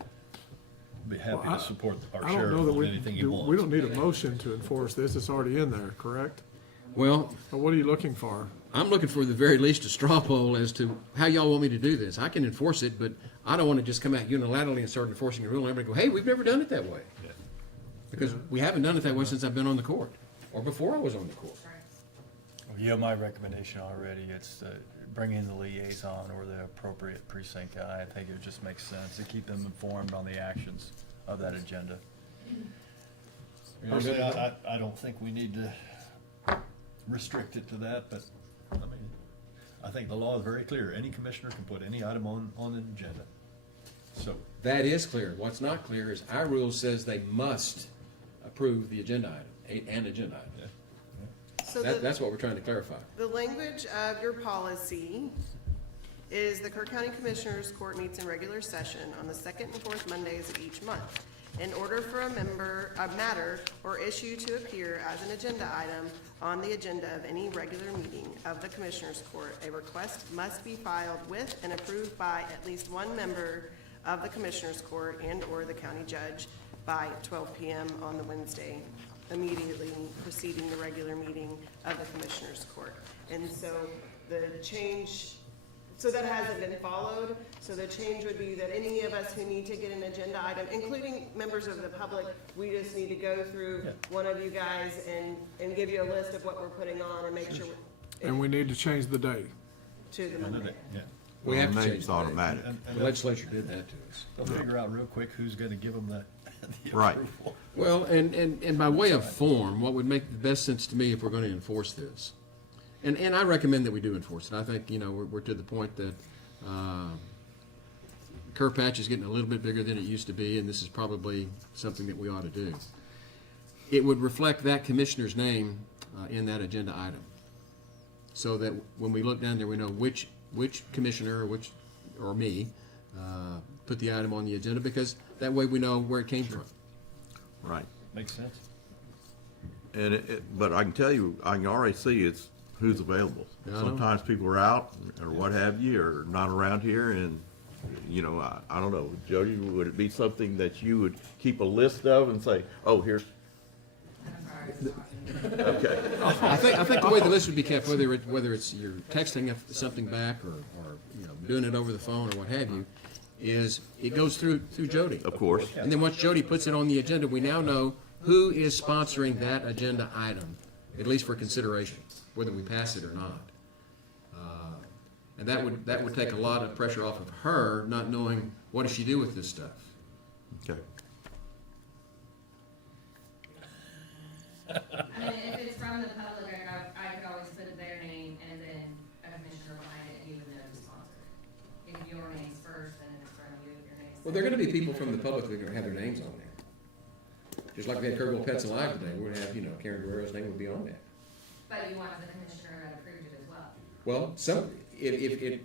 be happy Well, to support our I don't sheriff know that on anything he wants. we don't need a motion to enforce this. It's already in there, correct? Well, Or what are you looking for? I'm looking for the very least a straw poll as to how y'all want me to do this. I can enforce it, but I don't want to just come out unilaterally and start enforcing a rule and everybody go, hey, we've never done it that way. Because we haven't done it that way since I've been on the court, or before I was on the court. Well, you have my recommendation already. It's bring in the liaison or the appropriate precinct guy. I think it just makes sense to keep them informed on the actions of that agenda. Personally, I don't think we need to restrict it to that, but I mean, I think the law is very clear. Any commissioner can put any item on an agenda. So That is clear. What's not clear is our rule says they must approve the agenda item, an agenda item. So That's what we're trying to clarify. the language of your policy is the Kerr County Commissioners Court meets in regular session on the second and fourth Mondays of each month. In order for a matter or issue to appear as an agenda item on the agenda of any regular meeting of the Commissioners Court, a request must be filed with and approved by at least one member of the Commissioners Court and/or the county judge by 12 p.m. on the Wednesday immediately preceding the regular meeting of the Commissioners Court. And so the change, so that hasn't been followed, so the change would be that any of us who need to get an agenda item, including members of the public, we just need to go through one of you guys and give you a list of what we're putting on and make sure. And we need to change the date. To the Monday. We have to Maybe change it's that. automatic. The legislature did that to us. they'll figure out real quick who's gonna give them the Right. approval. Well, and by way of form, what would make the best sense to me if we're going to enforce this, and I recommend that we do enforce it. I think, we're to the point that Kerr patch is getting a little bit bigger than it used to be, and this is probably something that we ought to do. It would reflect that commissioner's name in that agenda item, so that when we look down there, we know which commissioner or me put the item on the agenda, because that way we know where it came from. Right. Makes sense. And but I can tell you, I can already see it's who's available. Yeah, I know. Sometimes people are out or what have you, or not around here, and, I don't know. Jody, would it be something that you would keep a list of and say, oh, here's, okay. I think the way the list would be kept, whether it's you're texting something back or doing it over the phone or what have you, is it goes through Jody. Of course. And then once Jody puts it on the agenda, we now know who is sponsoring that agenda item, at least for consideration, whether we pass it or not. And that would take a lot of pressure off of her, not knowing what does she do with this stuff. Okay. I mean, if it's from the public, I could always put their name and then a commissioner behind it, you would know the sponsor. If your name's first, then it's from you, your name's. Well, there are going to be people from the public that are going to have their names on there. Just like we had Kerrville Pets Alive today, we're going to have, Karen Guerrero's name would be on there. But you want the commissioner that approved it as well. Well,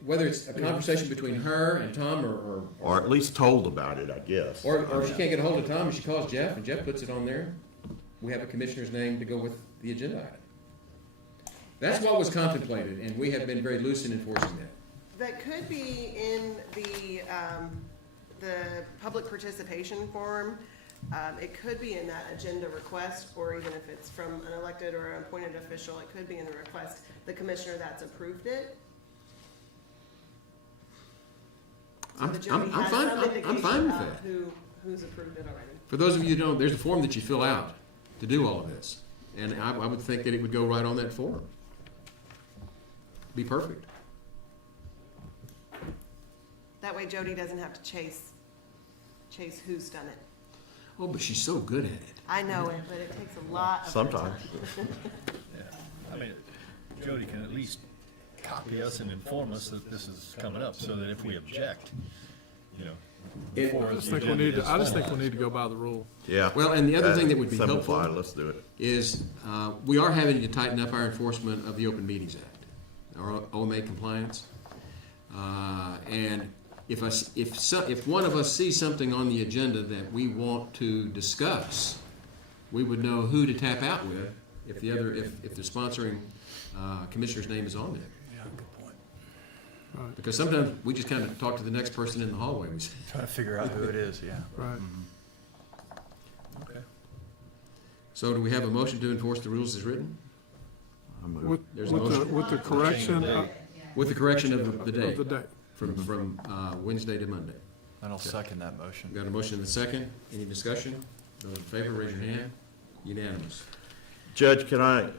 whether it's a conversation between her and Tom Or at least told about it, I guess. or if she can't get a hold of Tom and she calls Jeff and Jeff puts it on there, we have a commissioner's name to go with the agenda item. That's what was contemplated, and we have been very loose in enforcing that. That could be in the public participation form. It could be in that agenda request, or even if it's from an elected or an appointed official, it could be in the request, the commissioner that's approved it. So I'm that Jody has fine. some I'm indication fine with of that. Who's approved it already. For those of you who don't, there's a form that you fill out to do all of this, and I would think that it would go right on that form. Be perfect. That way Jody doesn't have to chase who's done it. Oh, but she's so good at it. I know it, but it takes a lot of her Sometimes. time. Yeah, I mean, Jody can at least copy us and inform us that this is coming up, so that if we object, before I just the think we agenda need to, is I just think we finalized. need to go by the rule. Yeah. Well, and the other thing that would be Simplify helpful it, let's do it. is we are having to tighten up our enforcement of the Open Meetings Act, our OMA compliance. And if one of us sees something on the agenda that we want to discuss, we would know who to tap out with if the sponsoring commissioner's name is on there. Yeah, good point. Right. Because sometimes we just kind of talk to the next person in the hallway. We say, Trying to figure out who it is, yeah. Right. Okay. so do we have a motion to enforce the rules as written? I move. With, There's a with the, motion. with the correction With the correction of the date. of the date. From Wednesday to Monday. And I'll second that motion. Got a motion and a second. Any discussion? Those in favor, raise your hand. Unanimous. Judge, can I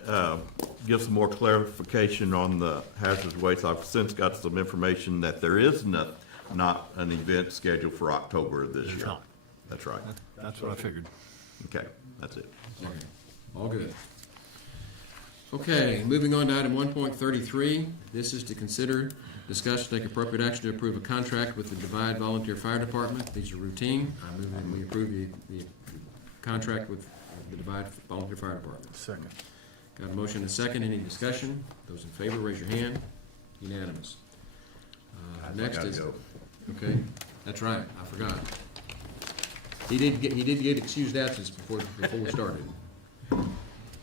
give some more clarification on the hazardous waste? I've since got some information that there is not an event scheduled for October of this year. not. That's right. That's what I figured. Okay, that's it. Okay, all good. Okay, moving on to item 1.33. This is to consider, discuss, take appropriate action to approve a contract with the Divide Volunteer Fire Department. These are routine. I move that we approve the contract with the Divide Volunteer Fire Department. Second. Got a motion and a second. Any discussion? Those in favor, raise your hand. Unanimous. Next gotta is, go. okay, that's right, I forgot. He did get excused absence before we started.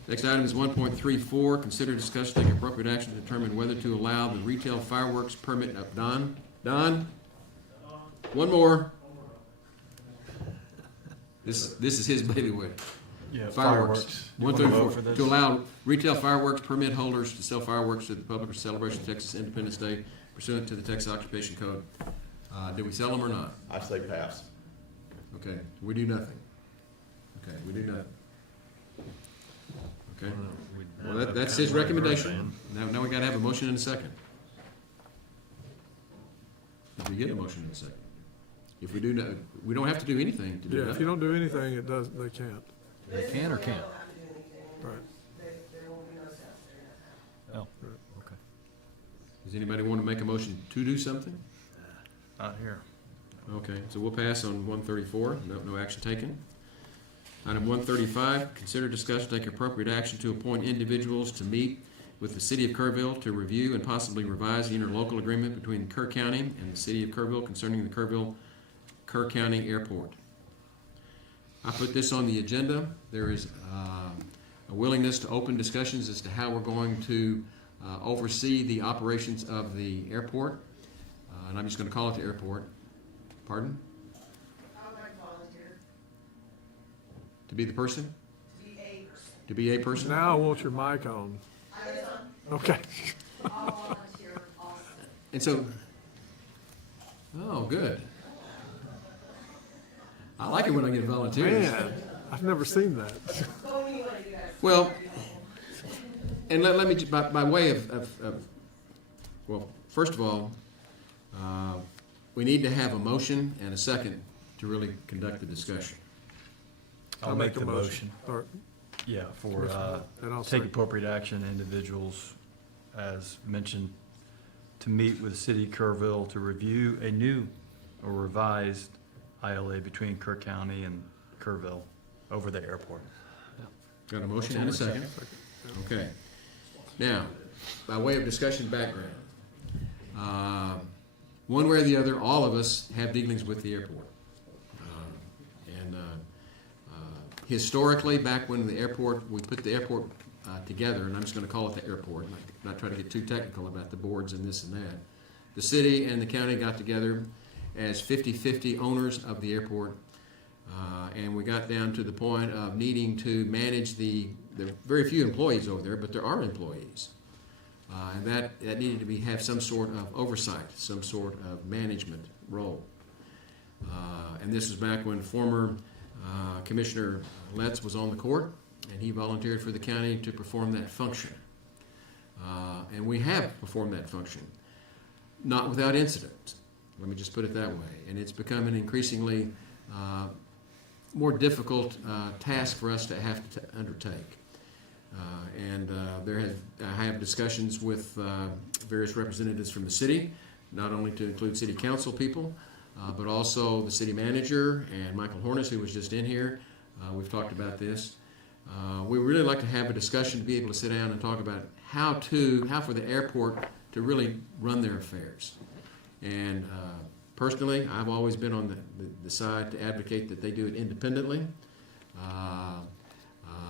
Next item is 1.34, consider, discuss, take appropriate action to determine whether to allow the retail fireworks permit. Don? One more. This is his bailiwick. Yeah, Fireworks. You wanna vote for 134, this? to allow retail fireworks permit holders to sell fireworks to the public for celebration of Texas Independence Day pursuant to the Texas Occupation Code. Did we sell them or not? I say pass. Okay, we do nothing. Okay, we do nothing. Okay, well, that's his recommendation. Now we gotta have a motion and a second. Did we get a motion and a second? If we do not, we don't have to do anything to do Yeah, if you that. don't do anything, it does, they can't. They can or can't? Right. There will be no sales during that time. Oh, okay. Does anybody want to make a motion to do something? Not here. Okay, so we'll pass on 134, no action taken. Item 135, consider, discuss, take appropriate action to appoint individuals to meet with the city of Kerrville to review and possibly revise the interlocal agreement between Kerr County and the city of Kerrville concerning the Kerr County Airport. I put this on the agenda. There is a willingness to open discussions as to how we're going to oversee the operations of the airport. And I'm just going to call it the airport. Pardon? I would like to volunteer To be the person? to be a person. To be a person? Now I want your mic on. I was on. Okay. I'll volunteer also. And so, oh, good. I like it when I get volunteers. Man, I've never seen that. Well, and let me, by way of, well, first of all, we need to have a motion and a second to really conduct the discussion. I'll make the motion. Or, Yeah, for, And I'll take second. appropriate action, individuals, as mentioned, to meet with the city of Kerrville to review a new or revised ILA between Kerr County and Kerrville over the airport. Got a motion and a second? Okay. Now, by way of discussion background, one way or the other, all of us have dealings with the airport. And historically, back when the airport, we put the airport together, and I'm just gonna call it the airport, not try to get too technical about the boards and this and that. The city and the county got together as 50-50 owners of the airport. And we got down to the point of needing to manage the very few employees over there, but there are employees. And that needed to have some sort of oversight, some sort of management role. And this was back when former Commissioner Letts was on the court, and he volunteered for the county to perform that function. And we have performed that function, not without incident. Let me just put it that way. And it's become an increasingly more difficult task for us to have to undertake. I have discussions with various representatives from the city, not only to include city council people, but also the city manager and Michael Hornis, who was just in here. We've talked about this. We really like to have a discussion to be able to sit down and talk about how for the airport to really run their affairs. And personally, I've always been on the side to advocate that they do it independently.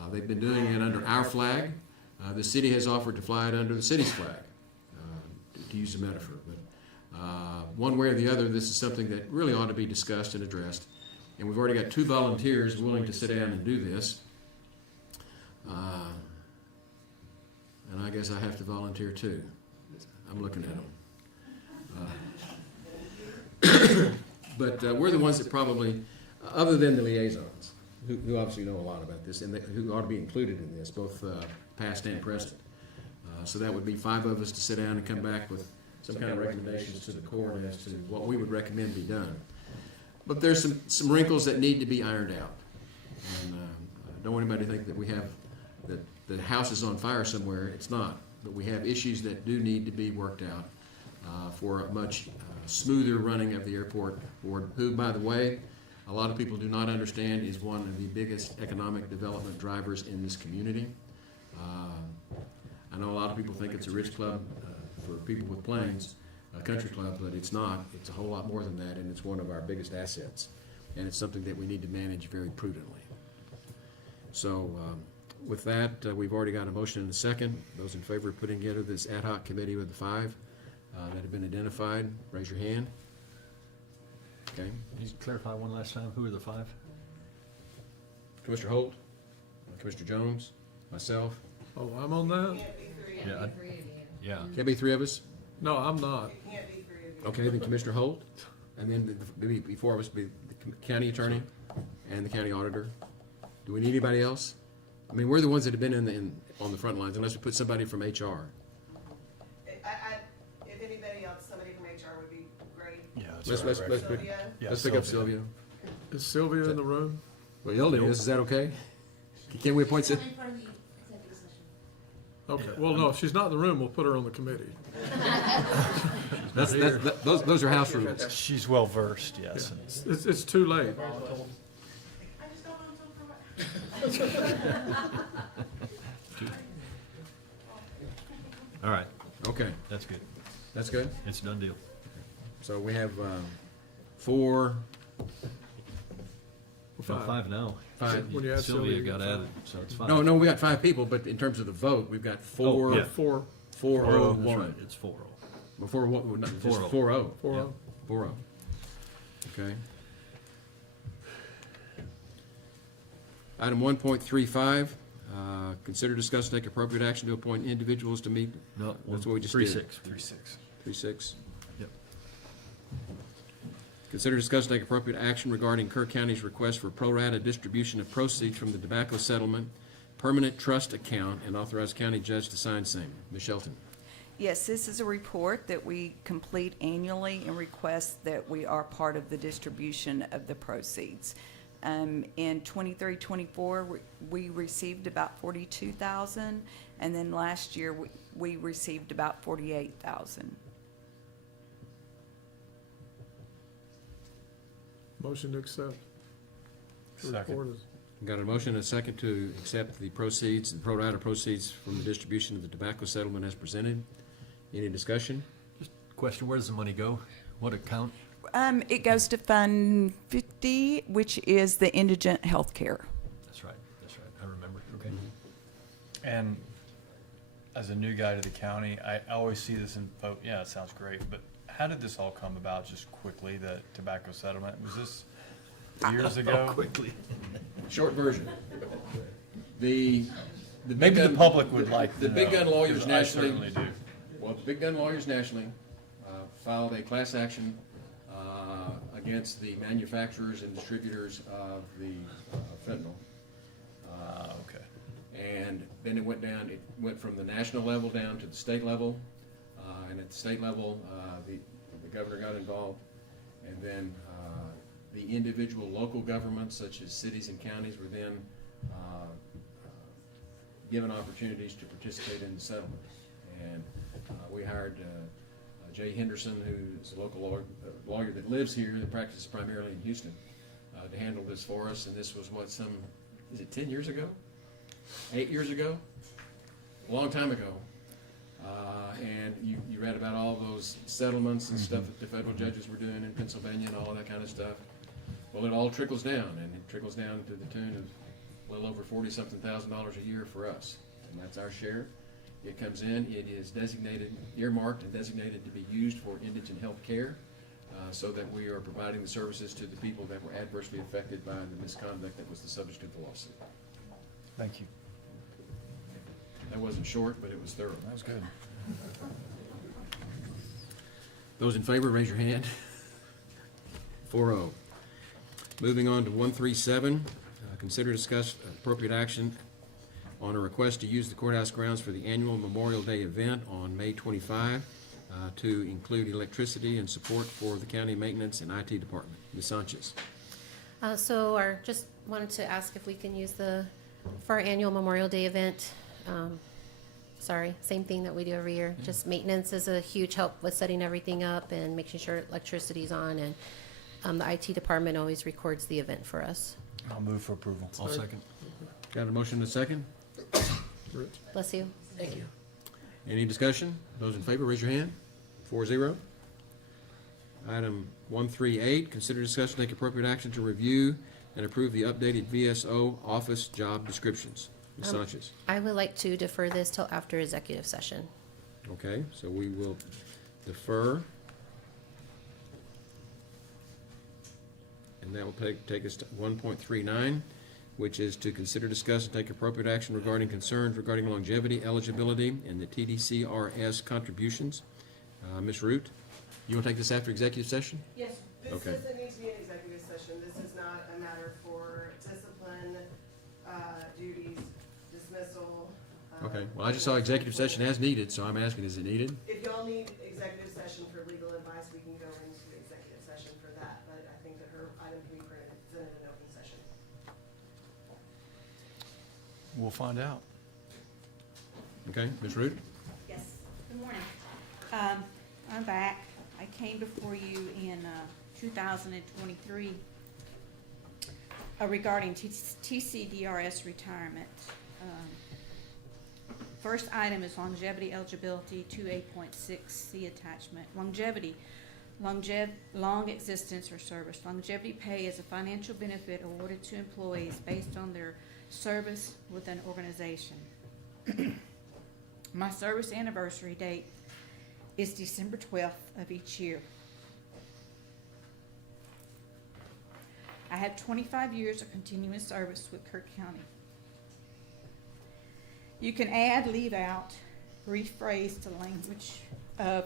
They've been doing it under our flag. The city has offered to fly it under the city's flag, to use a metaphor. But one way or the other, this is something that really ought to be discussed and addressed. And we've already got 2 volunteers willing to sit down and do this. And I guess I have to volunteer too. I'm looking at them. But we're the ones that probably, other than the liaisons, who obviously know a lot about this, and who ought to be included in this, both past and present. So that would be 5 of us to sit down and come back with some kind of recommendations to the court as to what we would recommend be done. But there's some wrinkles that need to be ironed out. And I don't want anybody to think that we have, that the house is on fire somewhere. It's not. But we have issues that do need to be worked out for a much smoother running of the airport board, who, by the way, a lot of people do not understand is one of the biggest economic development drivers in this community. I know a lot of people think it's a rich club for people with planes, a country club, but it's not. It's a whole lot more than that, and it's one of our biggest assets. And it's something that we need to manage very prudently. So with that, we've already got a motion and a second. Those in favor of putting together this ad hoc committee with the 5 that have been identified, raise your hand. Okay. Can you clarify one last time, who are the 5? Commissioner Holt, Commissioner Jones, myself. Oh, I'm on that? Yeah, yeah. Can't be 3 of us? No, I'm not. Okay, then Commissioner Holt, and then maybe before us be the county attorney and the county auditor. Do we need anybody else? I mean, we're the ones that have been on the front lines, unless we put somebody from HR. If anybody else, somebody from HR would be great. Yeah, Let's pick up Sylvia. Is Sylvia in the room? Well, Hilda is that okay? Can we appoint Sylvia? Okay, well, no, if she's not in the room, we'll put her on the committee. Those are house rules. She's well versed, yes. It's too late. All right, Okay, that's good. that's good. It's a done deal. So we have 4, Well, 5 now. 5. When you add Sylvia Sylvia, got you added, so it's 5. No, we got 5 people, but in terms of the vote, we've got 4. yeah. 4. 4-0-1. That's right, it's 4-0. Before what? Not just 4-0. 4-0. 4-0. 4-0. Okay. Item 1.35, consider, discuss, and take appropriate action to appoint individuals to meet. No, That's what we just 3-6. did. 3-6. 3-6. Yep. Consider, discuss, and take appropriate action regarding Kerr County's request for pro rata distribution of proceeds from the tobacco settlement permanent trust account, and authorize county judge to sign same. Ms. Shelton. Yes, this is a report that we complete annually and request that we are part of the distribution of the proceeds. In 23-24, we received about 42,000, and then last year we received about 48,000. Motion to accept. The Second. report is- Got a motion and a second to accept the proceeds, the pro rata proceeds from the distribution of the tobacco settlement as presented. Any discussion? Question, where does the money go? What account? It goes to Fund 50, which is the indigent health care. That's right, I remember, okay. And as a new guy to the county, I always see this in vote, yeah, it sounds great, but how did this all come about just quickly, the tobacco settlement? Was this years ago? Quickly. Short version. The big Maybe the gun- public would like to The big know, gun lawyers 'cause I nationally. certainly do. Well, the big gun lawyers nationally filed a class action against the manufacturers and distributors of the fentanyl. Okay. And then it went from the national level down to the state level. And at the state level, the governor got involved. And then the individual local governments, such as cities and counties, were then given opportunities to participate in the settlement. And we hired Jay Henderson, who's a local lawyer that lives here, that practices primarily in Houston, to handle this for us. And this was is it 10 years ago? 8 years ago? A long time ago. And you read about all those settlements and stuff that the federal judges were doing in Pennsylvania and all of that kind of stuff. Well, it all trickles down, and it trickles down to the tune of a little over $40-something thousand a year for us. And that's our share. It comes in, it is earmarked and designated to be used for indigent health care, so that we are providing the services to the people that were adversely affected by the misconduct that was the subject of the lawsuit. Thank you. That wasn't short, but it was thorough. That was good. Those in favor, raise your hand. 4-0. Moving on to 137, consider discuss appropriate action on a request to use the courthouse grounds for the annual Memorial Day event on May 25 to include electricity and support for the county maintenance and IT department. Ms. Sanchez. Just wanted to ask if we can use for our annual Memorial Day event. Same thing that we do every year. Just maintenance is a huge help with setting everything up and making sure electricity's on, and the IT department always records the event for us. I'll move for approval. I'll second. Got a motion and a second? Bless you. Thank you. Any discussion? Those in favor, raise your hand. 4-0. Item 138, consider discussion, take appropriate action to review and approve the updated VSO office job descriptions. Ms. Sanchez. I would like to defer this till after executive session. Okay, so we will defer. And that will take us to 1.39, which is to consider, discuss, and take appropriate action regarding concerns regarding longevity, eligibility, and the TDCRS contributions. Ms. Root, you want to take this after executive session? Yes, this Okay. doesn't need to be an executive session. This is not a matter for discipline, duties, dismissal. Okay, well, I just saw executive session as needed, so I'm asking, is it needed? If y'all need executive session for legal advice, we can go into executive session for that, but I think that her item can be presented in open session. We'll find out. Okay, Ms. Root? Yes, good morning. I'm back. I came before you in 2023 regarding TCDRS retirement. First item is longevity eligibility, 2A.6C attachment. Long existence or service. Longevity pay is a financial benefit awarded to employees based on their service with an organization. My service anniversary date is December 12th of each year. I have 25 years of continuous service with Kerr County. You can add, leave out, rephrase the language of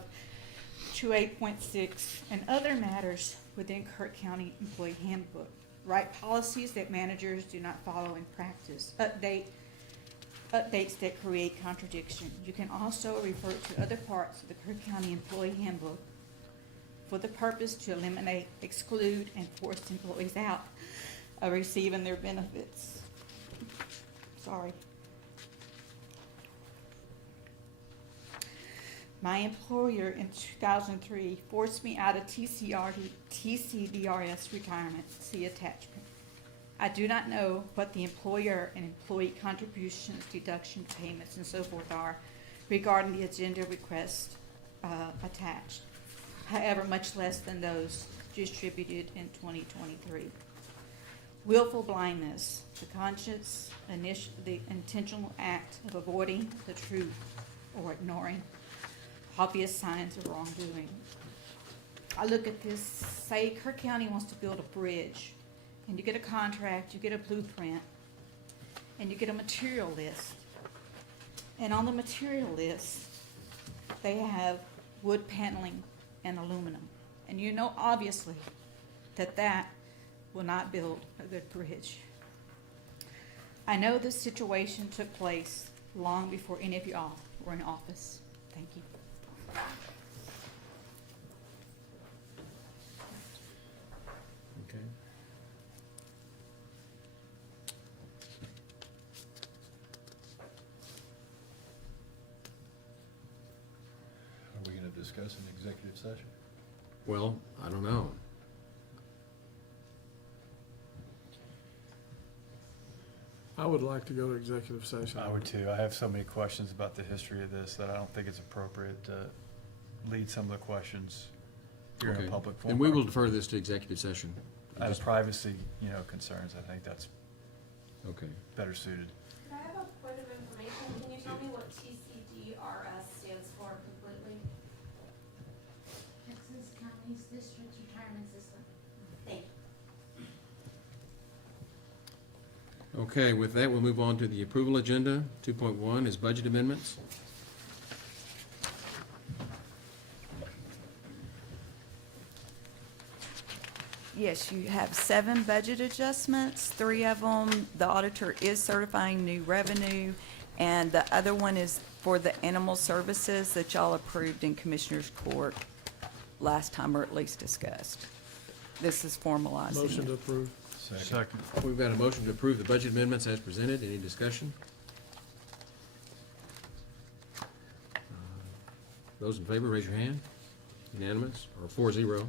2A.6 and other matters within Kerr County Employee Handbook. Write policies that managers do not follow in practice. Updates that create contradiction. You can also refer to other parts of the Kerr County Employee Handbook for the purpose to eliminate, exclude, and force employees out of receiving their benefits. Sorry. My employer in 2003 forced me out of TCDRS retirement. See attachment. I do not know what the employer and employee contributions, deduction payments, and so forth are regarding the agenda request attached. However, much less than those distributed in 2023. Willful blindness, the conscious, the intentional act of avoiding the truth or ignoring obvious signs of wrongdoing. I look at this, say Kerr County wants to build a bridge, and you get a contract, you get a blueprint, and you get a material list. And on the material list, they have wood paneling and aluminum. And you know obviously that will not build a good bridge. I know this situation took place long before any of y'all were in office. Thank you. Okay. Are we going to discuss in executive session? Well, I don't know. I would like to go to executive session. I would too. I have so many questions about the history of this that I don't think it's appropriate to lead some of the questions here in Okay. a public forum. And we will defer this to executive session. Out of Just- privacy, concerns, I think that's Okay. better suited. Can I have a point of information? Can you tell me what TCDRS stands for completely? Texas County's District Retirement System. Thank you. Okay, with that, we'll move on to the approval agenda. 2.1 is budget amendments. Yes, you have 7 budget adjustments. 3 of them, the auditor is certifying new revenue, and the other one is for the animal services that y'all approved in Commissioners Court last time, or at least discussed. This is formalizing Motion to it. approve. Second. We've got a motion to approve the budget amendments as presented. Any discussion? Those in favor, raise your hand. Unanimous, or 4-0.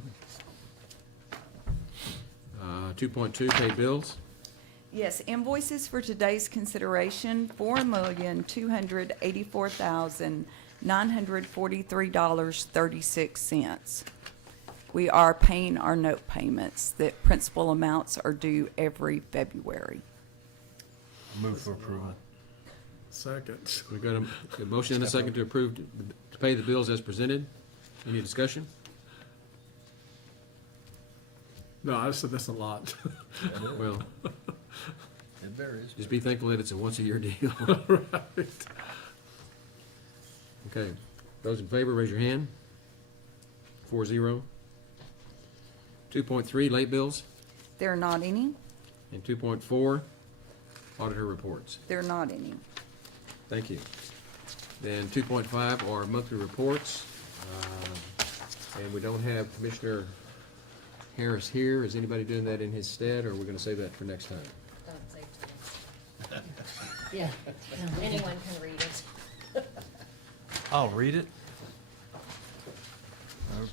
2.2, pay bills. Yes, invoices for today's consideration, $4,284,943.36. We are paying our note payments. The principal amounts are due every February. Move for approval. Second. We've got a motion and a second to approve, to pay the bills as presented. Any discussion? No, I said that's a lot. Well, It varies. just be thankful that it's a once-a-year deal. Right. Okay, those in favor, raise your hand. 4-0. 2.3, late bills, There are not any. and 2.4, auditor reports. There are not any. Thank you. Then 2.5 are monthly reports, and we don't have Commissioner Harris here. Is anybody doing that in his stead, or are we gonna save that for next time? Don't say to me. Yeah, anyone can read it. I'll read it.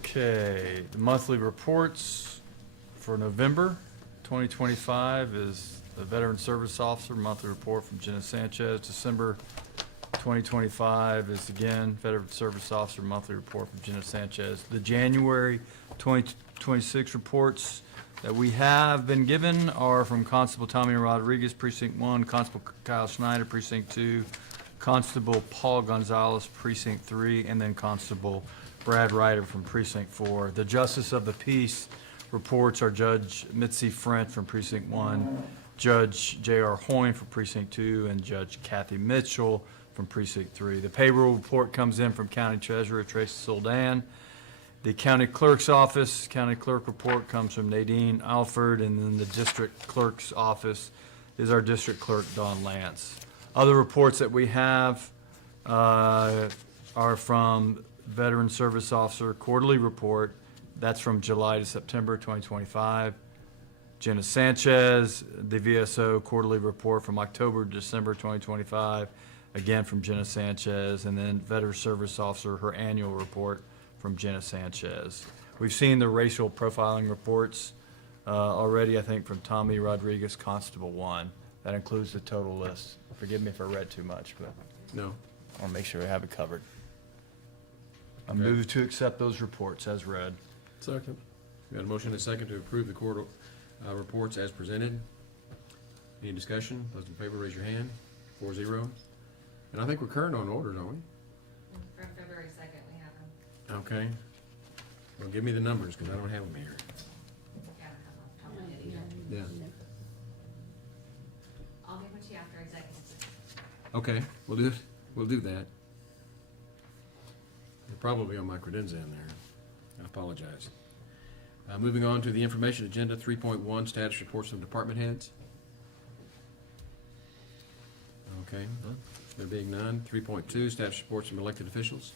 Okay, the monthly reports for November 2025 is the Veteran Service Officer monthly report from Jenna Sanchez. December 2025 is again Veteran Service Officer monthly report from Jenna Sanchez. The January 2026 reports that we have been given are from Constable Tommy Rodriguez, Precinct 1, Constable Kyle Schneider, Precinct 2, Constable Paul Gonzalez, Precinct 3, and then Constable Brad Ryder from Precinct 4. The Justice of the Peace reports are Judge Mitzi French from Precinct 1, Judge J.R. Hoyne from Precinct 2, and Judge Kathy Mitchell from Precinct 3. The payroll report comes in from County Treasurer Tracy Soldan. The County Clerk's Office, County Clerk report comes from Nadine Alford, and then the District Clerk's Office is our District Clerk, Dawn Lance. Other reports that we have are from Veteran Service Officer Quarterly Report. That's from July to September 2025. Jenna Sanchez, the VSO Quarterly Report from October to December 2025, again from Jenna Sanchez. And then Veteran Service Officer, her annual report from Jenna Sanchez. We've seen the racial profiling reports already, I think, from Tommy Rodriguez, Constable 1. That includes the total list. Forgive me if I read too much, but No. I want to make sure I have it covered. I Okay. move to accept those reports as read. Second. We got a motion and a second to approve the court reports as presented. Any discussion? Those in favor, raise your hand. 4-0. And I think we're current on orders, aren't we? From February 2nd, we have them. Okay. Well, give me the numbers, because I don't have them here. Yeah, I don't have them off the top of my head either. Yeah. I'll give it to you after executive session. Okay, we'll do that. They're probably on my credenza in there. I apologize. Moving on to the information agenda, 3.1, status reports from department heads. Okay, there being none. 3.2, status reports from elected officials.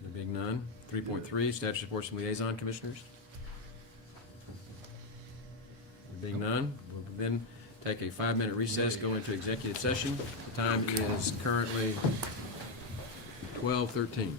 There being none. 3.3, status reports from liaison commissioners. There being none, we'll then take a 5-minute recess, go into executive session. The time is currently 12:13.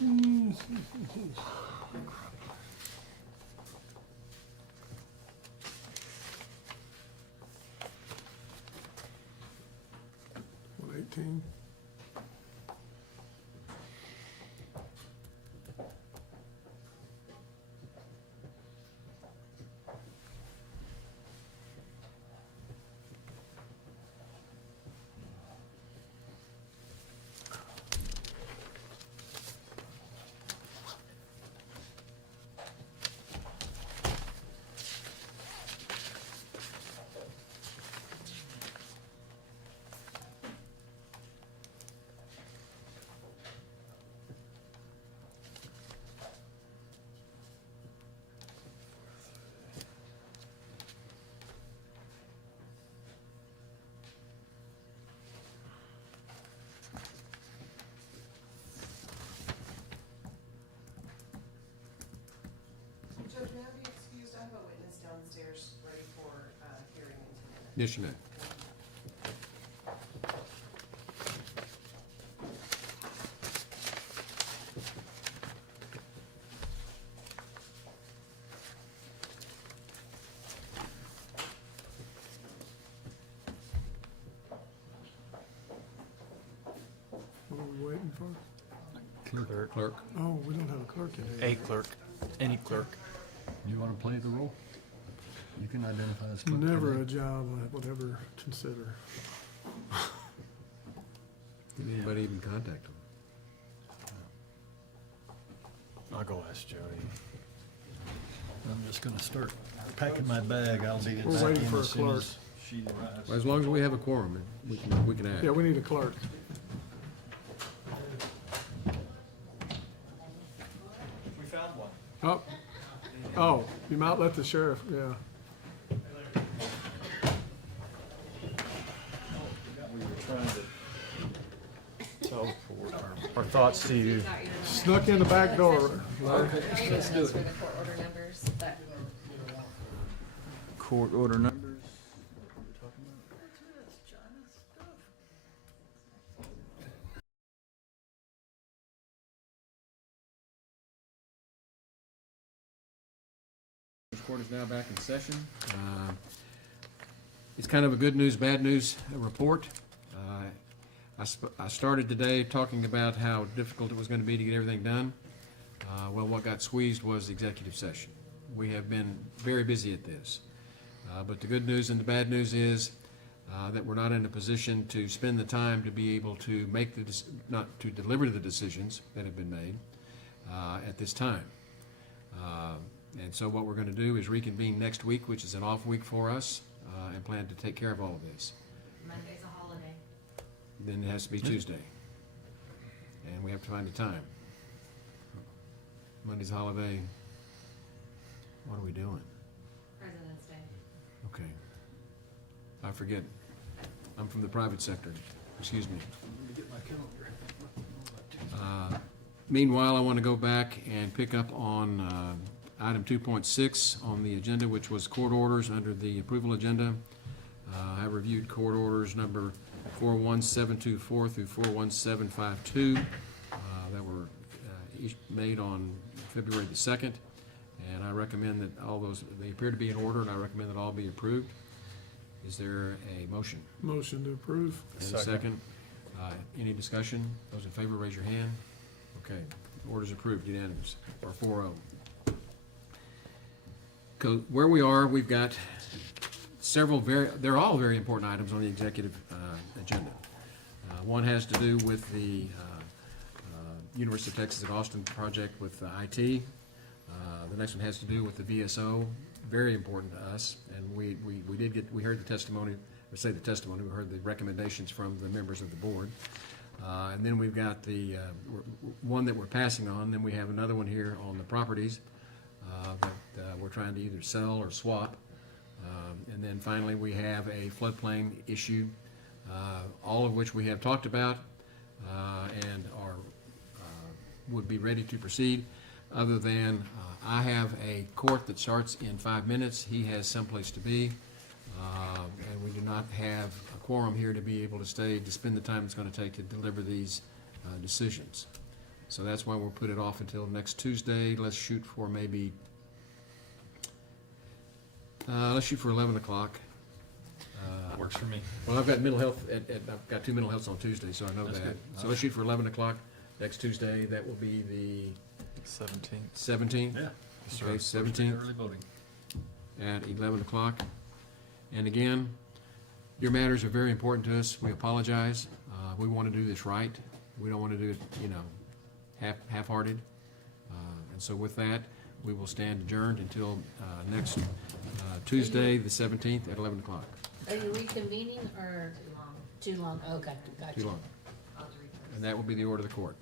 118. Judge, may I be excused? I have a witness downstairs ready for hearing in 2 minutes. Yes, you may. What are we waiting for? Clerk. Oh, we don't have a clerk in here. A clerk, any clerk. Do you want to play the role? You can identify as clerk. Never today. a job I would ever consider. Did anybody even contact him? I'll go ask Jody. I'm just gonna start packing my bag. I'll be We're back waiting in for a as soon clerk. as she arrives. Well, as long as we have a quorum, we can act. Yeah, we need a clerk. We found one. Oh, oh, you might let the sheriff, yeah. We were trying to tell our thoughts to you. Snuck in the back door, Larry. Let's do it. For the court order numbers, but Court order numbers. Court is now back in session. It's kind of a good news, bad news report. I started today talking about how difficult it was going to be to get everything done. Well, what got squeezed was the executive session. We have been very busy at this. But the good news and the bad news is that we're not in a position to spend the time to be able to make not to deliver the decisions that have been made at this time. And so what we're going to do is reconvene next week, which is an off week for us, and plan to take care of all of this. Monday's a holiday. Then it has to be Tuesday. And we have to find a time. Monday's a holiday. What are we doing? President's Day. Okay. I forget. I'm from the private sector. Excuse me. Meanwhile, I want to go back and pick up on item 2.6 on the agenda, which was court orders under the approval agenda. I reviewed court orders number 41724 through 41752 that were made on February the 2nd. And I recommend that all those, they appear to be in order, and I recommend that all be approved. Is there a motion? Motion to approve. And a second? Any discussion? Those in favor, raise your hand. Okay, order's approved, unanimous, or 4-0. Where we are, we've got several they're all very important items on the executive agenda. One has to do with the University of Texas at Austin project with IT. The next one has to do with the VSO, very important to us, and we heard the testimony, we heard the recommendations from the members of the board. And then we've got the one that we're passing on, then we have another one here on the properties that we're trying to either sell or swap. And then finally, we have a floodplain issue, all of which we have talked about and are would be ready to proceed, other than I have a court that starts in 5 minutes. He has someplace to be, and we do not have a quorum here to be able to stay, to spend the time it's going to take to deliver these decisions. So that's why we'll put it off until next Tuesday. Let's shoot for maybe, let's shoot for 11 o'clock. Works for me. Well, I've got mental health, I've got 2 mental healths on Tuesday, so I know That's that. good. So let's shoot for 11 o'clock next Tuesday. That will be the 17th. 17th? Yeah. Okay, First day 17th Early voting. at 11 o'clock. And again, your matters are very important to us. We apologize. We want to do this right. We don't want to do it, half-hearted. And so with that, we will stand adjourned until next Tuesday, the 17th at 11 o'clock. Are you reconvening or? Too long. Okay, gotcha. Too long. I'll have to reconvene. And that will be the order of the court.